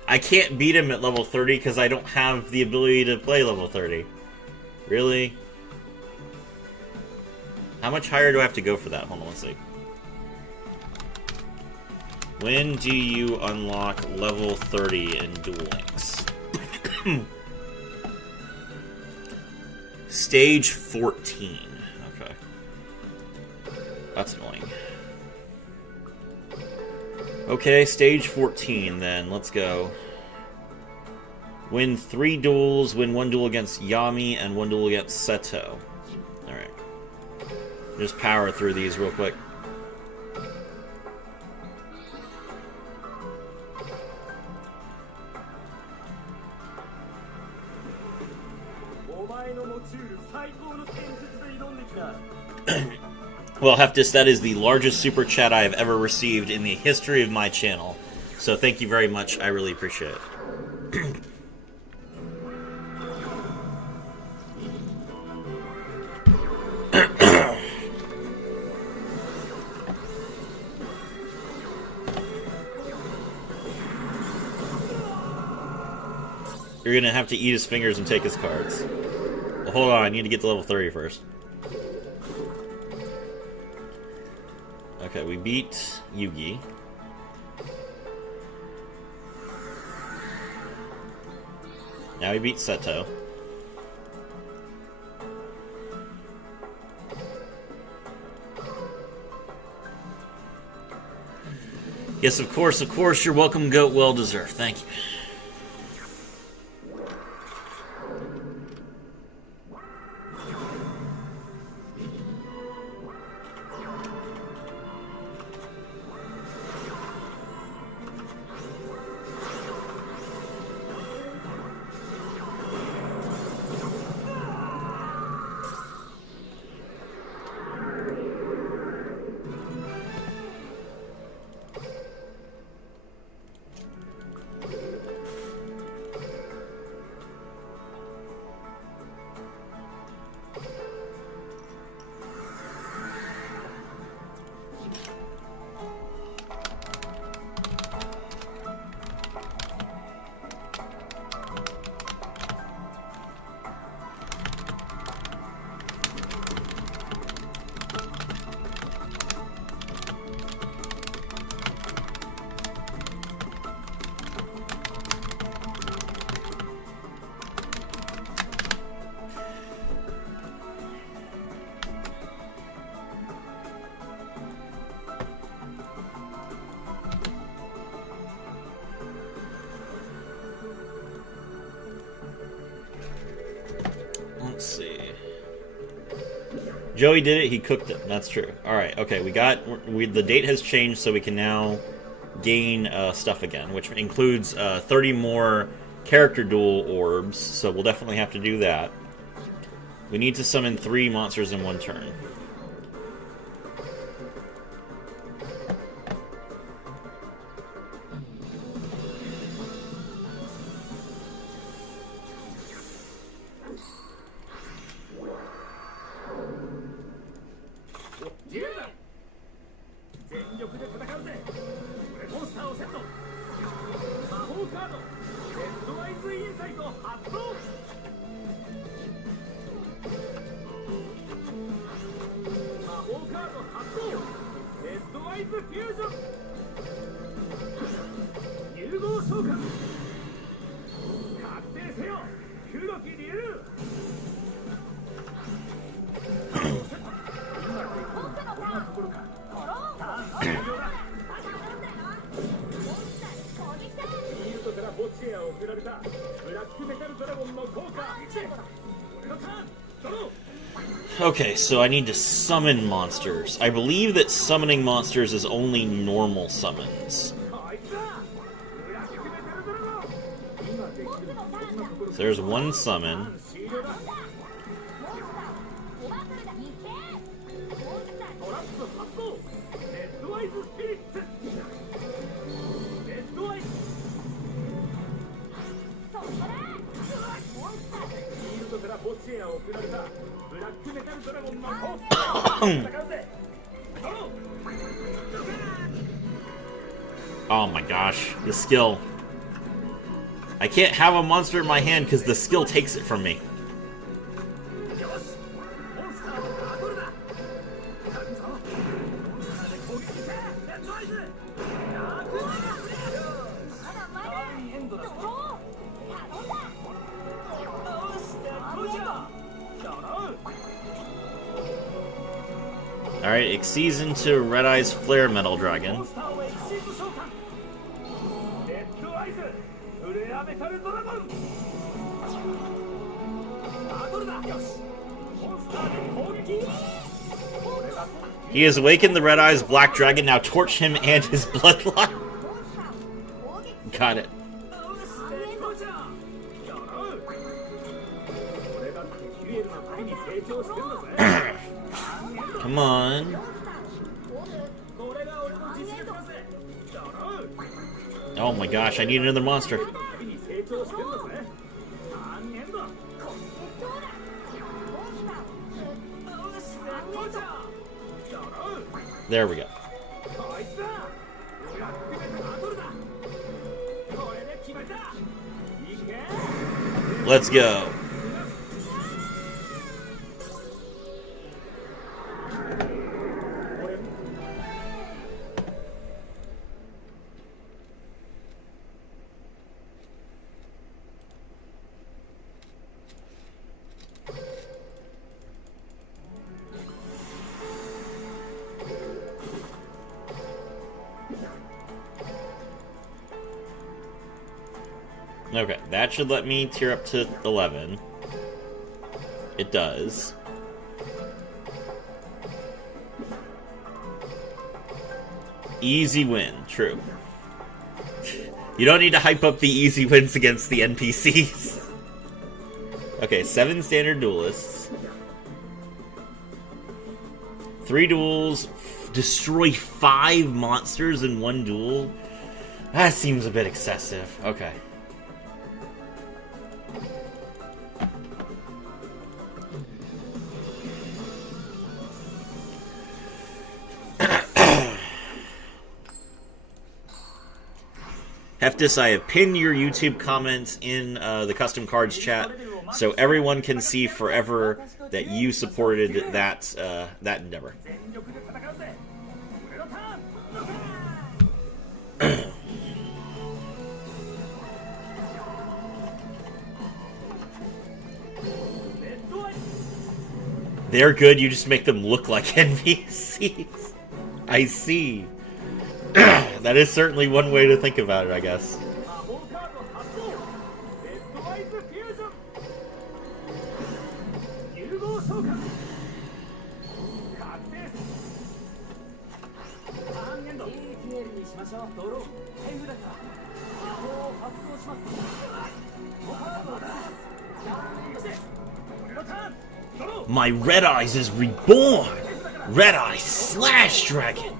I can't beat him at level 30 because I don't have the ability to play level 30. Really? How much higher do I have to go for that? Hold on, let's see. When do you unlock level 30 in Duel Links? Stage 14. Okay. That's annoying. Okay, stage 14 then. Let's go. Win 3 duels, win 1 duel against Yami and 1 duel against Seto. Alright. Just power through these real quick. Well, Heftis, that is the largest super chat I have ever received in the history of my channel. So thank you very much. I really appreciate it. You're gonna have to eat his fingers and take his cards. Well, hold on, I need to get to level 30 first. Okay, we beat Yugi. Now we beat Seto. Yes, of course, you're welcome, Goat. Well deserved. Thank you. Let's see. Joey did it, he cooked it. That's true. Alright, okay, the date has changed, so we can now gain stuff again, which includes 30 more character duel orbs, so we'll definitely have to do that. We need to summon 3 monsters in one turn. Okay, so I need to summon monsters. I believe that summoning monsters is only normal summons. So there's one summon. Oh my gosh, the skill. I can't have a monster in my hand because the skill takes it from me. Alright, exceeds into Red Eye's Flare Metal Dragon. He has awakened the Red Eye's Black Dragon, now torch him and his bloodline. Got it. Come on. Oh my gosh, I need another monster. There we go. Let's go. Okay, that should let me tier up to 11. It does. Easy win, true. You don't need to hype up the easy wins against the NPCs. Okay, 7 standard duelists. 3 duels. Destroy 5 monsters in 1 duel? That seems a bit excessive. Okay. Heftis, I have pinned your YouTube comments in the custom cards chat, so everyone can see forever that you supported that that endeavor. They're good, you just make them look like NPCs. I see. That is certainly one way to think about it, I guess. My Red Eyes is reborn! Red Eye Slash Dragon!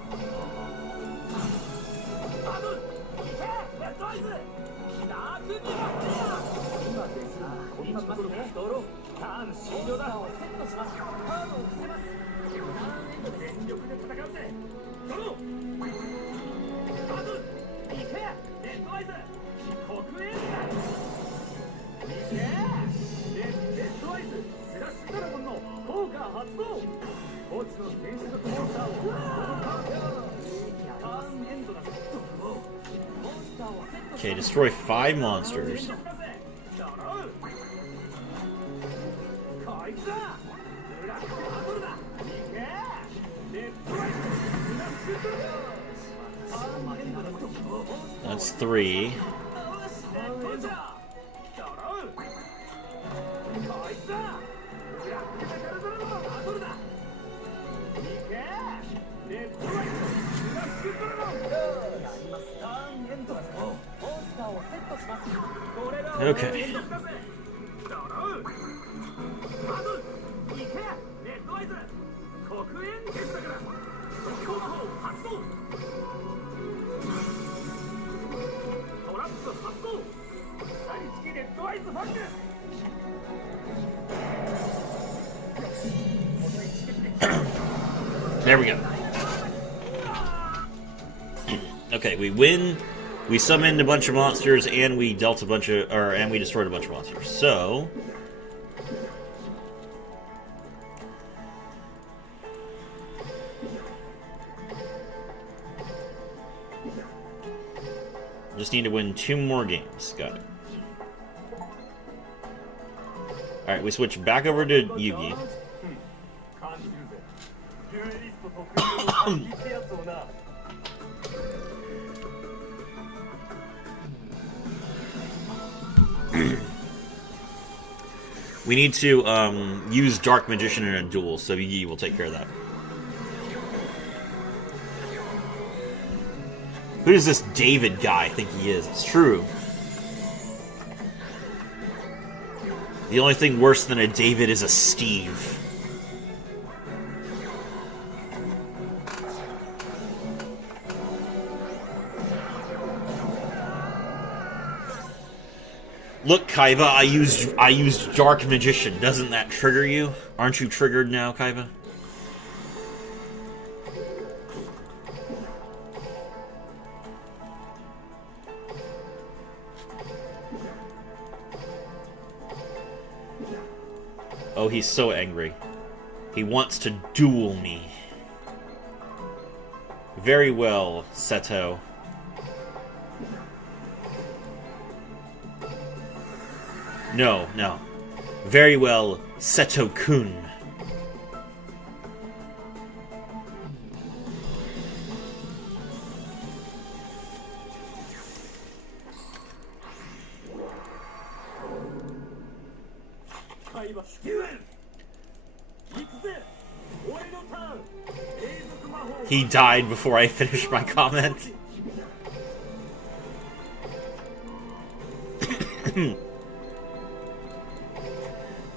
発動。墓地の戦士のモンスターをターンエンドだぜ。モンスターをセット Okay, destroy 5 monsters. That's 3. Okay. There we go. Okay, we win. We summoned a bunch of monsters, and we dealt a bunch of, and we destroyed a bunch of monsters. So, just need to win 2 more games. Got it. All right, we switch back over to Yugi. We need to use Dark Magician in a duel, so Yugi will take care of that. Who does this David guy think he is? It's true. The only thing worse than a David is a Steve. Look, Kaiba, I used Dark Magician. Doesn't that trigger you? Aren't you triggered now, Kaiba? Oh, he's so angry. He wants to duel me. Very well, Seto. No, no. Very well, Seto-kun. He died before I finished my comment.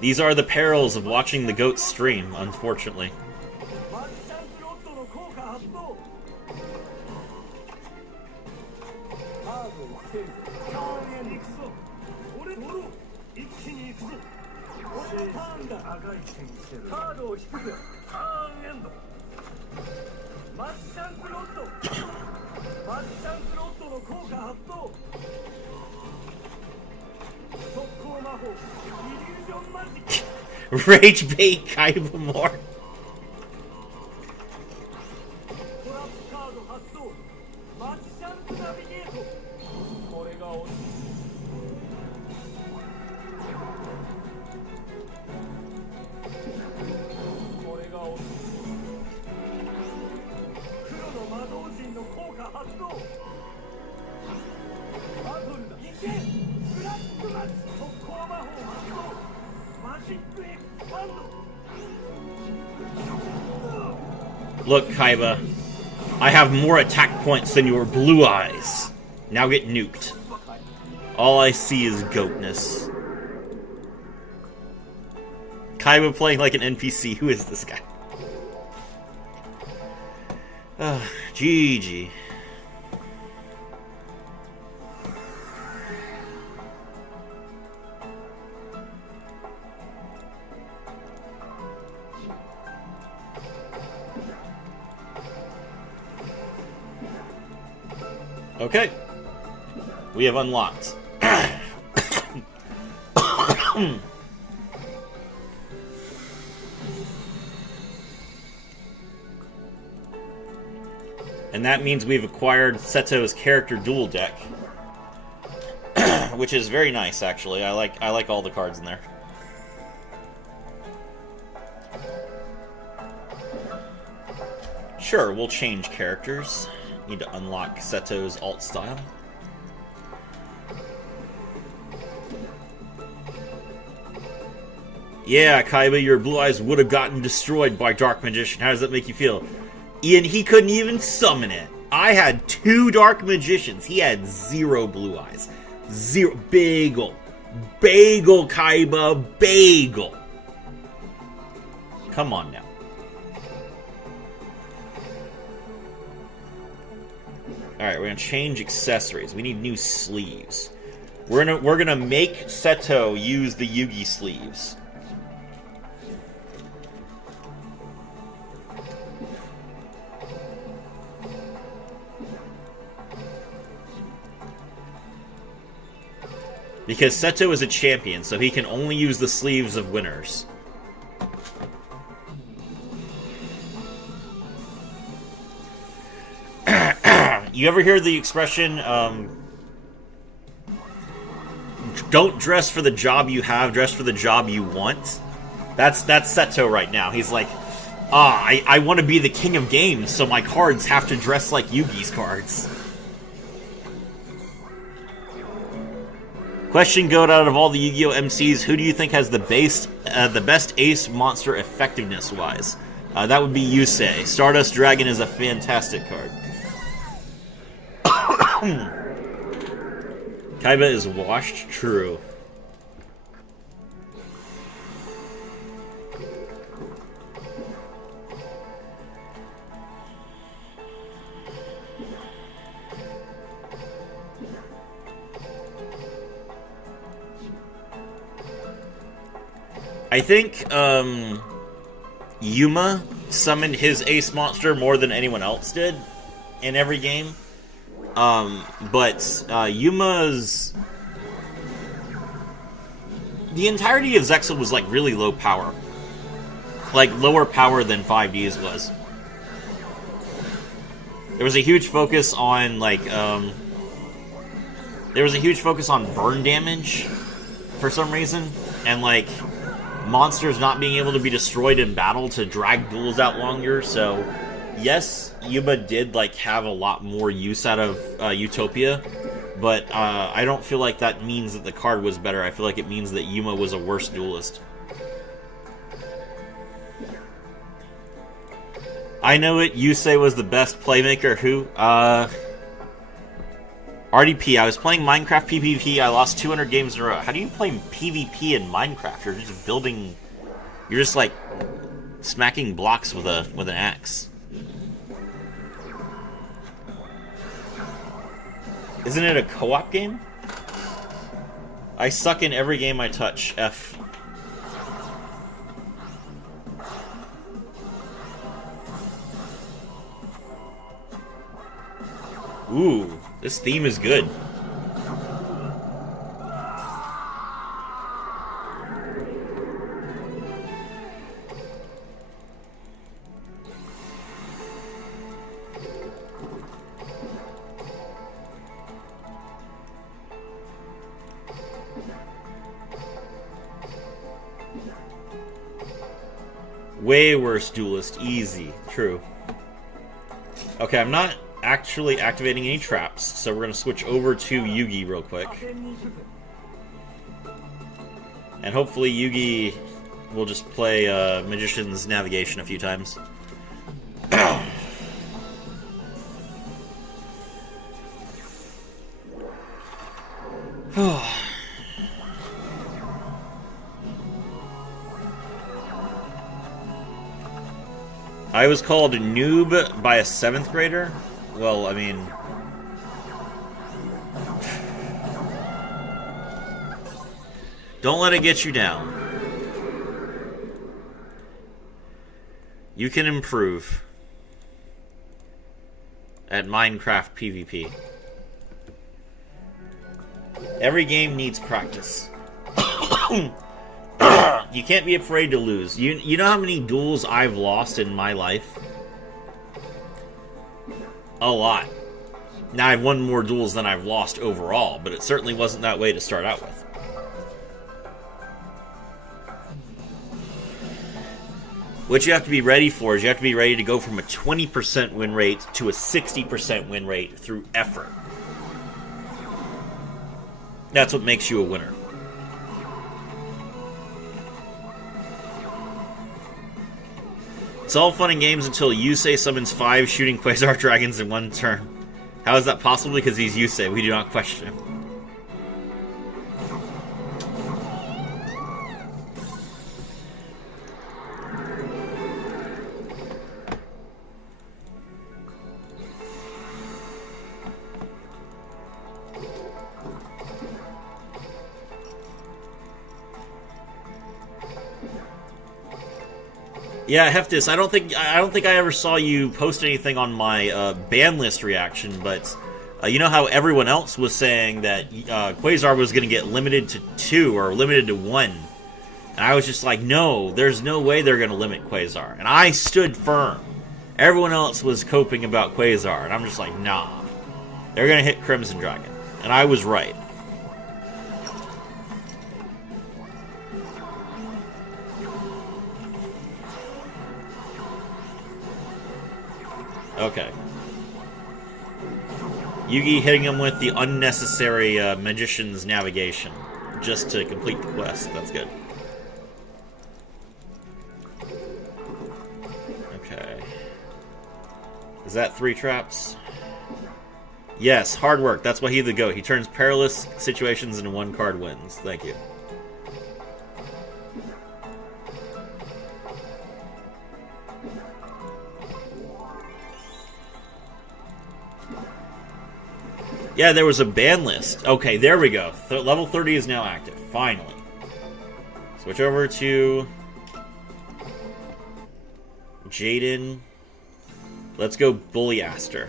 These are the perils of watching the goat stream, unfortunately. Rage bait Kaiba more. Look, Kaiba, I have more attack points than your blue eyes. Now get nuked. All I see is goatness. Kaiba playing like an NPC. Who is this guy? GG. Okay. We have unlocked. And that means we've acquired Seto's character duel deck. Which is very nice, actually. I like all the cards in there. Sure, we'll change characters. Need to unlock Seto's alt style. Yeah, Kaiba, your blue eyes would have gotten destroyed by Dark Magician. How does that make you feel? Ian, he couldn't even summon it. I had 2 Dark Magicians. He had 0 blue eyes. 0. Bagel. Bagel, Kaiba. Bagel. Come on now. Alright, we're gonna change accessories. We need new sleeves. We're gonna make Seto use the Yugi sleeves. Because Seto is a champion, so he can only use the sleeves of winners. You ever hear the expression, don't dress for the job you have, dress for the job you want? That's Seto right now. He's like, I want to be the king of games, so my cards have to dress like Yugi's cards. Question, Goat, out of all the Yu-Gi-Oh! MCs, who do you think has the best ace monster effectiveness-wise? That would be Yusei. Stardust Dragon is a fantastic card. Kaiba is washed, true. I think Yuma summoned his ace monster more than anyone else did in every game. But Yuma's... The entirety of Zexal was like really low power. Like lower power than 5D's was. There was a huge focus on like there was a huge focus on burn damage for some reason, and like monsters not being able to be destroyed in battle to drag duels out longer. So yes, Yuma did like have a lot more use out of Utopia, but I don't feel like that means that the card was better. I feel like it means that Yuma was a worse duelist. I know it. Yusei was the best playmaker. Who? RDP. I was playing Minecraft PvP. I lost 200 games in a row. How do you play PvP in Minecraft? You're just building. You're just like smacking blocks with an axe. Isn't it a co-op game? I suck in every game I touch. F. Ooh, this theme is good. Way worse duelist. Easy. True. Okay, I'm not actually activating any traps, so we're going to switch over to Yugi real quick. And hopefully Yugi will just play Magician's Navigation a few times. I was called a noob by a 7th grader? Well, I mean... Don't let it get you down. You can improve at Minecraft PvP. Every game needs practice. You can't be afraid to lose. You know how many duels I've lost in my life? A lot. Now I've won more duels than I've lost overall, but it certainly wasn't that way to start out with. What you have to be ready for is you have to be ready to go from a 20% win rate to a 60% win rate through effort. That's what makes you a winner. It's all fun and games until Yusei summons 5 shooting Quasar dragons in one turn. How is that possible? Because he's Yusei. We do not question him. Yeah, Heftis, I don't think I ever saw you post anything on my ban list reaction, but you know how everyone else was saying that Quasar was going to get limited to 2 or limited to 1, and I was just like, no, there's no way they're going to limit Quasar, and I stood firm. Everyone else was coping about Quasar, and I'm just like, nah, they're going to hit Crimson Dragon, and I was right. Okay. Yugi hitting him with the unnecessary Magician's Navigation just to complete the quest. That's good. Okay. Is that 3 traps? Yes, hard work. That's why he's the GOAT. He turns perilous situations into 1-card wins. Thank you. Yeah, there was a ban list. Okay, there we go. Level 30 is now active. Finally. Switch over to Jaden. Let's go Bully Aster.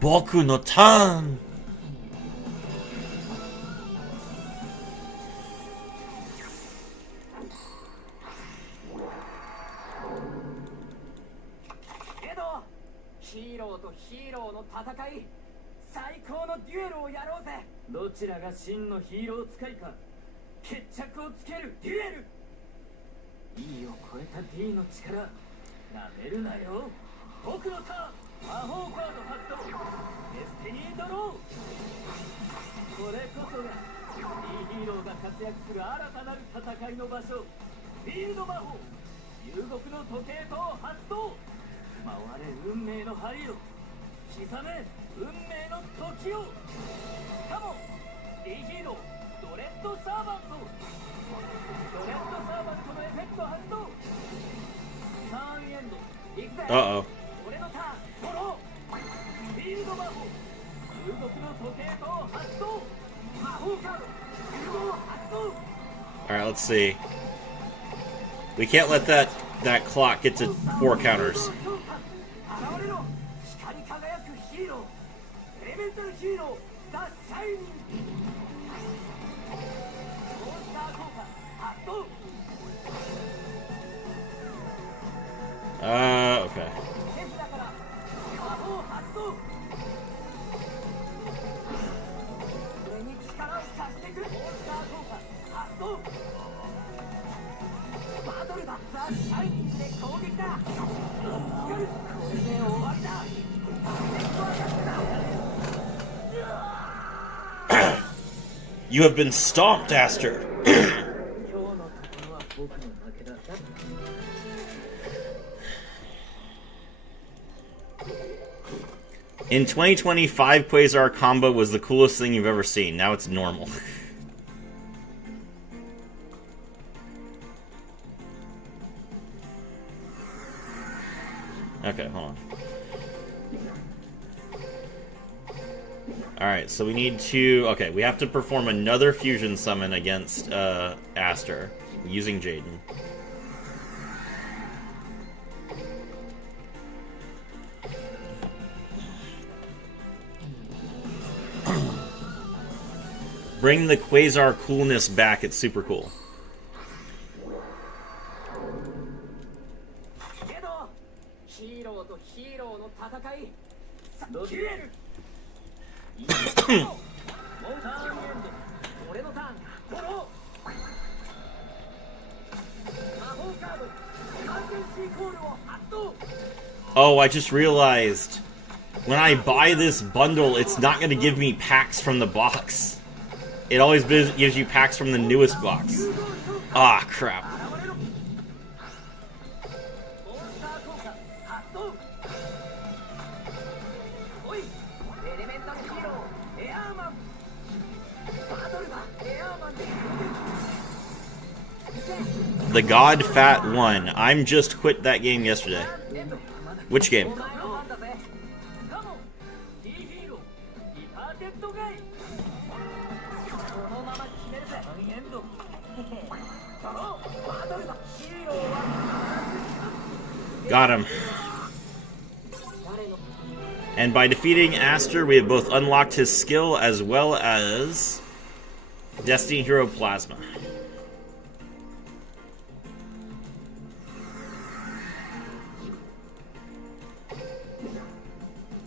Boku no Tan! Uh-oh. Alright, let's see. We can't let that clock get to 4 counters. Okay. You have been stomped, Aster. In 2020, 5 Quasar combo was the coolest thing you've ever seen. Now it's normal. Okay, hold on. Alright, so we need to... Okay, we have to perform another fusion summon against Aster using Jaden. Bring the Quasar coolness back, it's super cool. Oh, I just realized when I buy this bundle, it's not going to give me packs from the box. It always gives you packs from the newest box. Ah, crap. The God Fat 1. I'm just quit that game yesterday. Which game? Got him. And by defeating Aster, we have both unlocked his skill as well as Destiny Hero Plasma.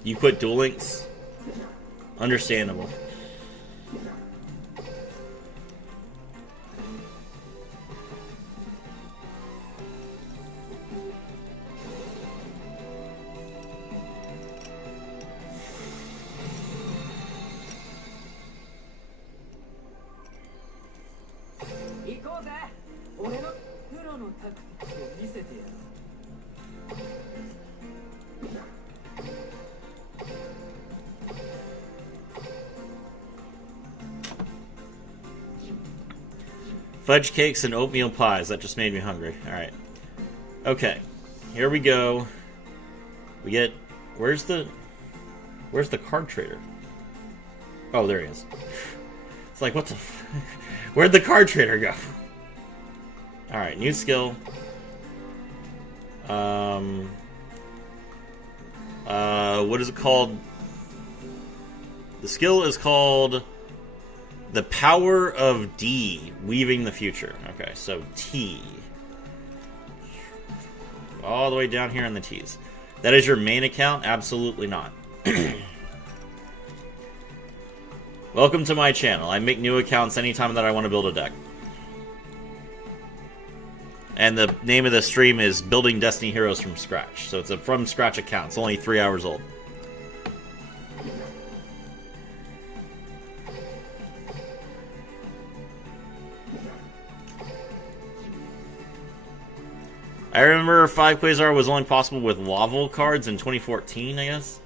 You quit Duel Links? Understandable. Fudge cakes and oatmeal pies. That just made me hungry. Alright. Okay. Here we go. We get... Where's the card trader? Oh, there he is. It's like, what the... Where'd the card trader go? Alright, new skill. What is it called? The skill is called... The Power of D, Weaving the Future. Okay, so T. All the way down here on the T's. That is your main account? Absolutely not. Welcome to my channel. I make new accounts anytime that I want to build a deck. And the name of the stream is Building Destiny Heroes from Scratch. So it's a from scratch account. It's only 3 hours old. I remember 5 Quasar was only possible with Laval cards in 2014, I guess.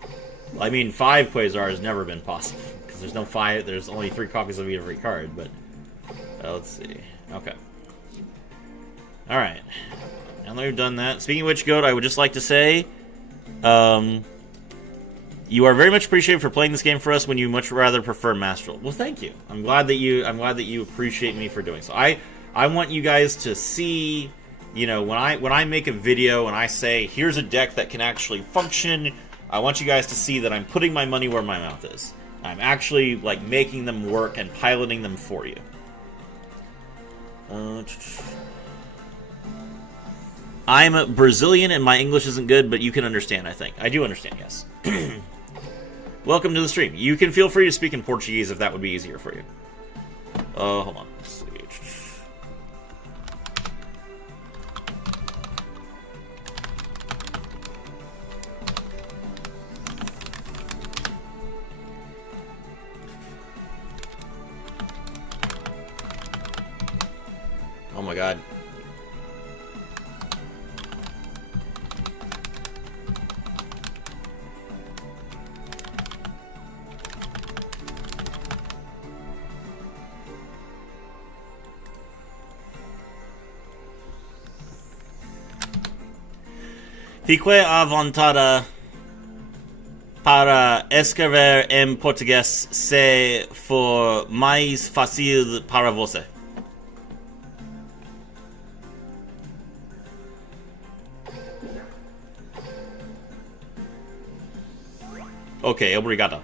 I mean, 5 Quasar has never been possible because there's no 5. There's only 3 copies of every card. But let's see. Okay. All right. Now that we've done that, speaking of which, Goat, I would just like to say, you are very much appreciated for playing this game for us when you much rather prefer Mastral. Well, thank you. I'm glad that you appreciate me for doing so. I want you guys to see. You know, when I make a video and I say, here's a deck that can actually function, I want you guys to see that I'm putting my money where my mouth is. I'm actually, like, making them work and piloting them for you. I'm Brazilian and my English isn't good, but you can understand, I think. I do understand, yes. Welcome to the stream. You can feel free to speak in Portuguese if that would be easier for you. Hold on. Let's see. Oh my god. Fique a vontade para escrever em português se for mais fácil para você. Ok, obrigado.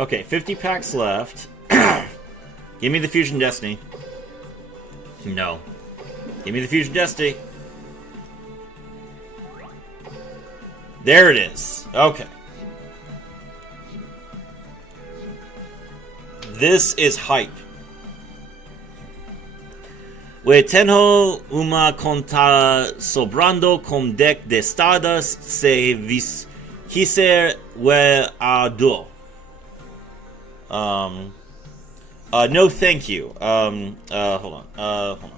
Okay, 50 packs left. Give me the Fusion Destiny. No. Give me the Fusion Destiny. There it is. Okay. This is hype. We tenho uma conta sobrando com deck de Stardust se vis quiser we a do. No thank you. Hold on. Hold on.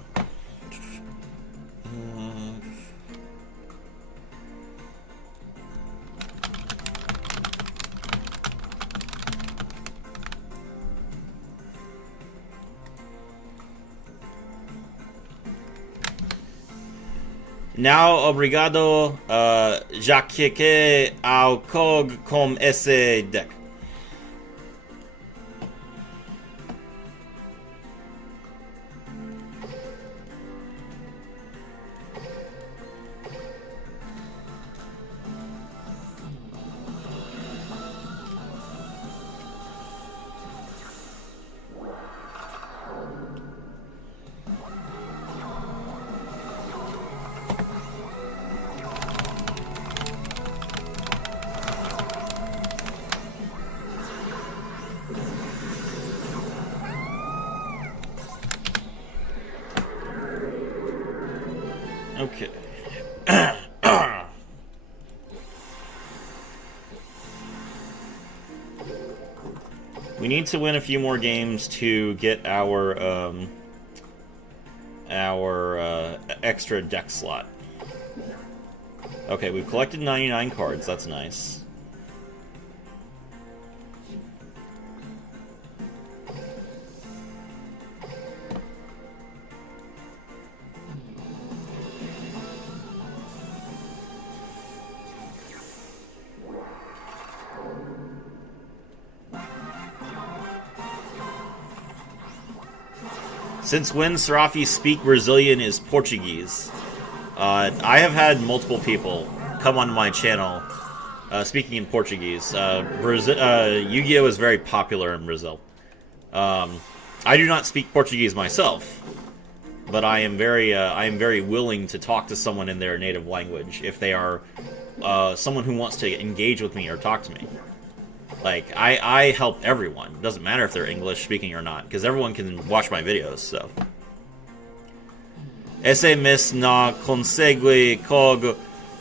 Now, obrigado, já que ao cog com esse deck. Okay. We need to win a few more games to get our extra deck slot. Okay, we've collected 99 cards. That's nice. Since when Serafi speak Brazilian is Portuguese? I have had multiple people come on my channel speaking in Portuguese. Yu-Gi-Oh! Is very popular in Brazil. I do not speak Portuguese myself, but I am very willing to talk to someone in their native language if they are someone who wants to engage with me or talk to me. Like, I help everyone. It doesn't matter if they're English speaking or not, because everyone can watch my videos, so. Esse mês não consegue cog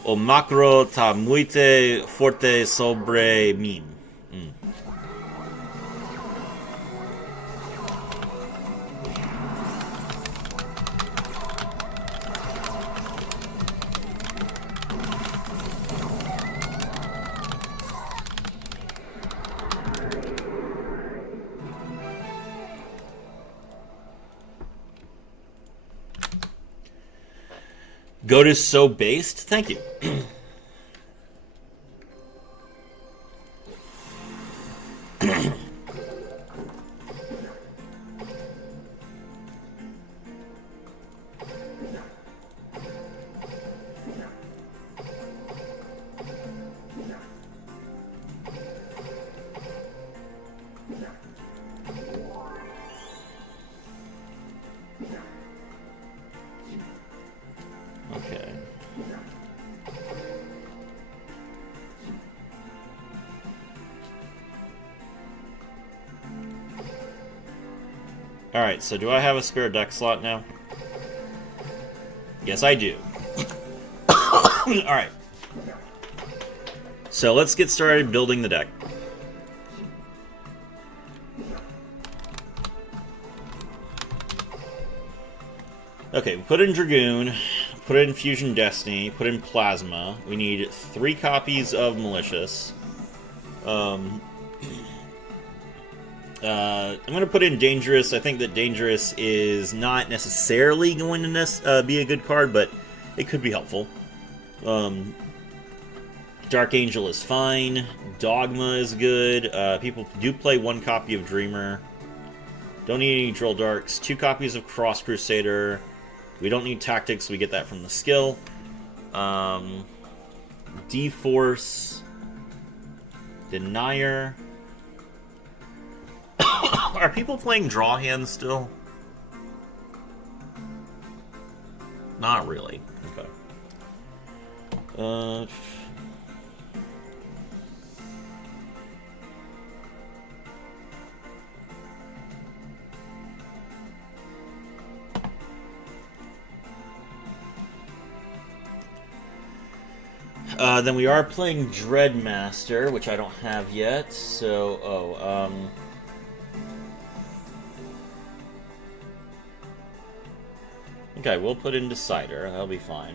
o macro tá muito forte sobre mim. Goat is so based? Thank you. Okay. Alright, so do I have a spare deck slot now? Yes, I do. Alright. So let's get started building the deck. Okay, we put in Dragoon, put in Fusion Destiny, put in Plasma. We need 3 copies of Malicious. I'm going to put in Dangerous. I think that Dangerous is not necessarily going to be a good card, but it could be helpful. Dark Angel is fine. Dogma is good. People do play 1 copy of Dreamer. Don't need any Drill Darks. 2 copies of Cross Crusader. We don't need Tactics. We get that from the skill. D-Force. Denier. Are people playing draw hands still? Not really. Okay. Then we are playing Dreadmaster, which I don't have yet, so, okay, we'll put in Decider, that'll be fine.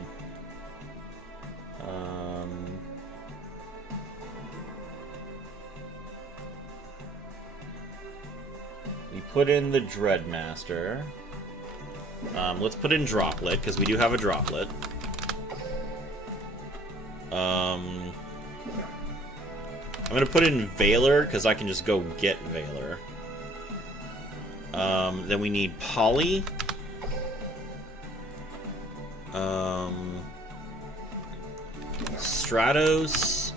We put in the Dreadmaster. Let's put in Droplet, because we do have a Droplet. I'm gonna put in Veiler, because I can just go get Veiler. Then we need Poly. Stratos.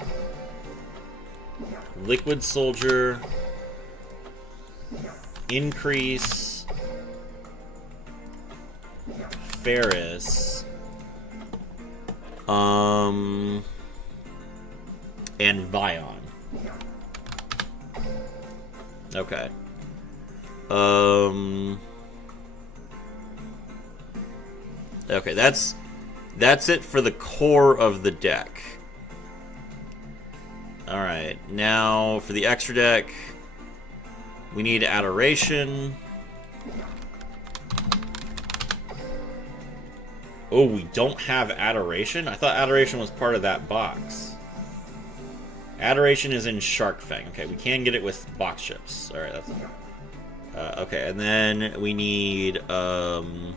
Liquid Soldier. Increase. Ferris. And Vion. Okay. Okay, that's it for the core of the deck. Alright, now for the extra deck, we need Adoration. Oh, we don't have Adoration? I thought Adoration was part of that box. Adoration is in Shark Fang. Okay, we can get it with box chips. Alright, that's... okay, and then we need, the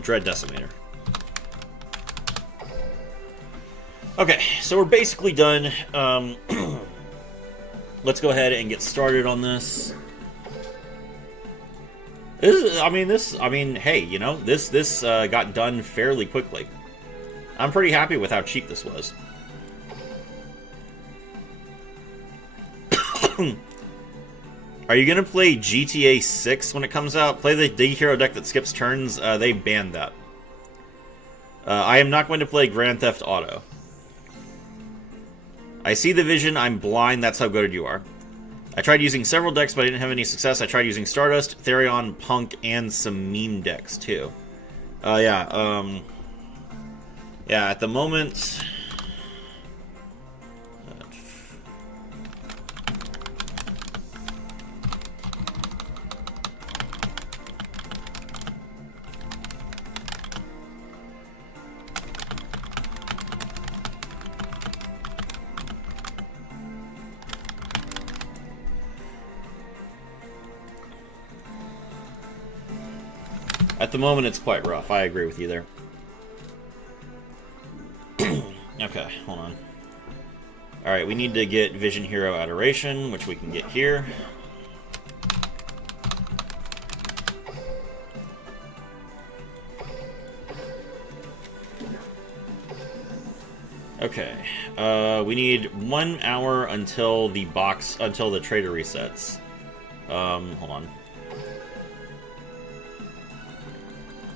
Dread Decimator. Okay, so we're basically done. Let's go ahead and get started on this. Hey, you know, this got done fairly quickly. I'm pretty happy with how cheap this was. Are you gonna play GTA 6 when it comes out? Play the D-Hero deck that skips turns? They banned that. I am not going to play Grand Theft Auto. I see the vision, I'm blind, that's how good you are. I tried using several decks, but I didn't have any success. I tried using Stardust, Therion, Punk, and some meme decks, too. Yeah, at the moment... At the moment, it's quite rough. I agree with you there. Okay, hold on. Alright, we need to get Vision Hero Adoration, which we can get here. Okay, we need 1 hour until the trader resets. Hold on.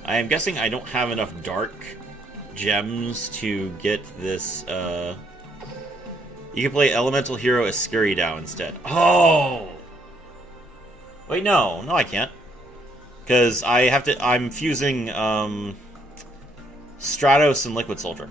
I am guessing I don't have enough dark gems to get this, You can play Elemental Hero Escuridow instead. Oh! Wait, no. No, I can't. Because I'm fusing, Stratos and Liquid Soldier.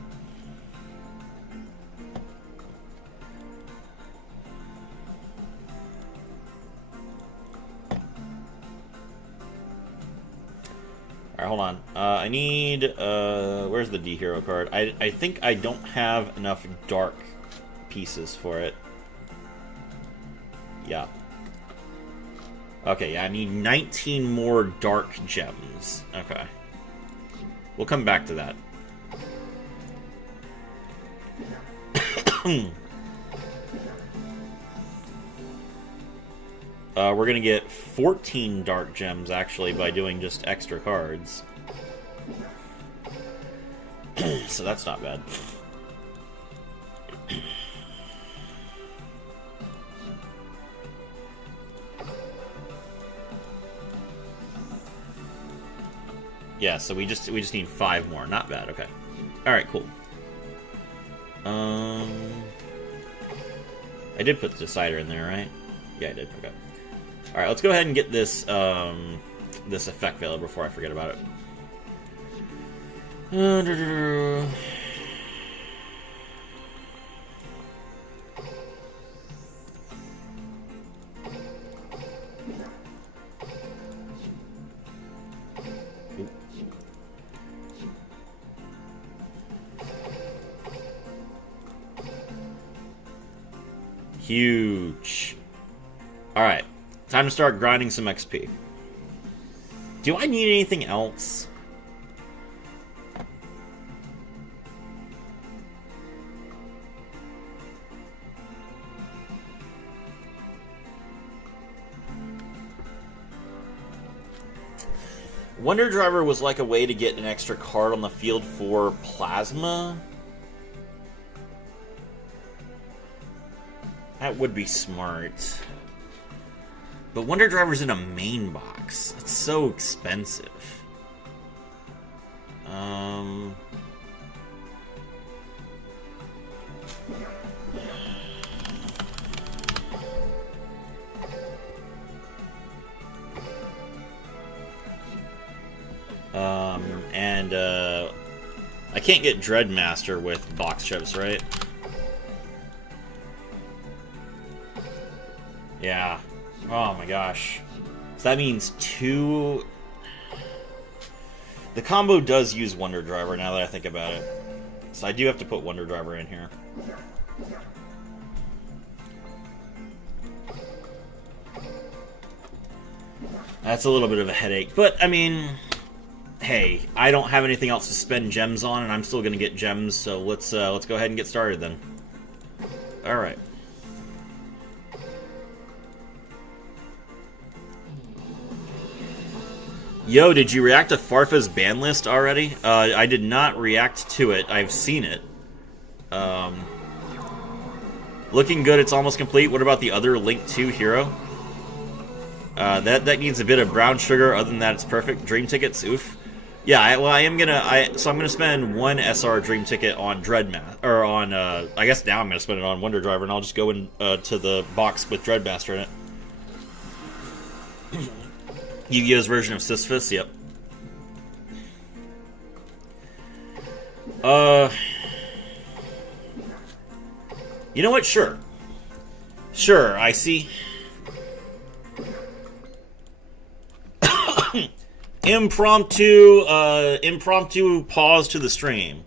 Alright, hold on. I need, where's the D hero card? I think I don't have enough dark pieces for it. Yeah. Okay, yeah, I need 19 more dark gems. Okay. We'll come back to that. We're gonna get 14 dark gems, actually, by doing just extra cards. So that's not bad. Yeah, so we just need 5 more. Not bad. Okay. All right. Cool. I did put the decider in there, right? Yeah, I did. Okay. All right. Let's go ahead and get this this effect veiler before I forget about it. Huge. Alright. Time to start grinding some XP. Do I need anything else? Wonder Driver was like a way to get an extra card on the field for Plasma. That would be smart. But Wonder Driver's in a main box. It's so expensive. I can't get Dreadmaster with box chips, right? Yeah. Oh my gosh. So that means 2... The combo does use Wonder Driver now that I think about it. So I do have to put Wonder Driver in here. That's a little bit of a headache. But, I mean... Hey, I don't have anything else to spend gems on, and I'm still gonna get gems, so let's go ahead and get started then. Alright. Yo, did you react to Farfa's ban list already? I did not react to it. I've seen it. Looking good, it's almost complete. What about the other Link 2 hero? That needs a bit of brown sugar. Other than that, it's perfect. Dream tickets, oof. Yeah, I'm gonna spend 1 SR Dream ticket on Dreadmaster, or on, I guess now I'm gonna spend it on Wonder Driver, and I'll just go in, to the box with Dreadmaster in it. Yu-Gi-Oh's version of Sisyphus, yep. You know what? Sure. Sure, I see. Impromptu pause to the stream.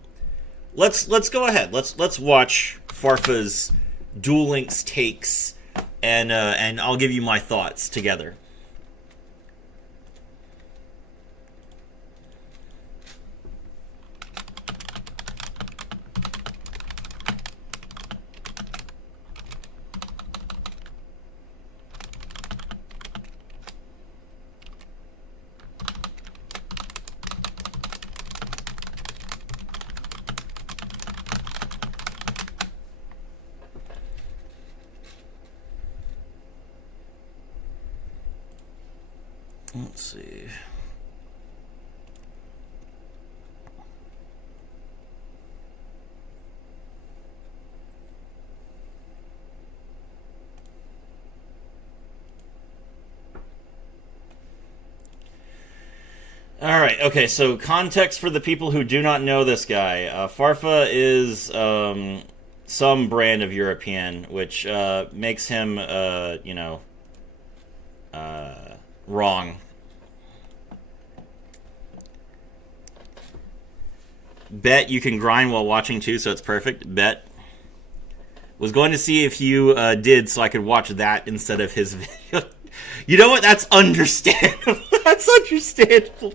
Let's go ahead. Let's watch Farfa's Duel Links takes, and I'll give you my thoughts together. Let's see. Alright, okay, so context for the people who do not know this guy. Farfa is some brand of European, which makes him, you know, wrong. Bet you can grind while watching too, so it's perfect. Bet. Was going to see if you did, so I could watch that instead of his video. You know what? That's understandable. That's understandable.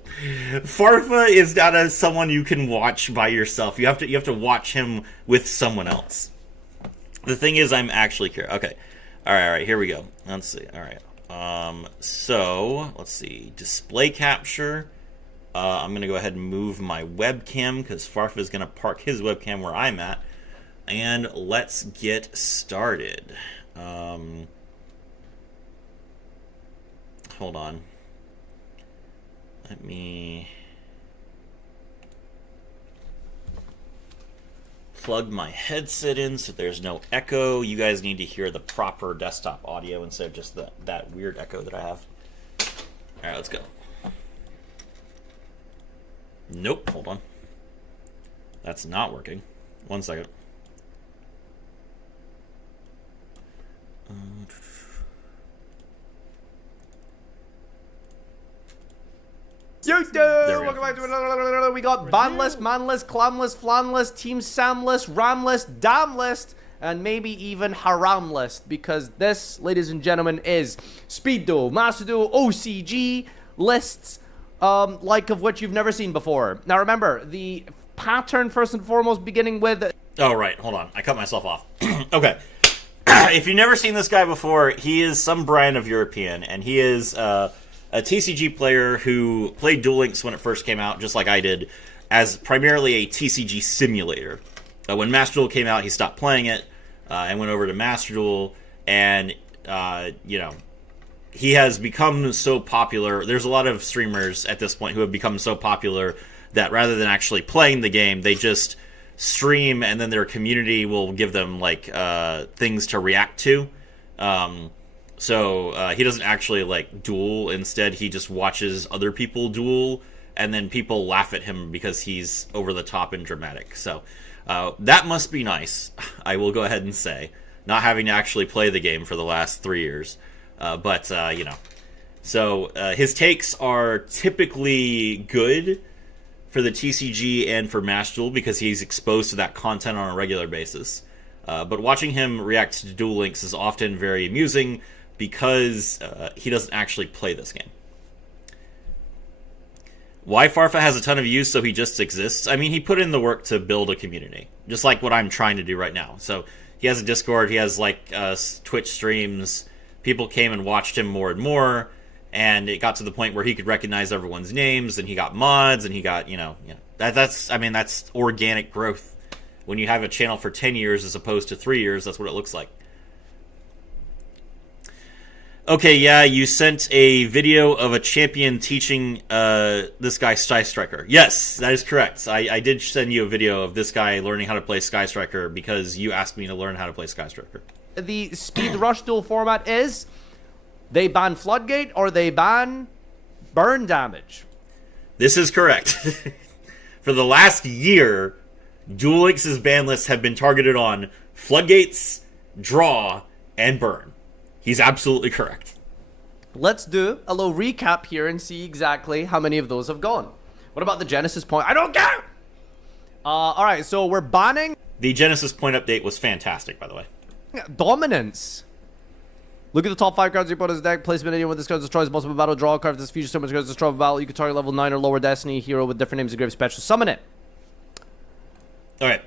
Farfa is not someone you can watch by yourself. You have to watch him with someone else. The thing is, I'm actually curious. Okay. All right. Here we go. Let's see. All right. So let's see. Display capture. I'm going to go ahead and move my webcam because Farfa is going to park his webcam where I'm at. And let's get started. Hold on. Let me plug my headset in so there's no echo. You guys need to hear the proper desktop audio instead of just that weird echo that I have. All right, let's go. Nope, hold on. That's not working. 1 second. Yo, dude! Welcome back to another. We got banlist, manlist, clanlist, flanlist, team samlist, ramlist, damlist, and maybe even haramlist. Because this, ladies and gentlemen, is speed duel, master duel, OCG lists, like of which you've never seen before. Now remember, the pattern first and foremost beginning with... Oh, right. Hold on. I cut myself off. Okay. If you've never seen this guy before, he is some brand of European, and he is... a TCG player who played Duel Links when it first came out, just like I did, as primarily a TCG simulator. When Master Duel came out, he stopped playing it and went over to Master Duel, and, he has become so popular. There's a lot of streamers at this point who have become so popular that rather than actually playing the game, they just stream, and then their community will give them, things to react to. So he doesn't actually duel. Instead, he just watches other people duel, and then people laugh at him because he's over the top and dramatic. So that must be nice, I will go ahead and say, not having to actually play the game for the last 3 years. So his takes are typically good for the TCG and for Master Duel because he's exposed to that content on a regular basis. But watching him react to Duel Links is often very amusing, because he doesn't actually play this game. Why Farfa has a ton of views, so he just exists? I mean, he put in the work to build a community, just like what I'm trying to do right now. So he has a Discord, he has Twitch streams, people came and watched him more and more, and it got to the point where he could recognize everyone's names, and he got mods, and he got, that's organic growth. When you have a channel for 10 years as opposed to 3 years, that's what it looks like. Okay, yeah, you sent a video of a champion teaching this guy Sky Striker. Yes, that is correct. I did send you a video of this guy learning how to play Sky Striker because you asked me to learn how to play Sky Striker. The speed rush duel format is they ban Floodgate or they ban burn damage. This is correct. For the last year, Duel Links' ban lists have been targeted on Floodgates, Draw, and Burn. He's absolutely correct. Let's do a little recap here and see exactly how many of those have gone. What about the Genesis point? I don't care! Alright, so we're banning... The Genesis point update was fantastic, by the way. Dominance. Look at the top 5 cards you put as deck. Placement anyone with this card destroys multiple battle. Draw a card. If this features so much cards destroy a battle, you can target level 9 or lower Destiny hero with different names and grave special. Summon it. Alright.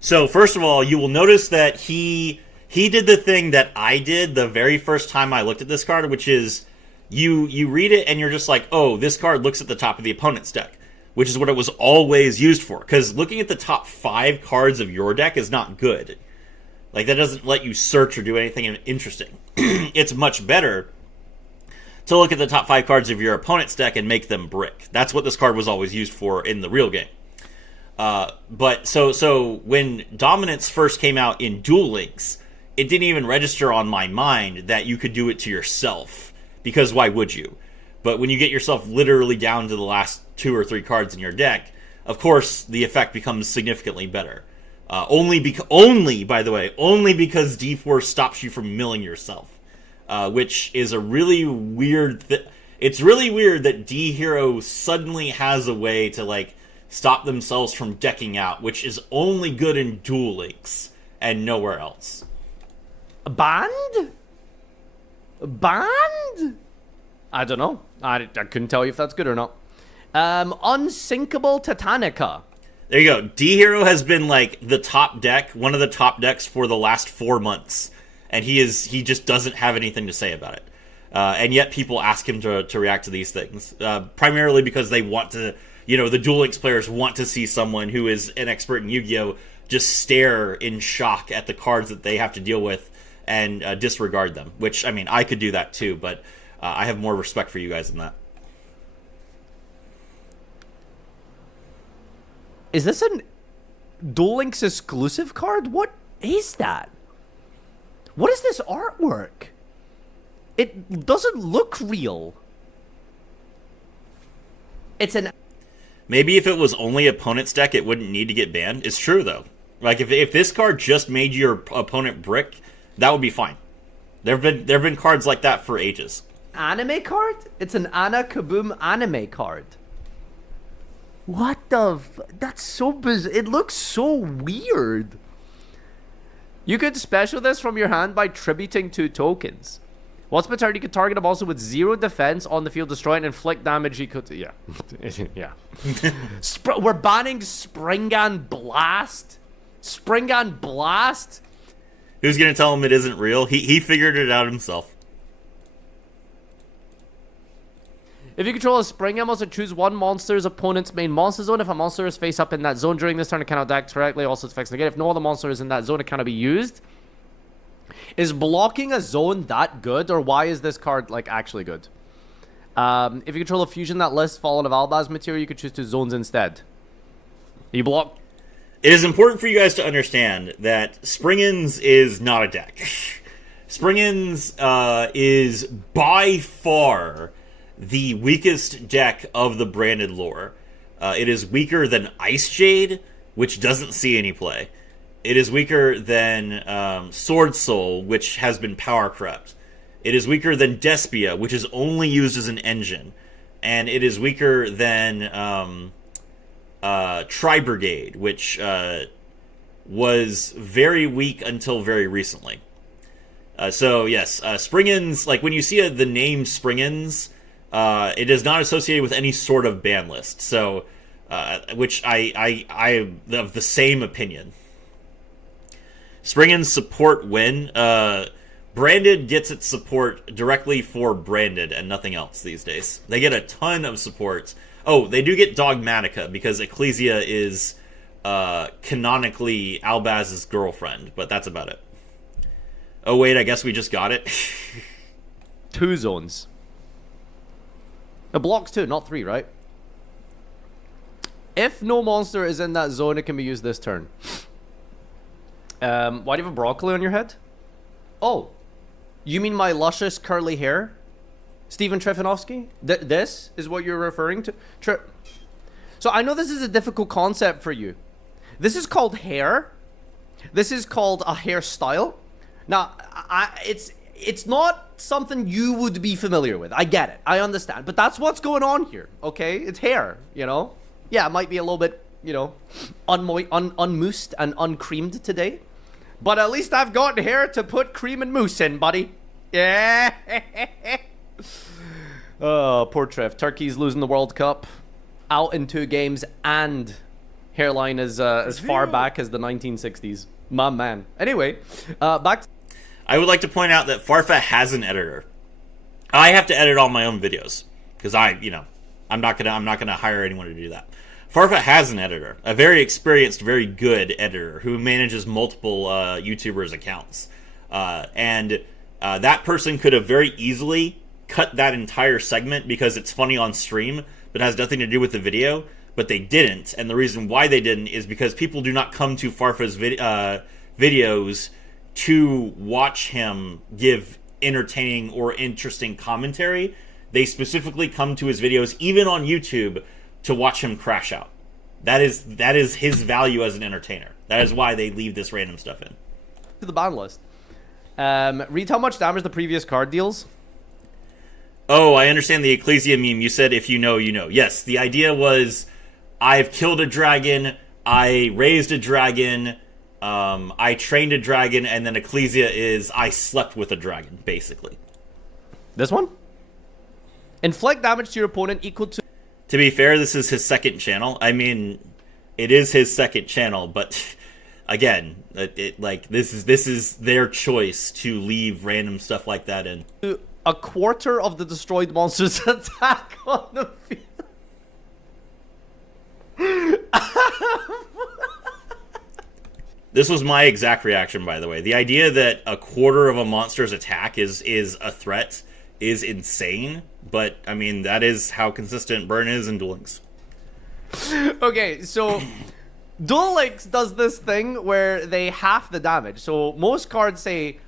So, first of all, you will notice that he did the thing that I did the very first time I looked at this card, which is you read it and you're just like, oh, this card looks at the top of the opponent's deck, which is what it was always used for. Because looking at the top 5 cards of your deck is not good. That doesn't let you search or do anything interesting. It's much better to look at the top 5 cards of your opponent's deck and make them brick. That's what this card was always used for in the real game. But so when Dominance first came out in Duel Links, it didn't even register on my mind that you could do it to yourself, because why would you? But when you get yourself literally down to the last 2 or 3 cards in your deck, of course the effect becomes significantly better. Only because D4 stops you from milling yourself, which is a really weird. It's really weird that D Hero suddenly has a way to stop themselves from decking out, which is only good in Duel Links and nowhere else. Banned? Banned? I don't know. I couldn't tell you if that's good or not. Unsinkable Titanica. There you go. D Hero has been like the top deck, one of the top decks for the last 4 months, and he just doesn't have anything to say about it. And yet people ask him to react to these things, primarily because they want to, the Duel Links players want to see someone who is an expert in Yu-Gi-Oh! Just stare in shock at the cards that they have to deal with and disregard them. Which, I mean, I could do that too, but I have more respect for you guys than that. Is this a Duel Links exclusive card? What is that? What is this artwork? It doesn't look real. It's an... Maybe if it was only opponent's deck, it wouldn't need to get banned. It's true, though. Like, if this card just made your opponent brick, that would be fine. There've been cards like that for ages. Anime card? It's an Anna Kaboom anime card. What the... That's so bizarre. It looks so weird. You could special this from your hand by tributing 2 tokens. Once per turn, you can target him also with 0 defense on the field, destroy and inflict damage equal to... Yeah. Yeah. We're banning Springan Blast? Springan Blast? Who's going to tell him it isn't real? He figured it out himself. If you control a Springan monster, choose one monster's opponent's main monster zone. If a monster is face up in that zone during this turn, it cannot act directly. Also, its effects negative. If no other monster is in that zone, it cannot be used. Is blocking a zone that good, or why is this card like actually good? If you control a fusion that lists Fallen of Albaz material, you could choose 2 zones instead. You block. It is important for you guys to understand that Springans is not a deck. Springans is by far the weakest deck of the branded lore. It is weaker than Ice Jade, which doesn't see any play. It is weaker than Sword Soul, which has been power corrupt. It is weaker than Despia, which is only used as an engine. And it is weaker than Tri-Brigade, which was very weak until very recently. So yes, Springans, like when you see the name Springans, it is not associated with any sort of ban list. So, which I am of the same opinion. Springans support win. Branded gets its support directly for Branded and nothing else these days. They get a ton of support. Oh, they do get Dogmatica because Ecclesia is canonically Albaz's girlfriend, but that's about it. Oh wait, I guess we just got it. 2 zones. It blocks 2, not 3, right? If no monster is in that zone, it can be used this turn. Why do you have a broccoli on your head? Oh, you mean my luscious curly hair? Stephen Trifanovsky? This is what you're referring to? So I know this is a difficult concept for you. This is called hair. This is called a hairstyle. Now, it's not something you would be familiar with. I get it. I understand. But that's what's going on here, okay? It's hair, Yeah, it might be a little bit, unmoosed and uncreamed today. But at least I've got hair to put cream and mousse in, buddy. Yeah. Oh, poor Trev. Turkey's losing the World Cup. Out in 2 games, and hairline is as far back as the 1960s. My man. Anyway, back to... I would like to point out that Farfa has an editor. I have to edit all my own videos because I'm not gonna hire anyone to do that. Farfa has an editor, a very experienced, very good editor who manages multiple YouTubers' accounts, and that person could have very easily cut that entire segment because it's funny on stream, but has nothing to do with the video. But they didn't, and the reason why they didn't is because people do not come to Farfa's videos to watch him give entertaining or interesting commentary. They specifically come to his videos, even on YouTube, to watch him crash out. That is his value as an entertainer. That is why they leave this random stuff in. To the ban list. Read how much damage the previous card deals. Oh, I understand the Ecclesia meme. You said if you know, you know. Yes, the idea was I've killed a dragon, I raised a dragon, I trained a dragon, and then Ecclesia is I slept with a dragon, basically. This one? Inflict damage to your opponent equal to... To be fair, this is his second channel. I mean, it is his second channel, but again, this is their choice to leave random stuff like that in. A quarter of the destroyed monster's attack on the field. This was my exact reaction, by the way. The idea that a quarter of a monster's attack is a threat is insane, but, I mean, that is how consistent Burn is in Duel Links. Okay, so Duel Links does this thing where they half the damage. So most cards say,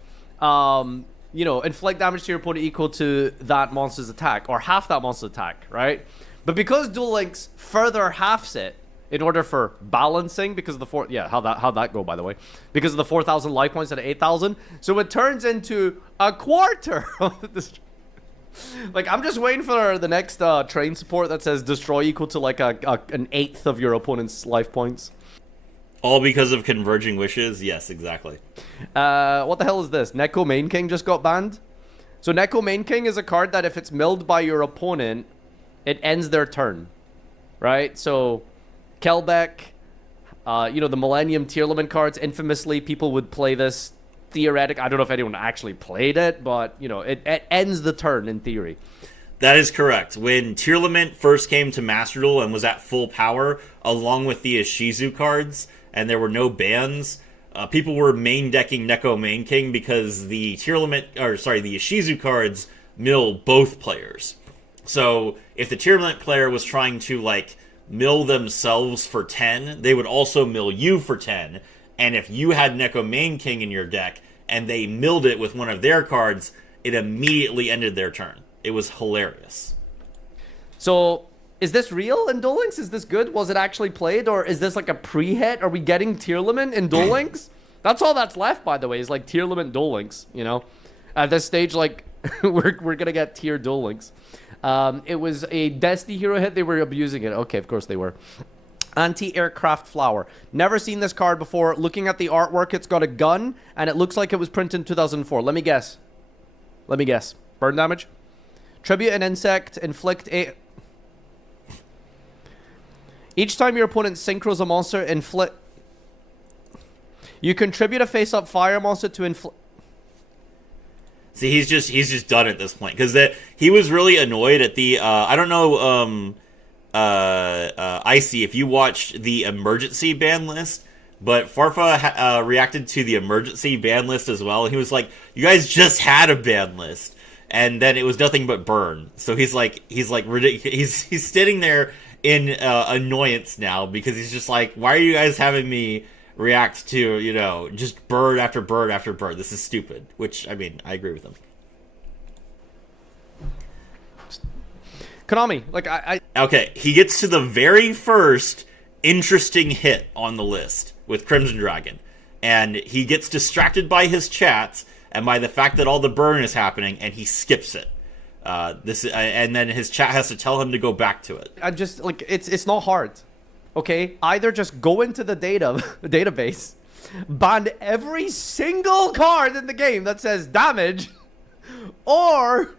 you know, inflict damage to your opponent equal to that monster's attack, or half that monster's attack, right? But because Duel Links further halves it, in order for balancing, because of the how'd that go, by the way? Because of the 4,000 life points and 8,000, so it turns into a quarter of the like, I'm just waiting for the next train support that says destroy equal to like an eighth of your opponent's life points. All because of Converging Wishes? Yes, exactly. What the hell is this? Neko Main King just got banned? So Neko Main King is a card that if it's milled by your opponent, it ends their turn. Right? So, Kelbeck, you know, the Millennium Tearlament cards, infamously, people would play this theoretic. I don't know if anyone actually played it, but, you know, it ends the turn in theory. That is correct. When Tearlament first came to Master Duel and was at full power, along with the Ishizu cards, and there were no bans, people were main decking Neko Main King because the the Ishizu cards mill both players. So if the Tearlament player was trying to, like, mill themselves for 10, they would also mill you for 10. And if you had Neko Main King in your deck and they milled it with one of their cards, it immediately ended their turn. It was hilarious. So, is this real in Duel Links? Is this good? Was it actually played? Or is this like a pre-hit? Are we getting Tearlament in Duel Links? That's all that's left, by the way, is like Tearlament Duel Links, you know? At this stage, like, we're gonna get tier Duel Links. It was a Destiny hero hit. They were abusing it. Okay, of course they were. Anti-aircraft flower. Never seen this card before. Looking at the artwork, it's got a gun, and it looks like it was printed in 2004. Let me guess. Burn damage. Tribute an insect. Inflict a... Each time your opponent synchros a monster, inflict... You contribute a face-up fire monster to inflict... See, he's just done at this point. Because he was really annoyed at the... I don't know... Icy, if you watched the emergency ban list, but Farfa reacted to the emergency ban list as well, and he was like, you guys just had a ban list, and then it was nothing but burn. So he's sitting there in annoyance now, because he's just like, why are you guys having me react to, you know, just bird after bird after bird? This is stupid. Which, I mean, I agree with him. Konami, like, Okay, he gets to the very first interesting hit on the list with Crimson Dragon, and he gets distracted by his chat and by the fact that all the burn is happening, and he skips it. And then his chat has to tell him to go back to it. I just, like, it's not hard. Okay? Either just go into the database, ban every single card in the game that says damage, or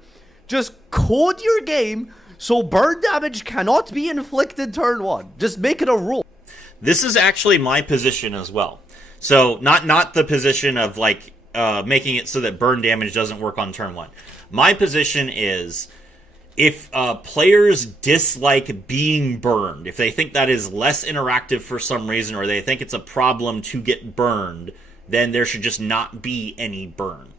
just code your game so burn damage cannot be inflicted turn 1. Just make it a rule. This is actually my position as well. So, not the position of, like, making it so that burn damage doesn't work on turn 1. My position is, if players dislike being burned, if they think that is less interactive for some reason, or they think it's a problem to get burned, then there should just not be any burn.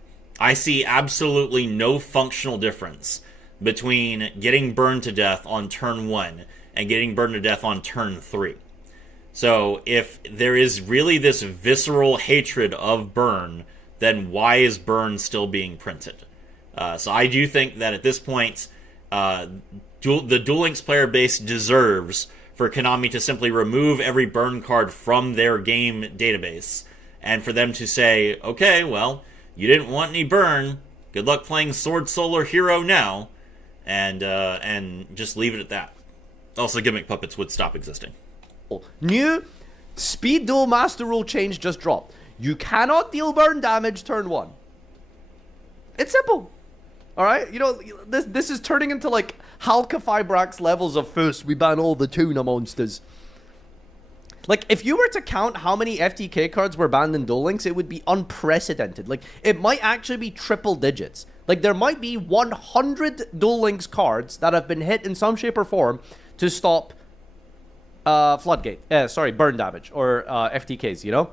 I see absolutely no functional difference between getting burned to death on turn 1 and getting burned to death on turn 3. So if there is really this visceral hatred of burn, then why is burn still being printed? So I do think that at this point, the Duel Links player base deserves for Konami to simply remove every burn card from their game database, and for them to say, okay, well, you didn't want any burn, good luck playing Sword Soul or Hero now, and just leave it at that. Also, gimmick puppets would stop existing. New speed duel master rule change just dropped. You cannot deal burn damage turn 1. It's simple. Alright? You know, this is turning into like Halka Fibrax levels of first we ban all the tuna monsters. Like, if you were to count how many FTK cards were banned in Duel Links, it would be unprecedented. Like, it might actually be triple digits. Like, there might be 100 Duel Links cards that have been hit in some shape or form to stop Floodgate. Burn damage. Or FTKs, you know?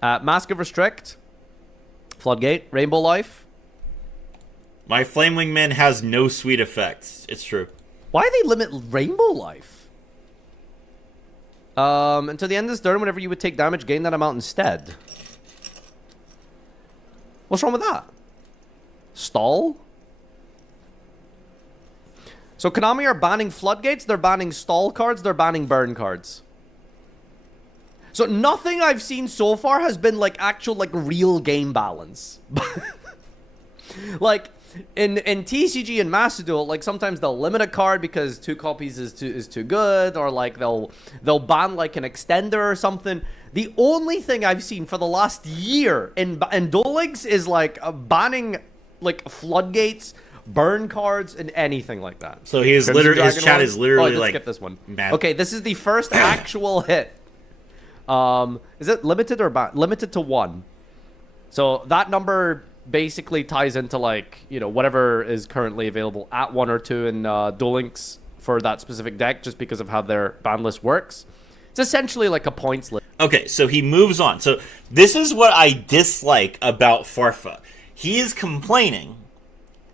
Mask of Restrict. Floodgate. Rainbow Life. My Flame Wingman has no sweet effects. It's true. Why do they limit Rainbow Life? Until the end of this turn, whenever you would take damage, gain that amount instead. What's wrong with that? Stall? So Konami are banning Floodgates, they're banning stall cards, they're banning burn cards. So nothing I've seen so far has been like actual like real game balance. Like in TCG and Master Duel, like sometimes they'll limit a card because 2 copies is too good, or like they'll ban like an extender or something. The only thing I've seen for the last year in Duel Links is like banning like Floodgates, burn cards, and anything like that. So he is literally, his chat is literally let's like, skip this one. mad. Okay, this is the first actual hit. Is it limited or limited to 1? So that number basically ties into like, you know, whatever is currently available at 1 or 2 in Duel Links for that specific deck, just because of how their ban list works. It's essentially like a points list. Okay, so he moves on. So this is what I dislike about Farfa. He is complaining.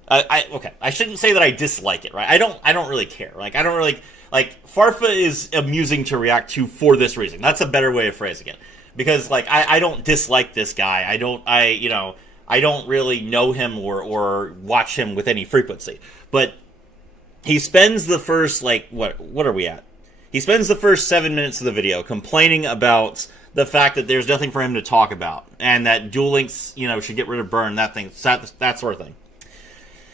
Okay, I shouldn't say that I dislike it, right? I don't really care. Like, I don't really like Farfa is amusing to react to for this reason. That's a better way of phrasing it. Because like I don't dislike this guy. I don't really know him or watch him with any frequency. But he spends the first, like, what are we at? He spends the first 7 minutes of the video complaining about the fact that there's nothing for him to talk about, and that Duel Links, you know, should get rid of burn, that sort of thing.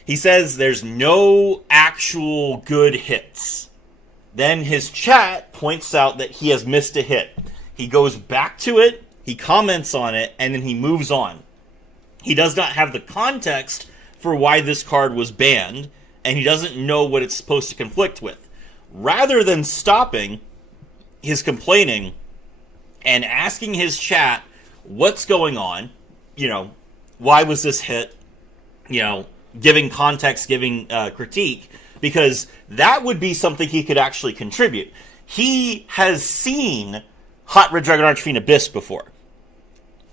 He says there's no actual good hits. Then his chat points out that he has missed a hit. He goes back to it, he comments on it, and then he moves on. He does not have the context for why this card was banned, and he doesn't know what it's supposed to conflict with. Rather than stopping his complaining and asking his chat what's going on, you know, why was this hit, you know, giving context, giving critique, because that would be something he could actually contribute. He has seen Hot Red Dragon Archfiend Abyss before.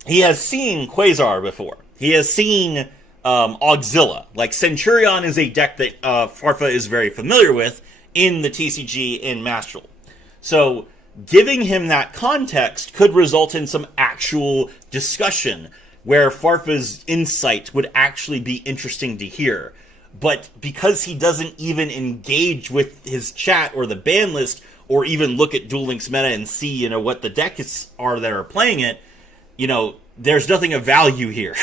He has seen Quasar before. He has seen Auxilla. Like, Centurion is a deck that Farfa is very familiar with in the TCG in Master Duel. So, giving him that context could result in some actual discussion where Farfa's insight would actually be interesting to hear. But because he doesn't even engage with his chat or the ban list, or even look at Duel Links meta and see, you know, what the decks are that are playing it, you know, there's nothing of value here.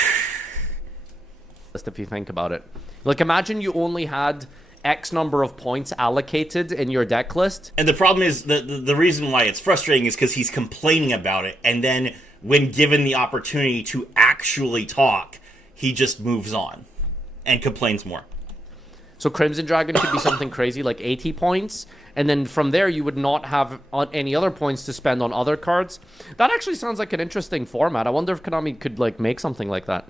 If you think about it. Like, imagine you only had X number of points allocated in your deck list. And the problem is, the reason why it's frustrating is because he's complaining about it, and then when given the opportunity to actually talk, he just moves on and complains more. So Crimson Dragon could be something crazy like 80 points, and then from there you would not have any other points to spend on other cards. That actually sounds like an interesting format. I wonder if Konami could like make something like that.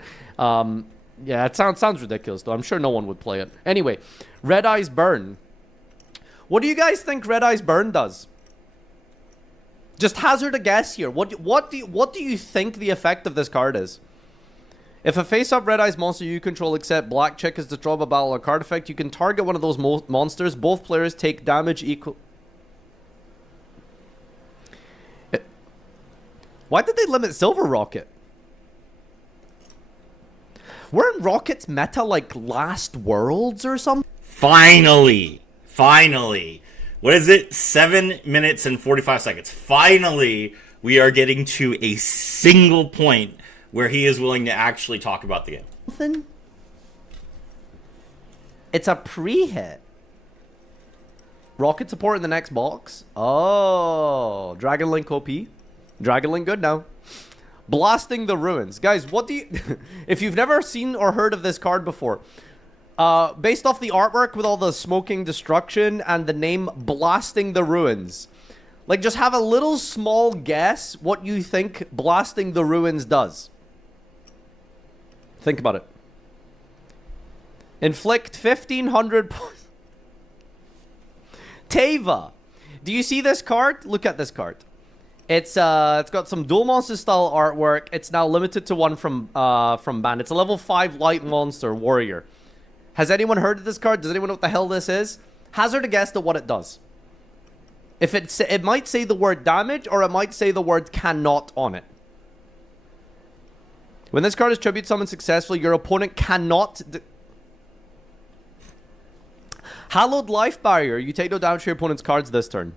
Yeah, it sounds ridiculous though. I'm sure no one would play it. Anyway, Red Eyes Burn. What do you guys think Red Eyes Burn does? Just hazard a guess here. What do you think the effect of this card is? If a face-up Red Eyes monster you control except Black Chick is the draw of a battle or card effect, you can target one of those monsters. Both players take damage equal. Why did they limit Silver Rocket? Weren't Rocket's meta like Last Worlds or something? Finally! What is it? 7 minutes and 45 seconds. Finally, we are getting to a single point where he is willing to actually talk about the game. It's a pre-hit. Rocket support in the next box. Oh, Dragon Link OP. Dragon Link good now. Blasting the Ruins. Guys, what do you... if you've never seen or heard of this card before, based off the artwork with all the smoking destruction and the name Blasting the Ruins, like, just have a little small guess what you think Blasting the Ruins does. Think about it. Inflict 1,500 points. Teva. Do you see this card? Look at this card. It's got some Duel Monster style artwork. It's now limited to one from ban. It's a level 5 light monster warrior. Has anyone heard of this card? Does anyone know what the hell this is? Hazard a guess at what it does. If it might say the word damage, or it might say the word cannot on it. When this card is tribute summoned successfully, your opponent cannot... Hallowed Life Barrier. You take no damage to your opponent's cards this turn.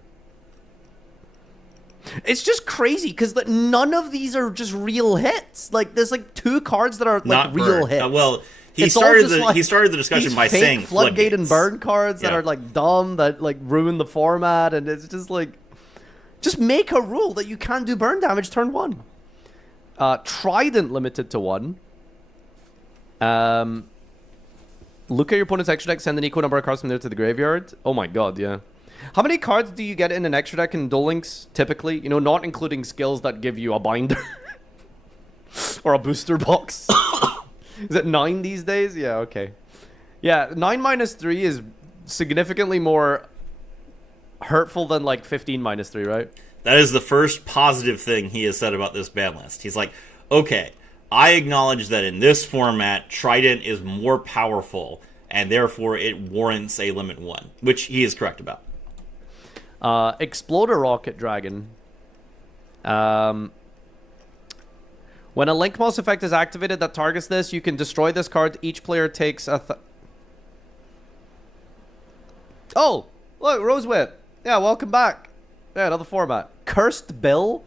It's just crazy because none of these are just real hits. Like, there's like 2 cards that are like Not real burn. hits. Well, he It's all started just, the like, he started the discussion these by fake saying floodgate and floodgates. burn cards that Yeah. are like dumb, that like ruin the format, and it's just like, just make a rule that you can't do burn damage turn 1. Trident limited to 1. Look at your opponent's extra deck, send an equal number of cards from there to the graveyard. Oh my god, yeah. How many cards do you get in an extra deck in Duel Links, typically? You know, not including skills that give you a binder. Or a booster box. Is it 9 these days? Yeah, okay. Yeah, 9-3 is significantly more hurtful than like 15-3, right? That is the first positive thing he has said about this ban list. He's like, okay, I acknowledge that in this format, Trident is more powerful, and therefore it warrants a limit 1, which he is correct about. Exploder Rocket Dragon. When a Link Moss effect is activated that targets this, you can destroy this card. Each player takes a... Oh! Look, Rose Whip. Yeah, welcome back. Yeah, another format. Cursed Bill?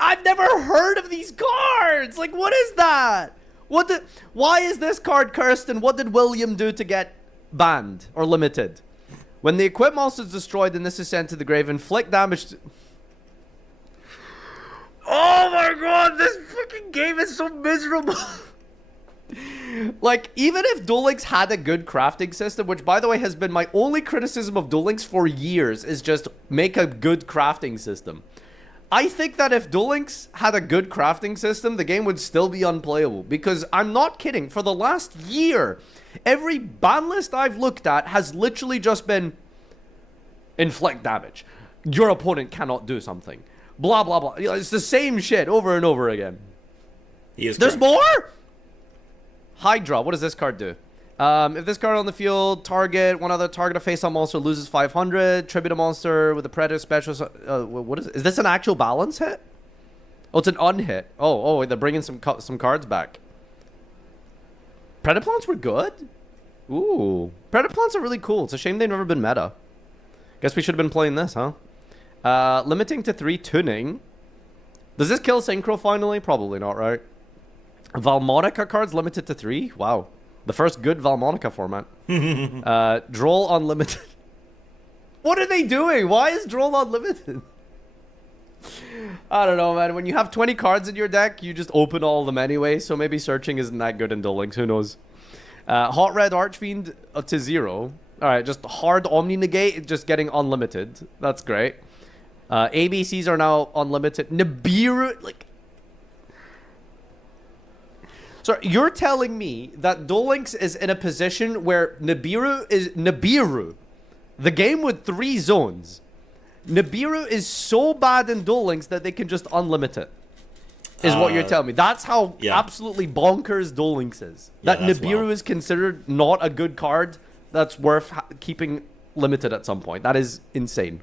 I've never heard of these cards! Like, what is that? Why is this card cursed, and what did William do to get banned or limited? When the equip monster is destroyed and this is sent to the grave, inflict damage to... Oh my god, this fucking game is so miserable. Like, even if Duel Links had a good crafting system, which, by the way, has been my only criticism of Duel Links for years, is just make a good crafting system. I think that if Duel Links had a good crafting system, the game would still be unplayable. Because, I'm not kidding, for the last year, every ban list I've looked at has literally just been inflict damage. Your opponent cannot do something. Blah, blah, blah. It's the same shit over and over again. There's more? Hydra. What does this card do? If this card on the field, target one other target a face-on monster loses 500. Tribute a monster with a Predator special. What is it? Is this an actual balance hit? Oh, it's an unhit. Oh, they're bringing some cards back. Predaplants were good? Ooh. Predaplants are really cool. It's a shame they've never been meta. Guess we should have been playing this, huh? Limiting to 3 tuning. Does this kill Synchro finally? Probably not, right? Valmonica cards limited to 3? Wow. The first good Valmonica format. Droll Unlimited. What are they doing? Why is Droll Unlimited? I don't know, man. When you have 20 cards in your deck, you just open all of them anyway, so maybe searching isn't that good in Duel Links. Who knows? Hot Red Archfiend to 0. Alright, just hard Omni Negate, just getting unlimited. That's great. ABCs are now unlimited. Nibiru, like... So you're telling me that Duel Links is in a position where Nibiru, the game with 3 zones. Nibiru is so bad in Duel Links that they can just unlimit it. Is what you're telling me. That's how absolutely bonkers Duel Links is. That Nibiru is considered not a good card that's worth keeping limited at some point. That is insane.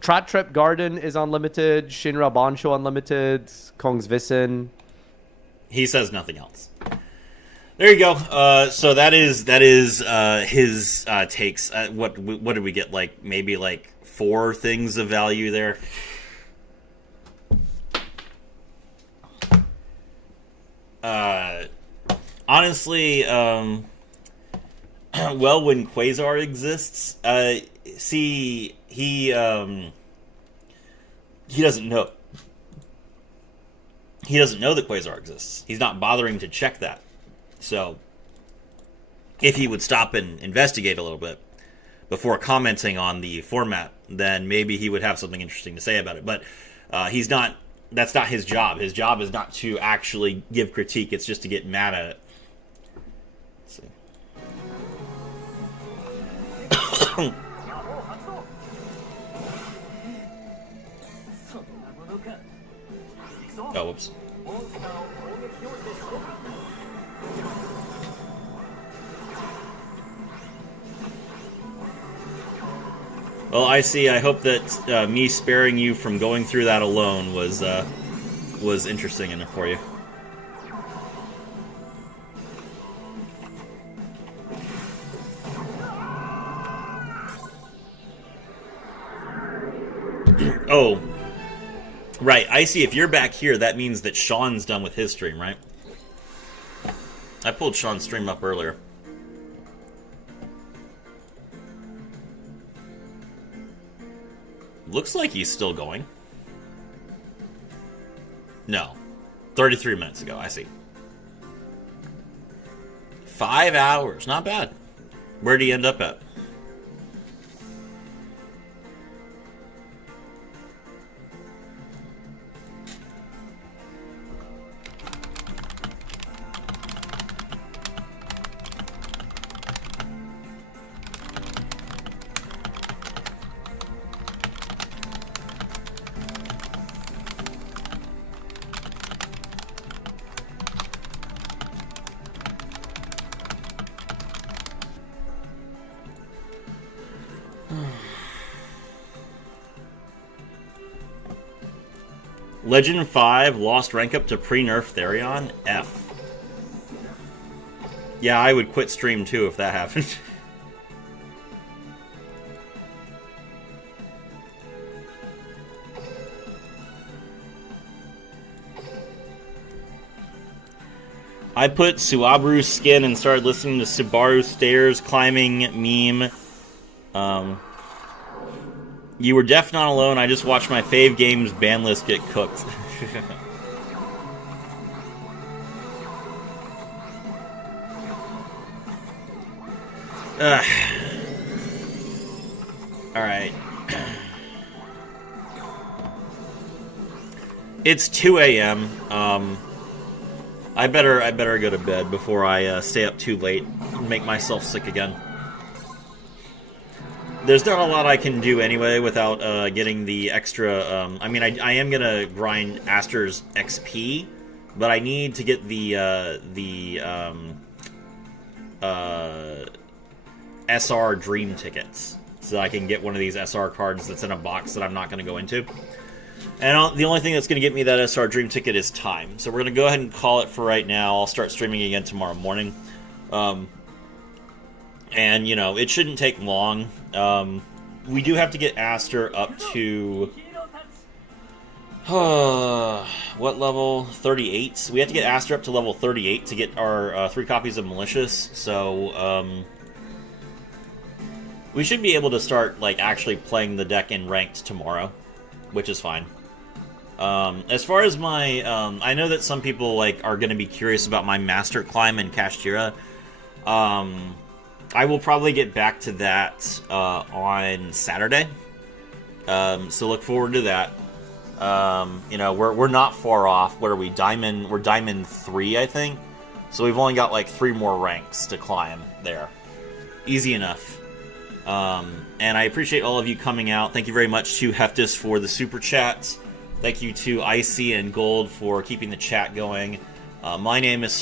Trat Trip Garden is unlimited. Shinra Bansho unlimited. Kong's Vissen. He says nothing else. There you go. So that is his takes. What did we get? Like maybe like 4 things of value there. Honestly, Well, when Quasar exists, see, he doesn't know. He doesn't know that Quasar exists. He's not bothering to check that. So, if he would stop and investigate a little bit before commenting on the format, then maybe he would have something interesting to say about it. But he's not. That's not his job. His job is not to actually give critique. It's just to get mad at it. Let's see. Oh, whoops. Well, I see. I hope that me sparing you from going through that alone was interesting enough for you. Oh, right. Icy, if you're back here, that means that Sean's done with his stream, right? I pulled Sean's stream up earlier. Looks like he's still going. No. 33 minutes ago, I see. 5 hours. Not bad. Where'd he end up at? Legend 5 lost rank up to pre-nerf Therion? F. Yeah, I would quit stream too if that happened. I put Suabaru's skin and started listening to Subaru stairs climbing meme. You were deaf not alone. I just watched my fave games ban list get cooked. Alright. It's 2 a.m. I better go to bed before I stay up too late and make myself sick again. There's not a lot I can do anyway without getting the extra. I mean, I am gonna grind Aster's XP, but I need to get the SR Dream tickets so I can get one of these SR cards that's in a box that I'm not gonna go into. And the only thing that's gonna get me that SR Dream ticket is time. So we're gonna go ahead and call it for right now. I'll start streaming again tomorrow morning. And, you know, it shouldn't take long. We do have to get Aster up to... what level? 38? We have to get Aster up to level 38 to get our 3 copies of Malicious. So, we should be able to start, like, actually playing the deck in Ranked tomorrow, which is fine. As far as my... I know that some people, like, are going to be curious about my Master Climb in Kashtira. I will probably get back to that on Saturday, so look forward to that. You know, we're not far off. What are we? We're Diamond 3, I think. So we've only got like 3 more ranks to climb there. Easy enough. And I appreciate all of you coming out. Thank you very much to Heftis for the super chats. Thank you to Icy and Gold for keeping the chat going. My name is